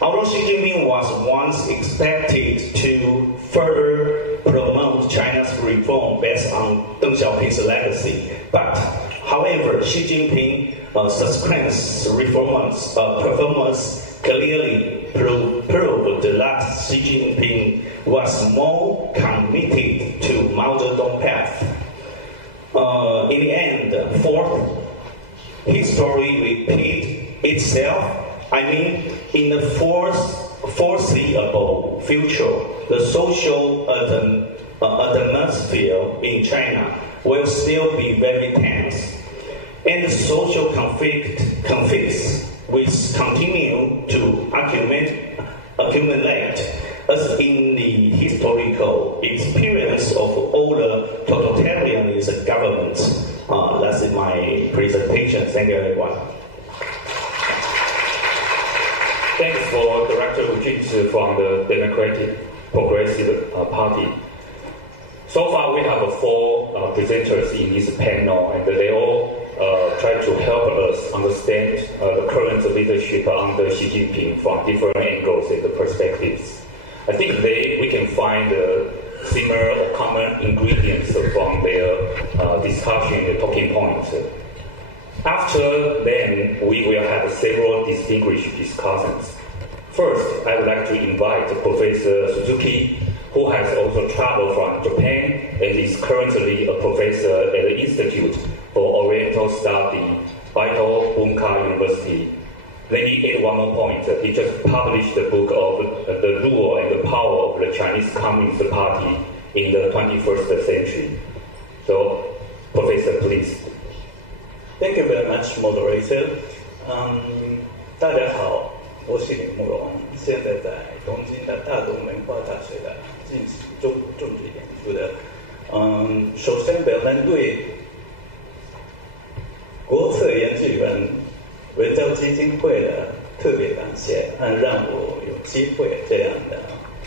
Although Xi Jinping was once expected to further promote China's reform based on Deng Xiaoping's legacy, but however, Xi Jinping's subsequent performance clearly proved that Xi Jinping was more committed to Mao Zedong path. In the end, fourth, history repeats itself. I mean, in the foreseeable future, the social atmosphere in China will still be very tense, and social conflicts will continue to accumulate, as in the historical experience of all the totalitarianist governments. That's my presentation. Thank you, everyone. Thanks for Director Wu Junzi from the Democratic Progressive Party. So far, we have 4 presenters in this panel, and they all try to help us understand the current leadership under Xi Jinping from different angles and perspectives. I think we can find similar or common ingredients from their discussion and talking points. After then, we will have several distinguished discussants. First, I would like to invite Professor Suzuki, who has also traveled from Japan and is currently a professor at the Institute for Oriental Study, Baito Bunka University. Let me add one more point. He just published the book of The Rule and the Power of the Chinese Communist Party in the 21st century. So, Professor, please. Thank you very much, moderator. 大家好，我是李慕容，现在在东京的大东文化大学的进行种植研究的。首先，我们对国策研究院文教基金会的特别感谢，让我有机会这样的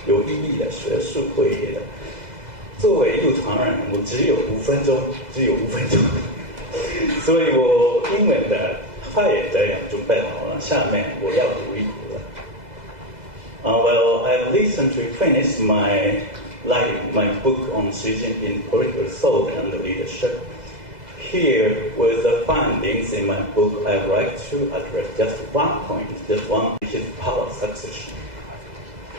有意义的学术会议的。作为入场人，我只有5分钟，所以我英文的他也这样准备好了，下面我要读一读了。Well, I recently finished my book on Xi Jinping political thought and leadership. Here, with the findings in my book, I would like to address just one point, which is power succession.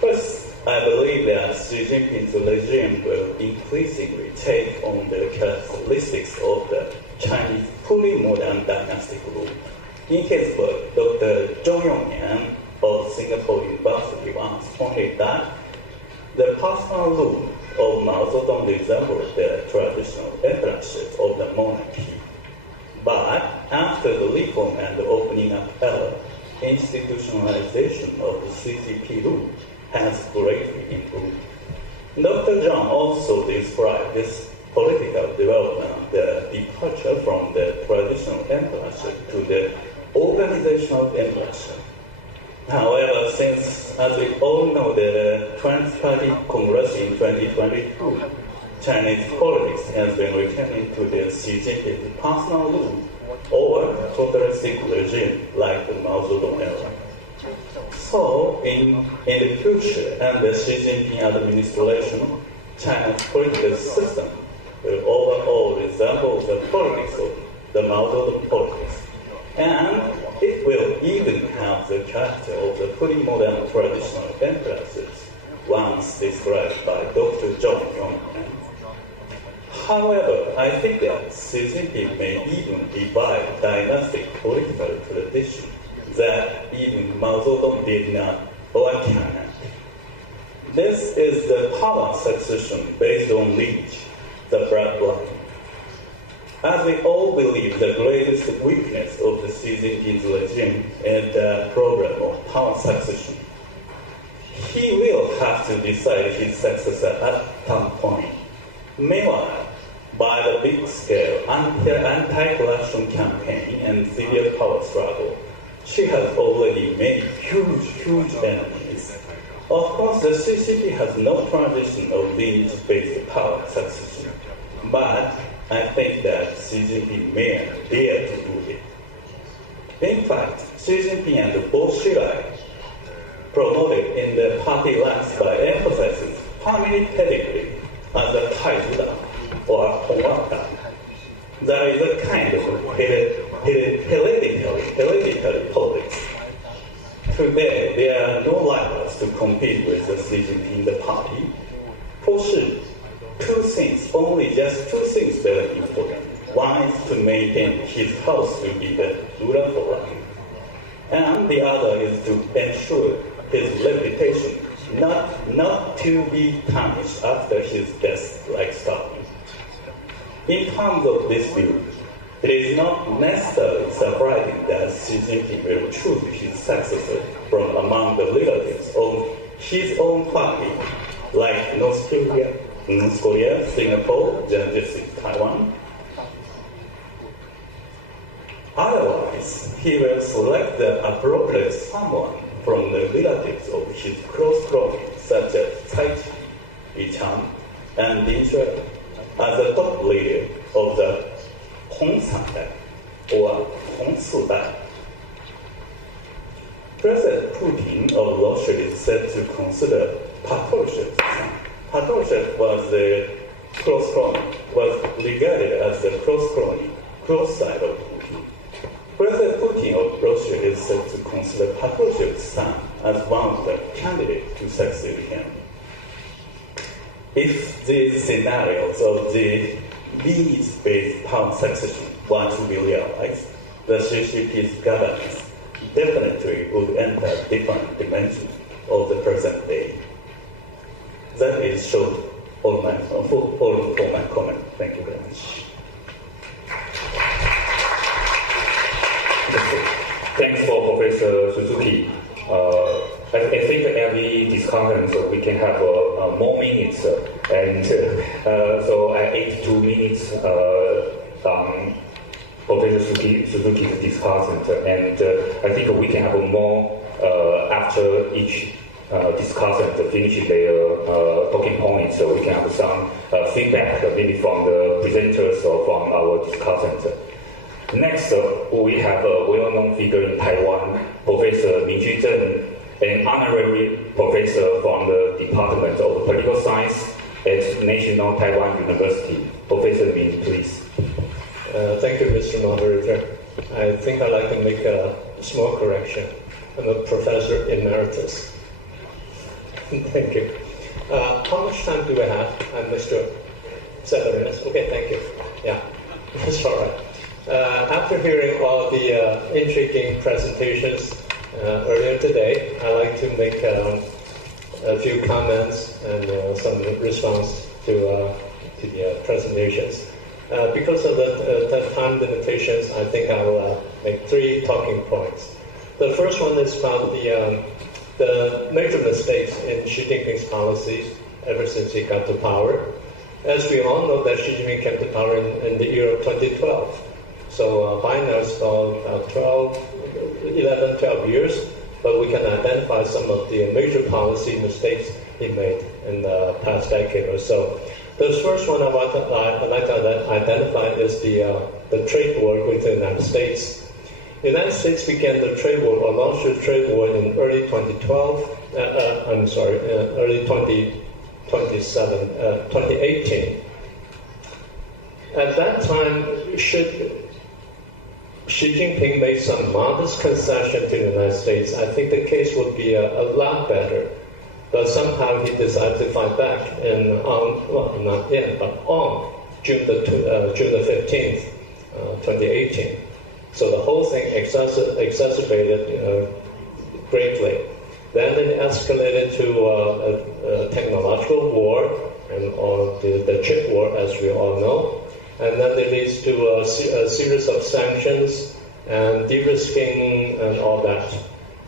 First I believe that Xi Jinping's regime will increasingly take on the characteristics of the Chinese fully modern dynastic rule. In his book, Dr. Zhong Yongnian of Singapore University once pointed that the personal rule of Mao Zedong resembled the traditional emperorship of the monarchy. But after the reform and the opening up era, institutionalization of the CCP rule has greatly improved. Dr. Zhang also described this political development, the departure from the traditional emperorship to the organizational emperorship. However, since, as we all know, the 20th Party Congress in 2022, Chinese politics has been returning to the Xi Jinping's personal rule or totalistic regime like the Mao Zedong era. So, in the future, under Xi Jinping administration, China's political system will overall resemble the politics of the Mao Zedong politics. And it will even have the character of the fully modern traditional emperors once described by Dr. Zhong Yongnian. However, I think that Xi Jinping may even revive dynastic political tradition that even Mao Zedong did not or cannot. This is the power succession based on lineage, the bloodline. As we all believe, the greatest weakness of the Xi Jinping's regime is the problem of power succession. He will have to decide his successor at some point. Meanwhile, by the big-scale anti-corruption campaign and severe power struggle, she has already made huge enemies. Of course, the CCP has no tradition of lineage-based power succession, but I think that Xi Jinping may dare to do it. In fact, Xi Jinping and Bo Xilai promoted in the party ranks by emphasizing family pedigree as a Taiwan or Hongwaka. There is a kind of hereditary politics. Today, there are no rivals to compete with the Xi Jinping in the party. For sure, only just two things very important. One is to maintain his house to be the ruler for life. And the other is to ensure his reputation not to be tarnished after his death like Stalin. In terms of this view, it is not necessarily surprising that Xi Jinping will choose his successor from among the relatives of his own family, like North Korea, Singapore, Taiwan. Otherwise, he will select the appropriate someone from the relatives of his close cronies, such as Cai Qi, Li Chang, and Lin Shui, as the top leader of the Hong Sandai or Hong Sudai. President Putin of Russia is said to consider Patrushev. Patrushev was regarded as the close side of Putin. President Putin of Russia is said to consider Patrushev's son as one of the candidates to succeed him. If these scenarios of the lineage-based power succession were to be realized, the CCP's governance definitely would enter different dimensions of the present day. That is short for my comment. Thank you very much. Thanks for Professor Suzuki. I think every discussion we can have more minutes, and so 82 minutes on Professor Suzuki's discussion, and I think we can have more after each discussion to finish their talking points, so we can have some feedback maybe from the presenters or from our discussants. Next, we have a well-known figure in Taiwan, Professor Min Zhen, an honorary professor from the Department of Political Science at National Taiwan University. Professor Min, please. Thank you, Mr. Moderator. I think I'd like to make a small correction. I'm a professor emeritus. Thank you. How much time do we have, Mr. 7 minutes? Okay, thank you. Yeah, that's all right. After hearing all the intriguing presentations earlier today, I'd like to make a few comments and some response to the presentations. Because of the time limitations, I think I will make 3 talking points. The first one is about the major mistakes in Xi Jinping's policies ever since he got to power. As we all know, that Xi Jinping came to power in the year of 2012. So by now it's about 11, 12 years, but we can identify some of the major policy mistakes he made in the past decade or so. The first one I'd like to identify is the trade war with the United States. The United States began the trade war, or launched the trade war in early 2012. Early 2018. At that time, Xi Jinping made some modest concession to the United States. I think the case would be a lot better. But somehow he decided to fight back, and on June the 15th, 2018. So the whole thing exacerbated greatly. Then it escalated to a technological war, and the chip war, as we all know. And then it leads to a series of sanctions and de-risking and all that.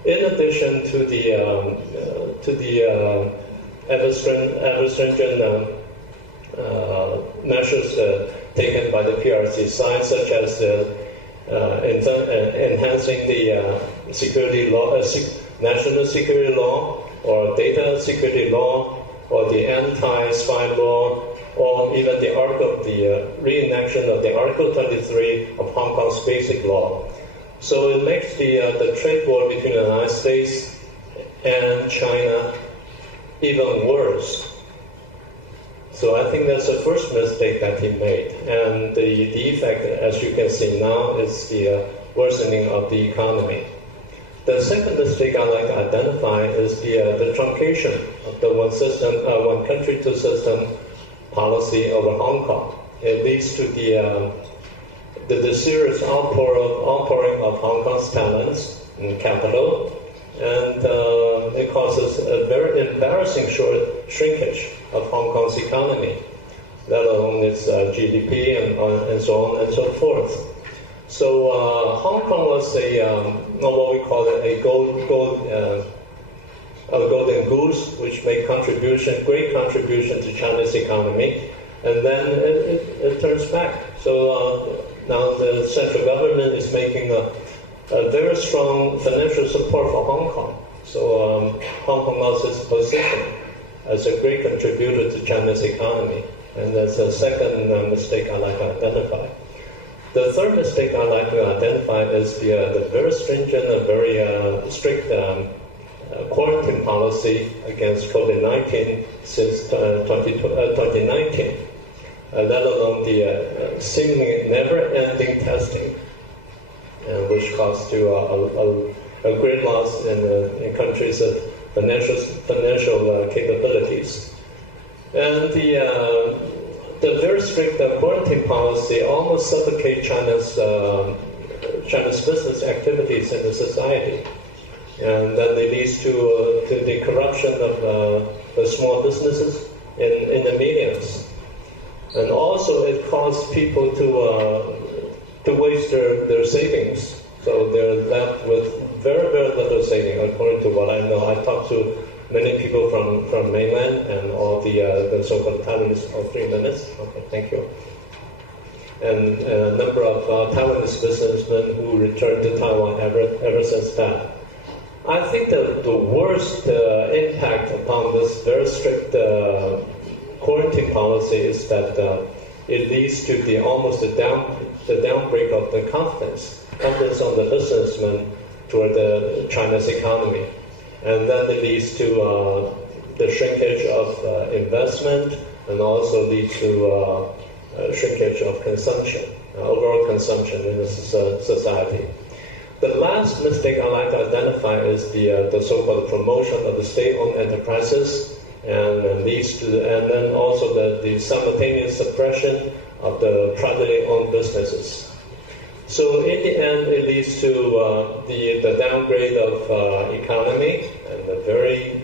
In addition to the ever stringent measures taken by the PRC side, such as enhancing the security law, national security law, or data security law, or the anti-spy law, or even the reenaction of the Article 23 of Hong Kong's Basic Law. So it makes the trade war between the United States and China even worse. So I think that's the first mistake that he made. And the effect, as you can see now, is the worsening of the economy. The second mistake I like to identify is the truncation of the one country, two system policy over Hong Kong. It leads to the serious outpouring of Hong Kong's talents and capital, and it causes a very embarrassing shrinkage of Hong Kong's economy, let alone its GDP and so on and so forth. So Hong Kong was what we call a golden goose, which made great contribution to China's economy, and then it turns back. So now the central government is making a very strong financial support for Hong Kong. So Hong Kong lost its position as a great contributor to China's economy, and that's the second mistake I like to identify. The third mistake I like to identify is the very stringent and very strict quarantine policy against COVID-19 since 2019, let alone the seemingly never-ending testing, which caused to a great loss in countries of financial capabilities. And the very strict quarantine policy almost suffocate China's business activities in the society. And then it leads to the corruption of the small businesses in the mediums. And also it caused people to waste their savings. So they're left with very, very little saving, according to what I know. I talked to many people from mainland and all the so-called Taiwanese. 3 minutes? Okay, thank you. And a number of Taiwanese businessmen who returned to Taiwan ever since that. I think the worst impact upon this very strict quarantine policy is that it leads to the downbreak of the confidence on the businessmen toward China's economy. And then it leads to the shrinkage of investment, and also leads to shrinkage of consumption, overall consumption in the society. The last mistake I like to identify is the so-called promotion of the state-owned enterprises, and then also the simultaneous suppression of the privately owned businesses. So in the end, it leads to the downgrade of economy and a very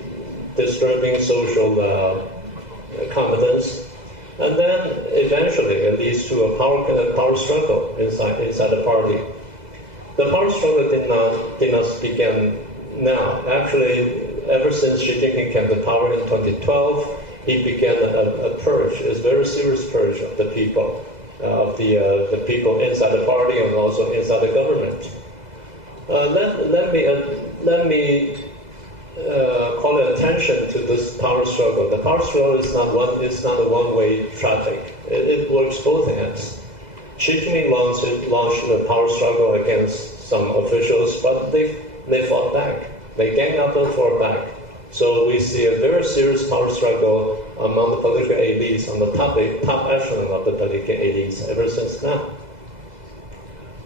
disturbing social competence, and then eventually it leads to a power struggle inside the party. The power struggle did not begin now. Actually, ever since Xi Jinping came to power in 2012, he began a purge, a very serious purge of the people, the people inside the party and also inside the government. Let me call attention to this power struggle. The power struggle is not a one-way traffic. It works both ends. Xi Jinping launched the power struggle against some officials, but they fought back. They ganged up and fought back. So we see a very serious power struggle among the political elites, on the top echelon of the political elites ever since now.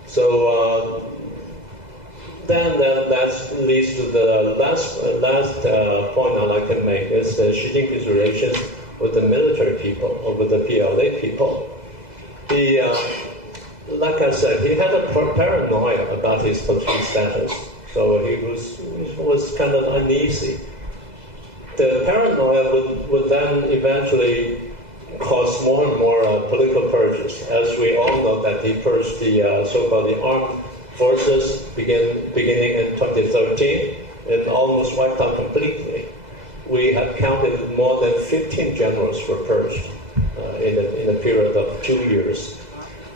So then that leads to the last point I'd like to make is Xi Jinping's relations with the military people, or with the PLA people. Like I said, he had a paranoia about his political status, so he was kind of uneasy. The paranoia would then eventually cause more and more political purges, as we all know that he purged the so-called armed forces beginning in 2013 and almost wiped out completely. We have counted more than 15 generals were purged in a period of 2 years.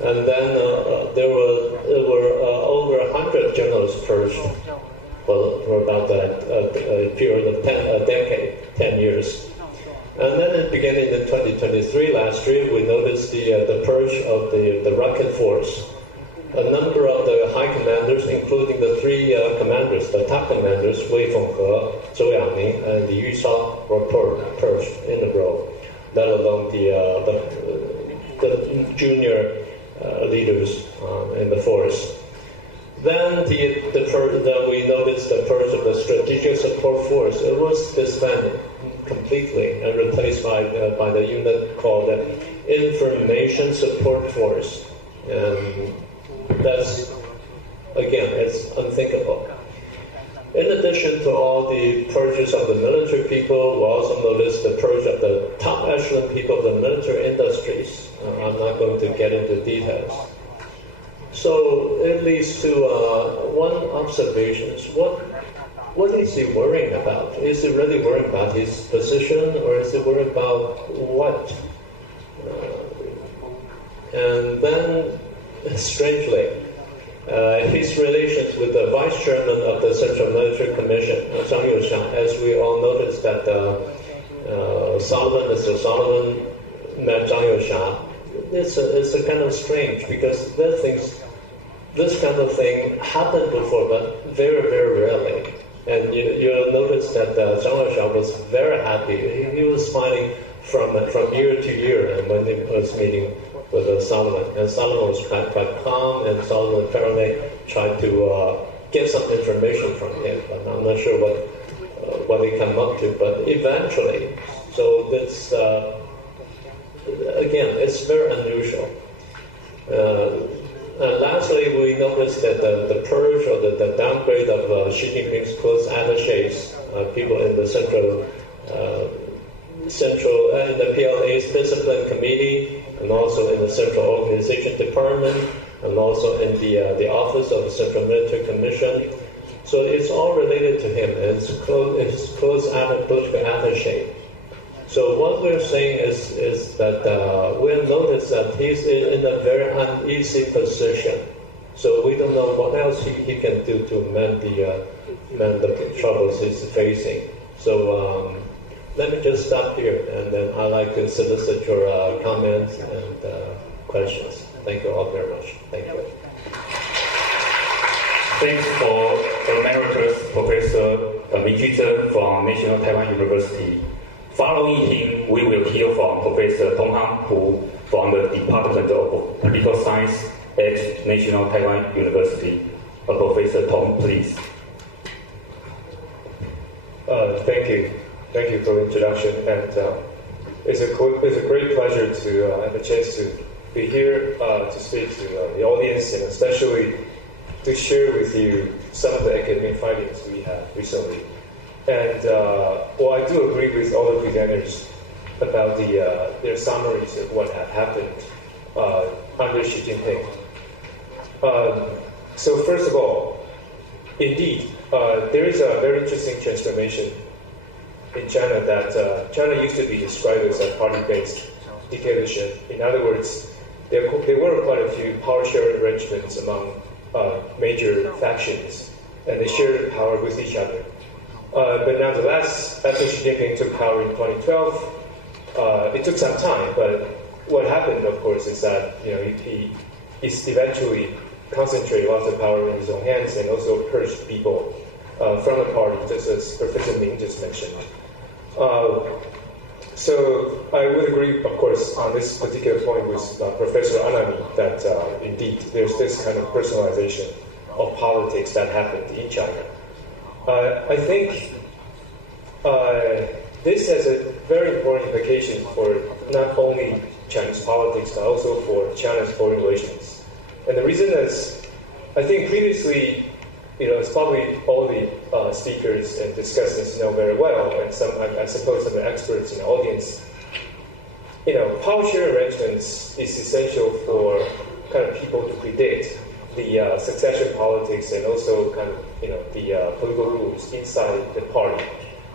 And then there were over 100 generals purged for about a period of 10 years. And then beginning in 2023, last year, we noticed the purge of the rocket force. A number of the high commanders, including the three commanders, the top commanders, Wei Fenghe, Zhou Yangming, and Li Yusha, were purged in a row, let alone the junior leaders in the force. Then we noticed the purge of the strategic support force. It was disbanded completely and replaced by the unit called the Information Support Force. And that's, again, it's unthinkable. In addition to all the purges of the military people, we also noticed the purge of the top echelon people of the military industries. I'm not going to get into details. So it leads to one observation. What is he worrying about? Is he really worried about his position, or is he worried about what? And then, strangely, his relations with the vice chairman of the Central Military Commission, Zhang Youxiang, as we all noticed that Mr. Sullivan met Zhang Youxiang. It's a kind of strange, because this kind of thing happened before, but very, very rarely. And you'll notice that Zhang Youxiang was very happy. He was smiling from year to year, and when he was meeting with Sullivan. And Sullivan was quite calm, and Sullivan apparently tried to get some information from him, but I'm not sure what he came up to. But eventually, so that's, again, it's very unusual. And lastly, we noticed that the purge or the downgrade of Xi Jinping's close attachés, people in the central in the PLA's discipline committee, and also in the Central Organization Department, and also in the Office of the Central Military Commission. So it's all related to him, and it's close political attaché. So what we're saying is that we'll notice that he's in a very uneasy position. So we don't know what else he can do to mend the troubles he's facing. So let me just stop here, and then I'd like to solicit your comments and questions. Thank you all very much. Thank you. Thanks for Emeritus Professor Ming-Ju Zheng from National Taiwan University. Following him, we will hear from Professor Donghang Hu from the Department of Political Science at National Taiwan University. Professor Tom, please. Thank you for the introduction, and it's a great pleasure to have a chance to be here to speak to the audience, and especially to share with you some of the academic findings we have recently. And well, I do agree with all the presenters about their summaries of what had happened under Xi Jinping. So first of all, indeed, there is a very interesting transformation in China that China used to be described as a party-based dictatorship. In other words, there were quite a few power-sharing arrangements among major factions, and they shared power with each other. But nonetheless, after Xi Jinping took power in 2012, it took some time, but what happened, of course, is that he eventually concentrated lots of power in his own hands and also purged people from the party, just as Professor Ming just mentioned. So I would agree, of course, on this particular point with Professor Anami that indeed there's this kind of personalization of politics that happened in China. I think this has a very important implication for not only Chinese politics, but also for China's foreign relations. And the reason is, I think previously, it's probably all the speakers and discussants know very well, and I suppose some of the experts in the audience, power share arrangements is essential for kind of people to predict the succession politics and also kind of, the political rules inside the party.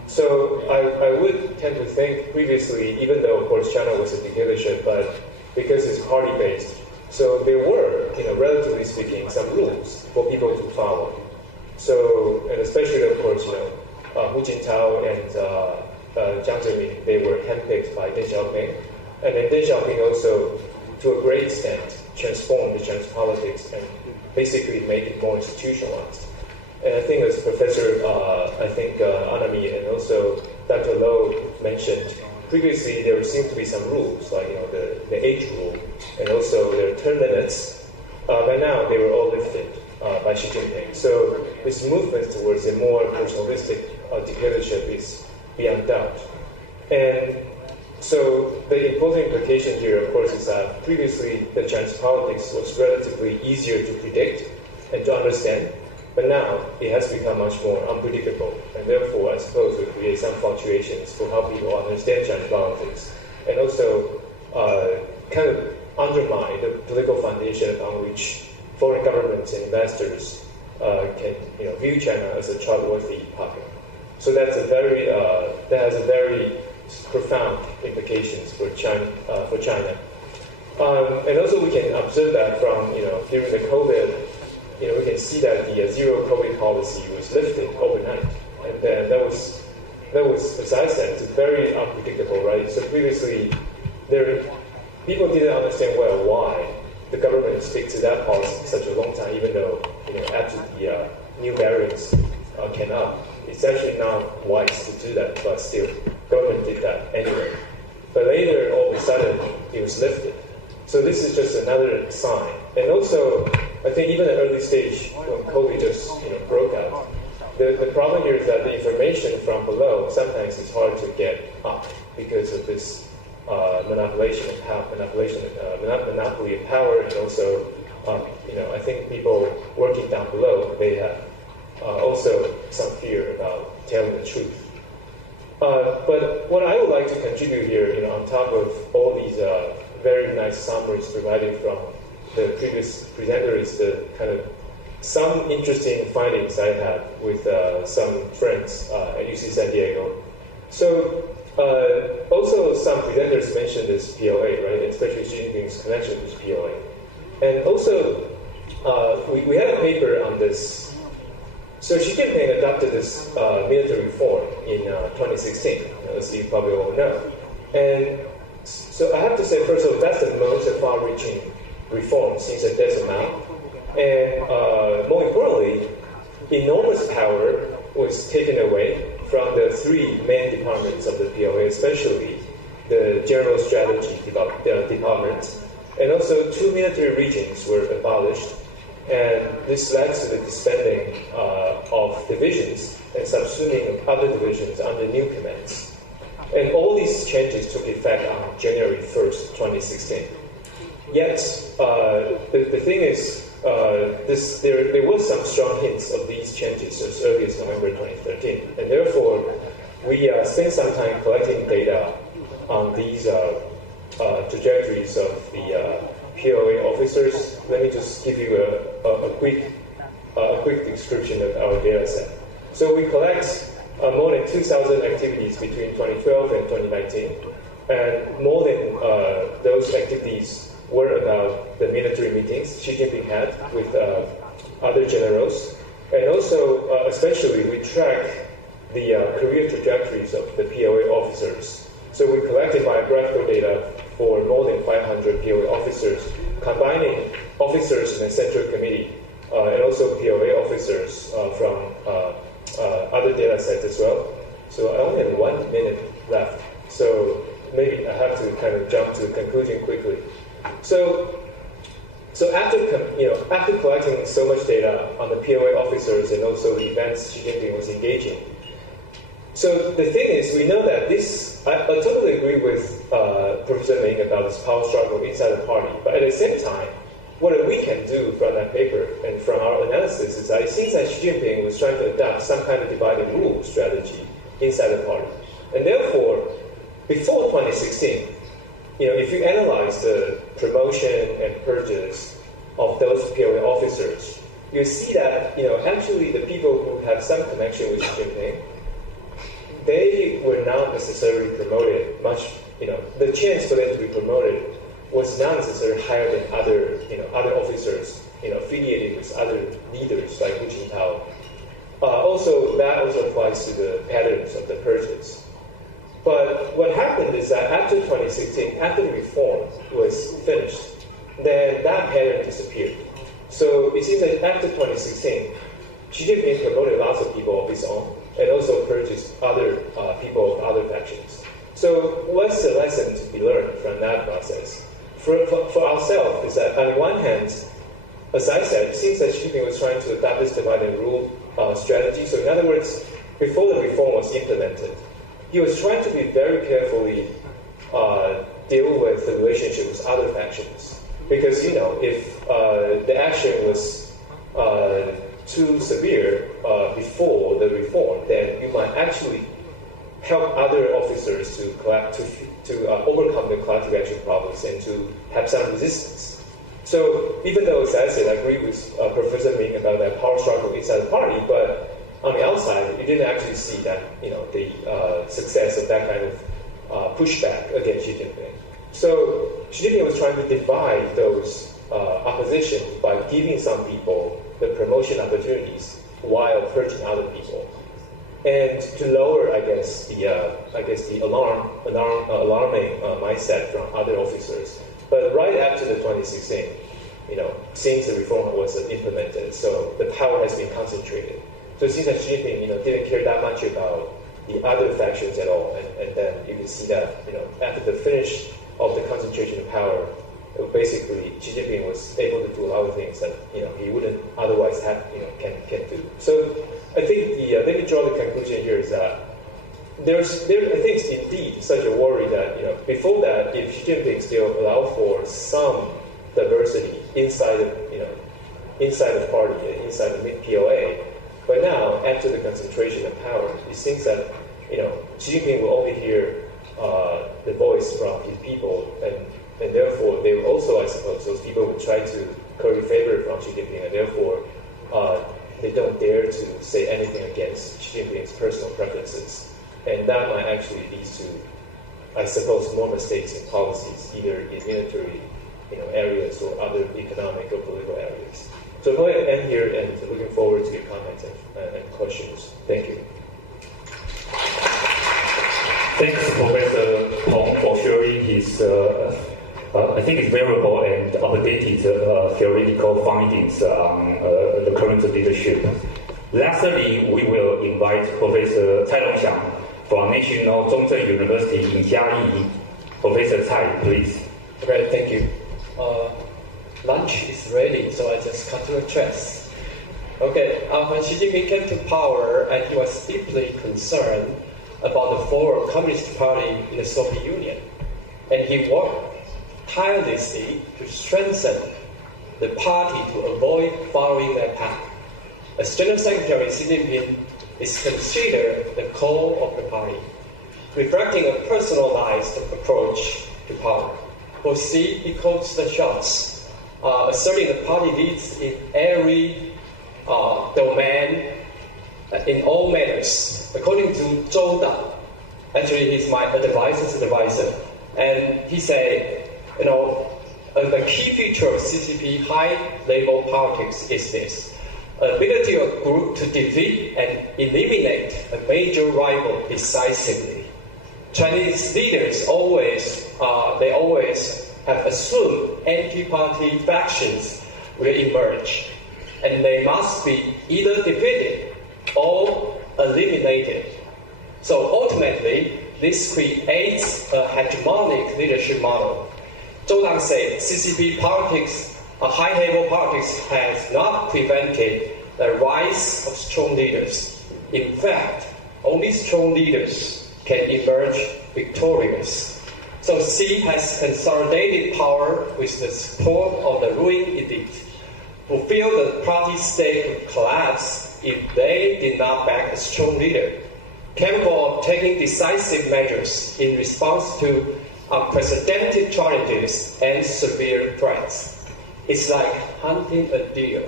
So I would tend to think previously, even though, of course, China was a dictatorship, but because it's party-based, so there were, relatively speaking, some rules for people to follow. So, and especially, of course, Hu Jintao and Jiang Zemin, they were handpicked by Deng Xiaoping. And then Deng Xiaoping also, to a great extent, transformed the Chinese politics and basically made it more institutionalized. And I think as Professor, Anami and also Dr. Low mentioned, previously there seemed to be some rules, like the age rule, and also their term limits. By now, they were all lifted by Xi Jinping. So this movement towards a more personalistic dictatorship is beyond doubt. And so the important implication here, of course, is that previously the Chinese politics was relatively easier to predict and to understand, but now it has become much more unpredictable, and therefore I suppose will create some fluctuations for how people understand Chinese politics, and also kind of undermine the political foundation on which foreign governments and investors can view China as a trustworthy partner. So that has a very profound implications for China. And also we can observe that from during the COVID, we can see that the zero COVID policy was lifted overnight, and then that was, as I said, it's very unpredictable, right? So previously, people didn't understand well why the government stick to that policy such a long time, even though after the new variants came up, it's actually not wise to do that, but still, government did that anyway. But later, all of a sudden, it was lifted. So this is just another sign. And also, I think even at early stage, when COVID just broke out, the problem here is that the information from below sometimes is hard to get up because of this monopoly of power, and also, I think people working down below, they have also some fear about telling the truth. But what I would like to contribute here, on top of all these very nice summaries provided from the previous presenter, is the kind of some interesting findings I had with some friends at UC San Diego. So also some presenters mentioned this PLA, right? Especially Xi Jinping's connection with PLA. And also we had a paper on this. So Xi Jinping adopted this military reform in 2016, as you probably all know. And so I have to say, first of all, that's the most far-reaching reform since the death of Mao. And more importantly, enormous power was taken away from the three main departments of the PLA, especially the General Strategy Department. And also 2 military regions were abolished. And this led to the disbanding of divisions and subsuming of other divisions under new commands. And all these changes took effect on January 1st, 2016. Yet, the thing is, there was some strong hints of these changes as early as November 2013. And therefore, we spent some time collecting data on these trajectories of the POA officers. Let me just give you a quick description of our data set. So we collect more than 2,000 activities between 2012 and 2019, and more than those activities were about the military meetings Xi Jinping had with other generals, and also especially we track the career trajectories of the POA officers. So we collected biographical data for more than 500 POA officers, combining officers in the Central Committee and also POA officers from other data sets as well. So I only have 1 minute left, so maybe I have to kind of jump to the conclusion quickly. So after collecting so much data on the POA officers and also the events Xi Jinping was engaging, so the thing is, we know that I totally agree with Professor Ming about this power struggle inside the party, but at the same time, what we can do from that paper and from our analysis is that it seems that Xi Jinping was trying to adopt some kind of divide and rule strategy inside the party. And therefore, before 2016, if you analyze the promotion and purges of those POA officers, you see that, actually the people who have some connection with Xi Jinping, they were not necessarily promoted much, the chance for them to be promoted was not necessarily higher than other officers, affiliated with other leaders like Hu Jintao. Also, that also applies to the patterns of the purges. But what happened is that after 2016, after the reform was finished, then that pattern disappeared. So it seems that after 2016, Xi Jinping promoted lots of people of his own, and also purges other people of other factions. So what's the lesson to be learned from that process? For ourselves, is that on the one hand, as I said, it seems that Xi Jinping was trying to adopt this divide and rule strategy. So in other words, before the reform was implemented, he was trying to be very carefully deal with the relationship with other factions. Because, if the action was too severe before the reform, then you might actually help other officers to overcome the collective action problems and to have some resistance. So even though, as I said, I agree with Professor Ming about that power struggle inside the party, but on the outside, you didn't actually see that, the success of that kind of pushback against Xi Jinping. So Xi Jinping was trying to divide those opposition by giving some people the promotion opportunities while purging other people, and to lower, I guess, the alarming mindset from other officers. But right after the 2016, since the reform was implemented, so the power has been concentrated. So it seems that Xi Jinping, didn't care that much about the other factions at all, and then you can see that, after the finish of the concentration of power, basically Xi Jinping was able to do a lot of things that he wouldn't otherwise have can do. So I think let me draw the conclusion here is that there I think indeed such a worry that before that, if Xi Jinping still allowed for some diversity inside of inside the party, inside the POA, but now after the concentration of power, it seems that Xi Jinping will only hear the voice from his people, and therefore they will also, I suppose, those people will try to curry favor from Xi Jinping, and therefore they don't dare to say anything against Xi Jinping's personal preferences. And that might actually lead to, I suppose, more mistakes in policies, either in military areas or other economic or political areas. So I'm going to end here and looking forward to your comments and questions. Thank you. Thanks, Professor Peng, for sharing his, I think it's valuable and updated theoretical findings on the current leadership. Lastly, we will invite Professor Cai Longxiang from National Zhongzheng University in Jiayi. Professor Cai, please. Okay, thank you. Lunch is is ready, so I just cut to the chase. Okay, when Xi Jinping came to power, and he was deeply concerned about the fall of the Communist Party in the Soviet Union, and he worked tirelessly to strengthen the party to avoid following that path. As General Secretary, Xi Jinping is considered the core of the party, reflecting a personalized approach to power. For Xi, he calls the shots, asserting the party leads in every domain, in all matters. According to Zhou Da, actually he's my advisor's advisor, and he said, the key feature of CCP high-level politics is this: ability of a group to defeat and eliminate a major rival decisively. Chinese leaders always have assumed anti-party factions will emerge, and they must be either defeated or eliminated. So ultimately, this creates a hegemonic leadership model. Zhou Dan said CCP politics, high-level politics, has not prevented the rise of strong leaders. In fact, only strong leaders can emerge victorious. So Xi has consolidated power with the support of the ruling elite, who feel the party state would collapse if they did not back a strong leader, capable of taking decisive measures in response to unprecedented challenges and severe threats. It's like hunting a deer.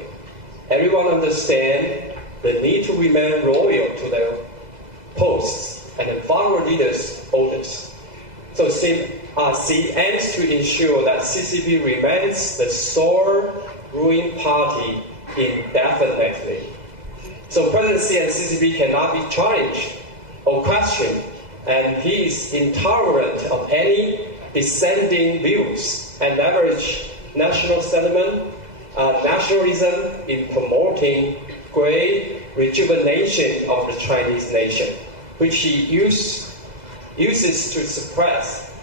Everyone understands the need to remain loyal to their posts and follow leaders' orders. So Xi aims to ensure that CCP remains the sole ruling party indefinitely. So President Xi and CCP cannot be challenged or questioned, and he is intolerant of any dissenting views and leverage national sentiment, nationalism in promoting great rejuvenation of the Chinese nation, which he uses to suppress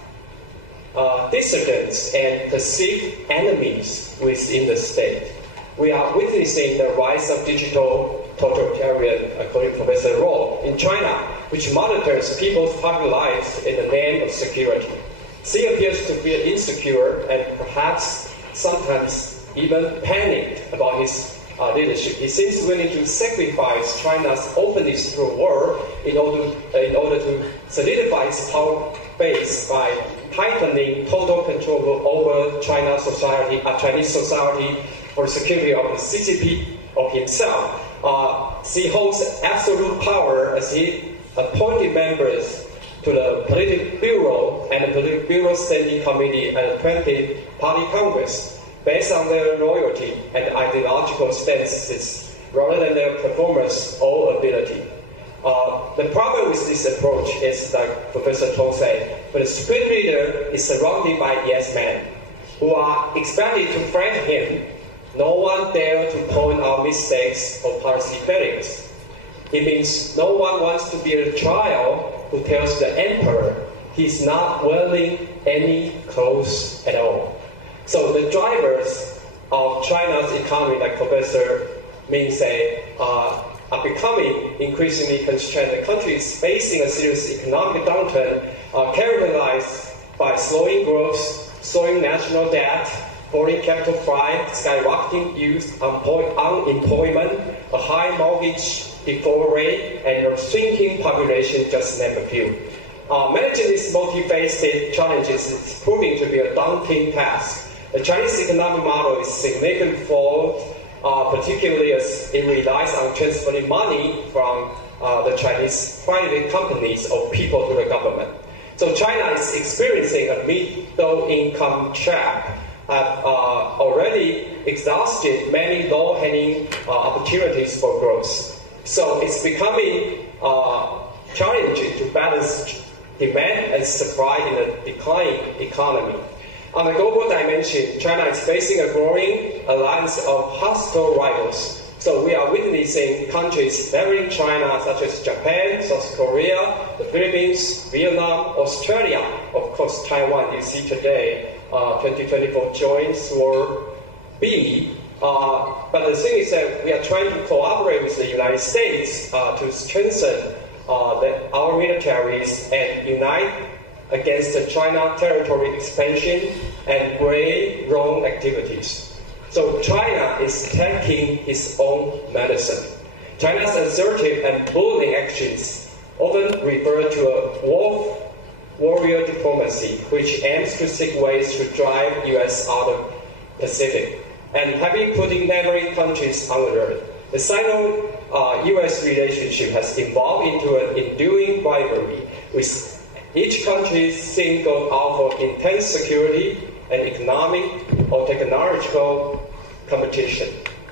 dissidents and perceived enemies within the state. We are witnessing the rise of digital totalitarian, according to Professor Rowe, in China, which monitors people's public lives in the name of security. Xi appears to feel insecure and perhaps sometimes even panicked about his leadership. He seems willing to sacrifice China's openness to the world in order to solidify its power base by tightening total control over Chinese society for the security of the CCP of himself. Xi holds absolute power as he appointed members to the Political Bureau and the Political Bureau Standing Committee and the 20th Party Congress based on their loyalty and ideological stances rather than their performance or ability. The problem with this approach is, like Professor Tong said, when a supreme leader is surrounded by yes men who are expected to friend him, no one dare to point out mistakes or policy failures. It means no one wants to be a child who tells the emperor he's not wearing any clothes at all. So the drivers of China's economy, like Professor Ming said, are becoming increasingly constrained. The country is facing a serious economic downturn characterized by slowing growth, soaring national debt, foreign capital flight, skyrocketing youth unemployment, a high mortgage default rate, and a shrinking population, just to name a few. Managing these multifaceted challenges is proving to be a daunting task. The Chinese economic model is significantly flawed, particularly as it relies on transferring money from the Chinese private companies or people to the government. So China is experiencing a middle-income trap, have already exhausted many low-hanging opportunities for growth. So it's becoming challenging to balance demand and supply in a declining economy. On a global dimension, China is facing a growing alliance of hostile rivals. So we are witnessing countries neighboring China, such as Japan, South Korea, the Philippines, Vietnam, Australia, of course Taiwan. You see today, 2024 joint sword be. But the thing is that we are trying to cooperate with the United States to strengthen our militaries and unite against the China territory expansion and gray zone activities. So China is taking its own medicine. China's assertive and bullying actions often refer to a warrior diplomacy, which aims to seek ways to drive U.S. out of the Pacific. And having put neighboring countries on alert, the Sino-U.S. relationship has evolved into an enduring rivalry, with each country seeing out for intense security and economic or technological competition.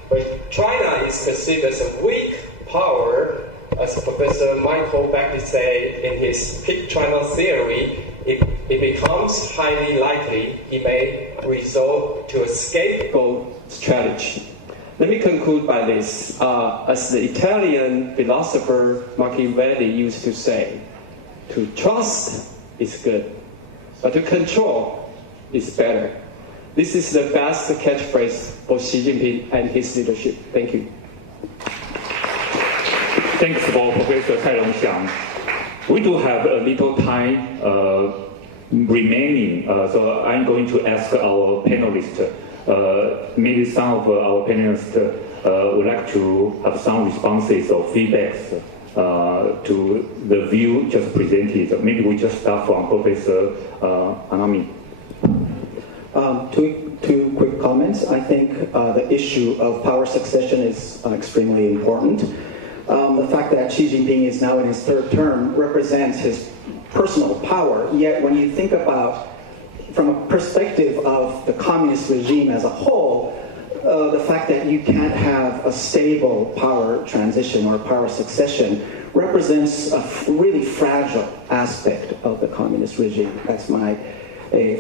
But China is perceived as a weak power, as Professor Michael Beckley said in his Peak China theory. It becomes highly likely it may resort to a scapegoat strategy. Let me conclude by this. As the Italian philosopher Machiavelli used to say, to trust is good, but to control is better. This is the best catchphrase for Xi Jinping and his leadership. Thank you. Thanks for Professor Cai Longxiang. We do have a little time remaining, so I'm going to ask our panelists. Maybe some of our panelists would like to have some responses or feedbacks to the view just presented. Maybe we just start from Professor Hanami. Two quick comments. I think the issue of power succession is extremely important. The fact that Xi Jinping is now in his third term represents his personal power, yet when you think about from a perspective of the communist regime as a whole, the fact that you can't have a stable power transition or power succession represents a really fragile aspect of the communist regime. That's my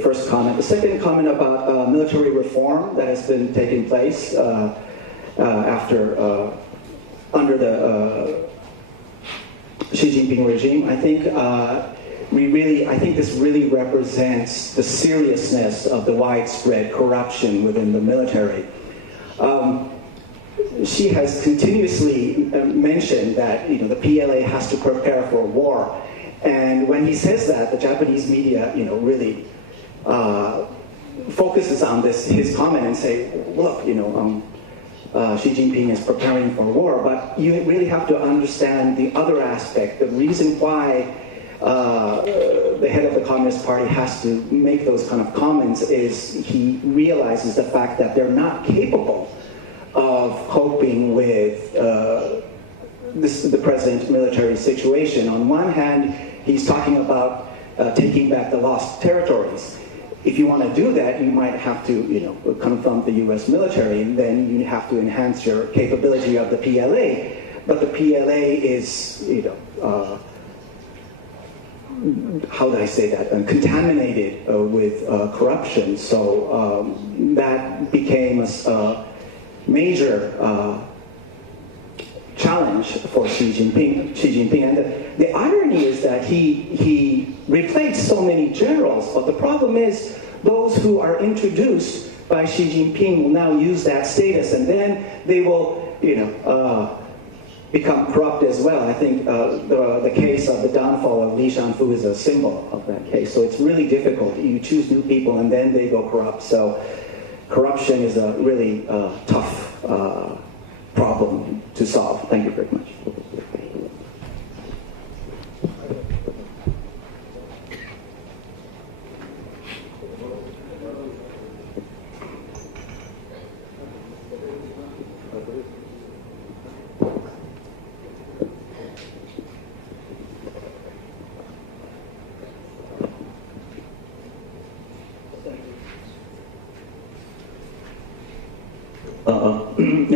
first comment. The second comment about military reform that has been taking place under the Xi Jinping regime, I think this really represents the seriousness of the widespread corruption within the military. Xi has continuously mentioned that the PLA has to prepare for war, and when he says that, the Japanese media really focuses on his comment and say, look, Xi Jinping is preparing for war, but you really have to understand the other aspect. The reason why the head of the Communist Party has to make those kind of comments is he realizes the fact that they're not capable of coping with the present military situation. On one hand, he's talking about taking back the lost territories. If you want to do that, you might have to, confront the U.S. military, and then you have to enhance your capability of the PLA. But the PLA is, how do I say that? Contaminated with corruption. So that became a major challenge for Xi Jinping. And the irony is that he replaced so many generals, but the problem is those who are introduced by Xi Jinping will now use that status, and then they will, become corrupt as well. I think the case of the downfall of Li Shanfu is a symbol of that case. So it's really difficult. You choose new people, and then they go corrupt. So corruption is a really tough problem to solve. Thank you very much.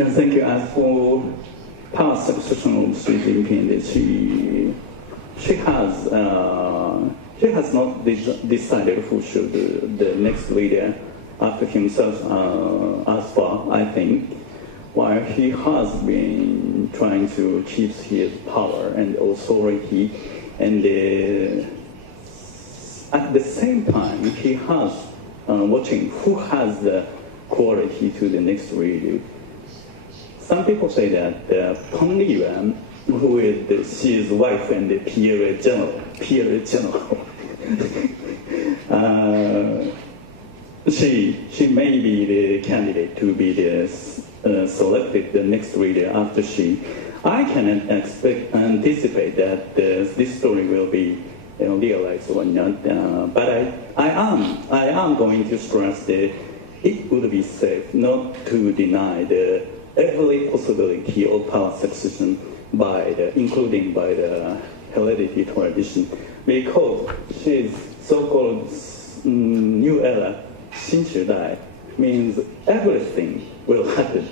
Thank you. As for power succession of Xi Jinping, she has not decided who should the next leader after himself, as far I think, while he has been trying to keep his power and authority, and at the same time he has watching who has the quality to the next reader. Some people say that Peng Liyuan, who is Xi's wife and the PLA general, she may be the candidate to be selected the next reader after she. I cannot anticipate that this story will be realized or not, but I am going to stress that it would be safe not to deny every possibility of power succession including by the heredity tradition, because she's so-called new era, 新时代, means everything will happen.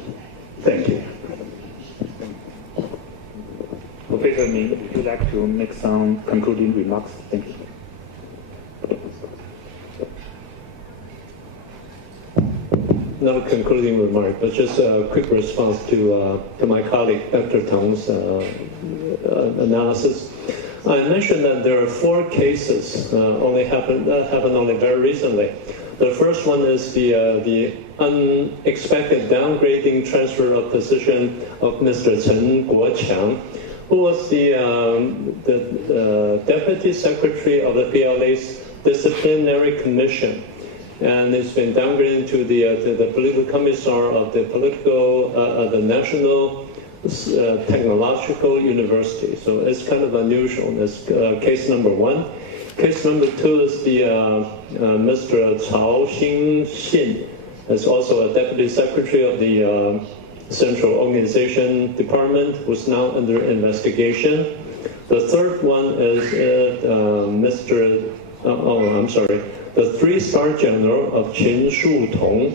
Thank you. Professor Ming, would you like to make some concluding remarks? Thank you. Not a concluding remark, but just a quick response to my colleague Dr. Tang's analysis. I mentioned that there are 4 cases happened only very recently. The first one is the unexpected downgrading transfer of position of Mr. Chen Guoqiang, who was the Deputy Secretary of the PLA's Disciplinary Commission, and it's been downgraded to the political commissar of the National Technological University. So it's kind of unusual. That's case number 1. Case number 2 is the Mr. Cao Xingxin, is also a Deputy Secretary of the Central Organization Department, who's now under investigation. The third one is the 3-star general of Qin Shutong,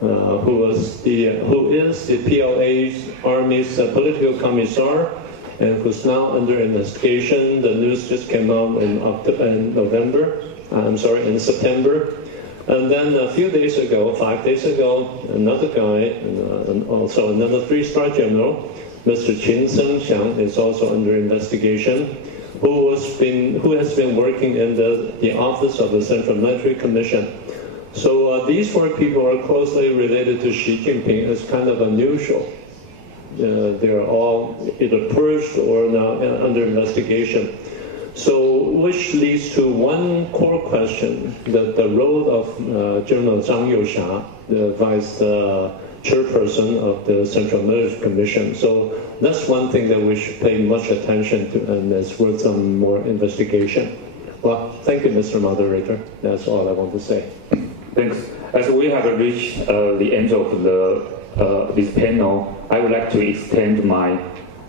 who is the PLA's Army's political commissar, and who's now under investigation. The news just came out in September. And then a few days ago, 5 days ago, another guy, and also another 3-star general, Mr. Qin Zhengxiang, is also under investigation, who has been working in the office of the Central Military Commission. So these 4 people are closely related to Xi Jinping. It's kind of unusual. They're all either purged or now under investigation. So, which leads to one core question, the role of General Zhang Youxia, the vice chairperson of the Central Military Commission. So that's one thing that we should pay much attention to, and it's worth some more investigation. Well, thank you, Mr. Moderator. That's all I want to say. Thanks. As we have reached the end of this panel, I would like to extend my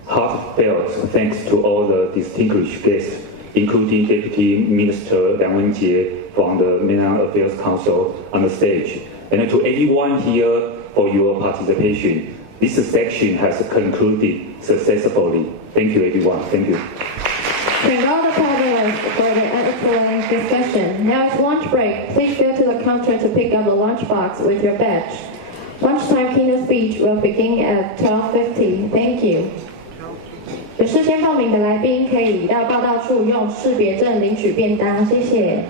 heartfelt thanks to all the distinguished guests, including Deputy Minister Liang Wenjie from the Mainland Affairs Council on the stage, and to everyone here for your participation. This section has concluded successfully. Thank you, everyone. Thank you. Thank all the panelists for the excellent discussion. Now it's lunch break. Please go to the counter to pick up the lunch box with your badge. Lunchtime keynote speech will begin at 12:50. Thank you. 有事先报名的来宾可以到报到处用识别证领取便当，谢谢。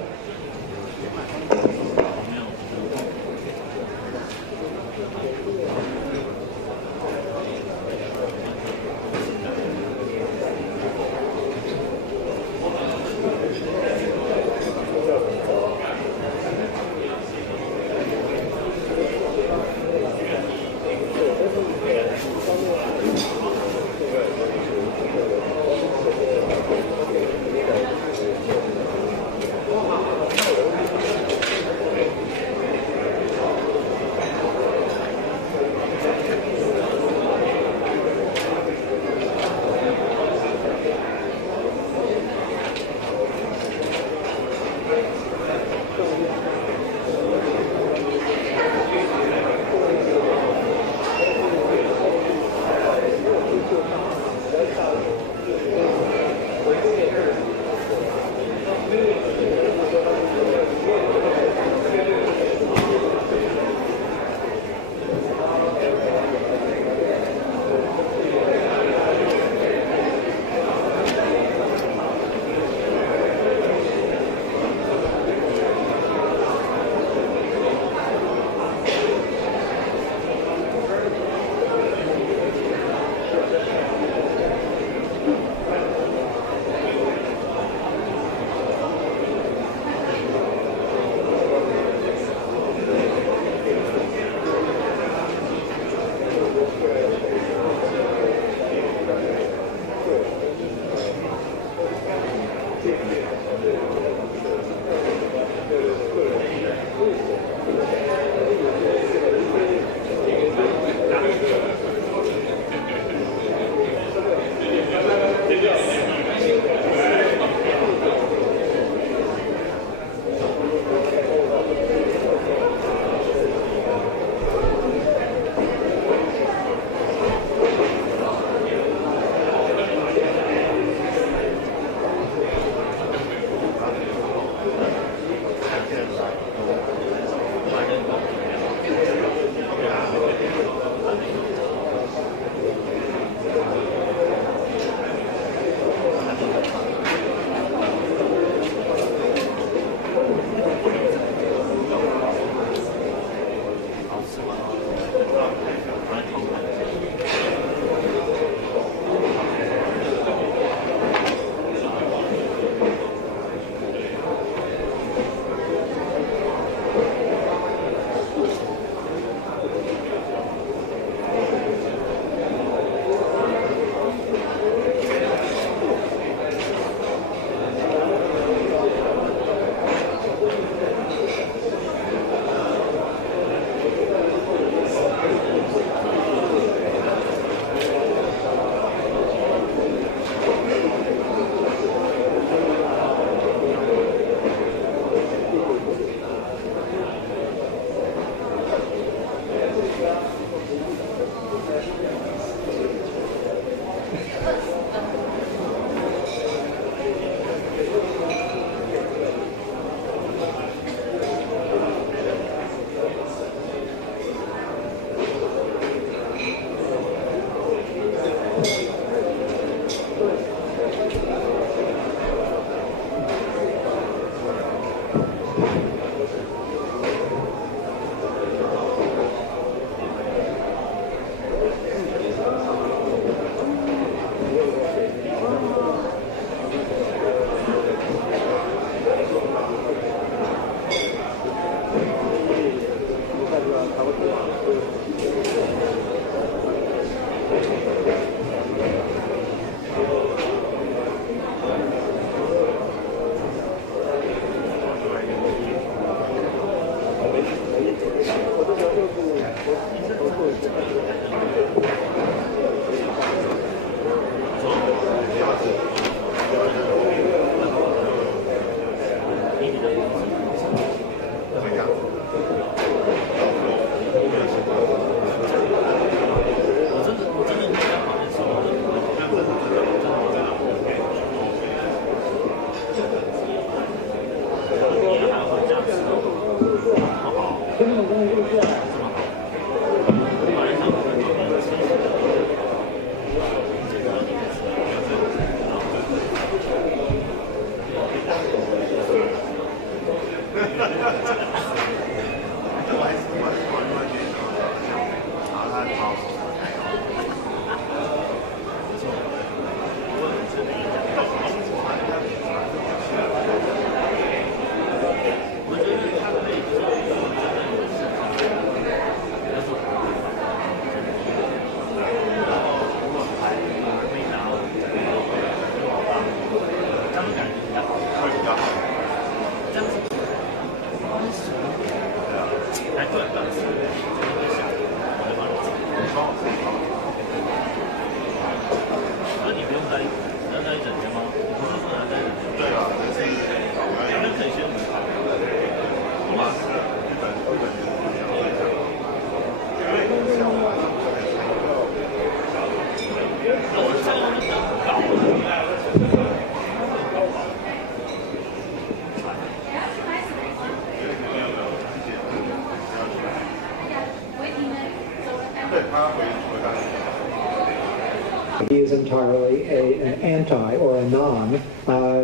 He is entirely an anti or a non-Deng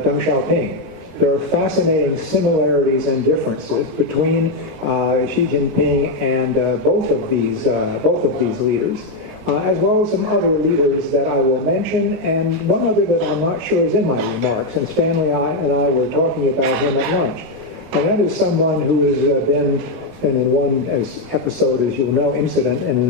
Xiaoping. There are fascinating similarities and differences between Xi Jinping and both of these leaders, as well as some other leaders that I will mention, and one other that I'm not sure is in my remarks. And Stanley and I were talking about him at lunch. And that is someone who has been in one episode, as you'll know, incident, and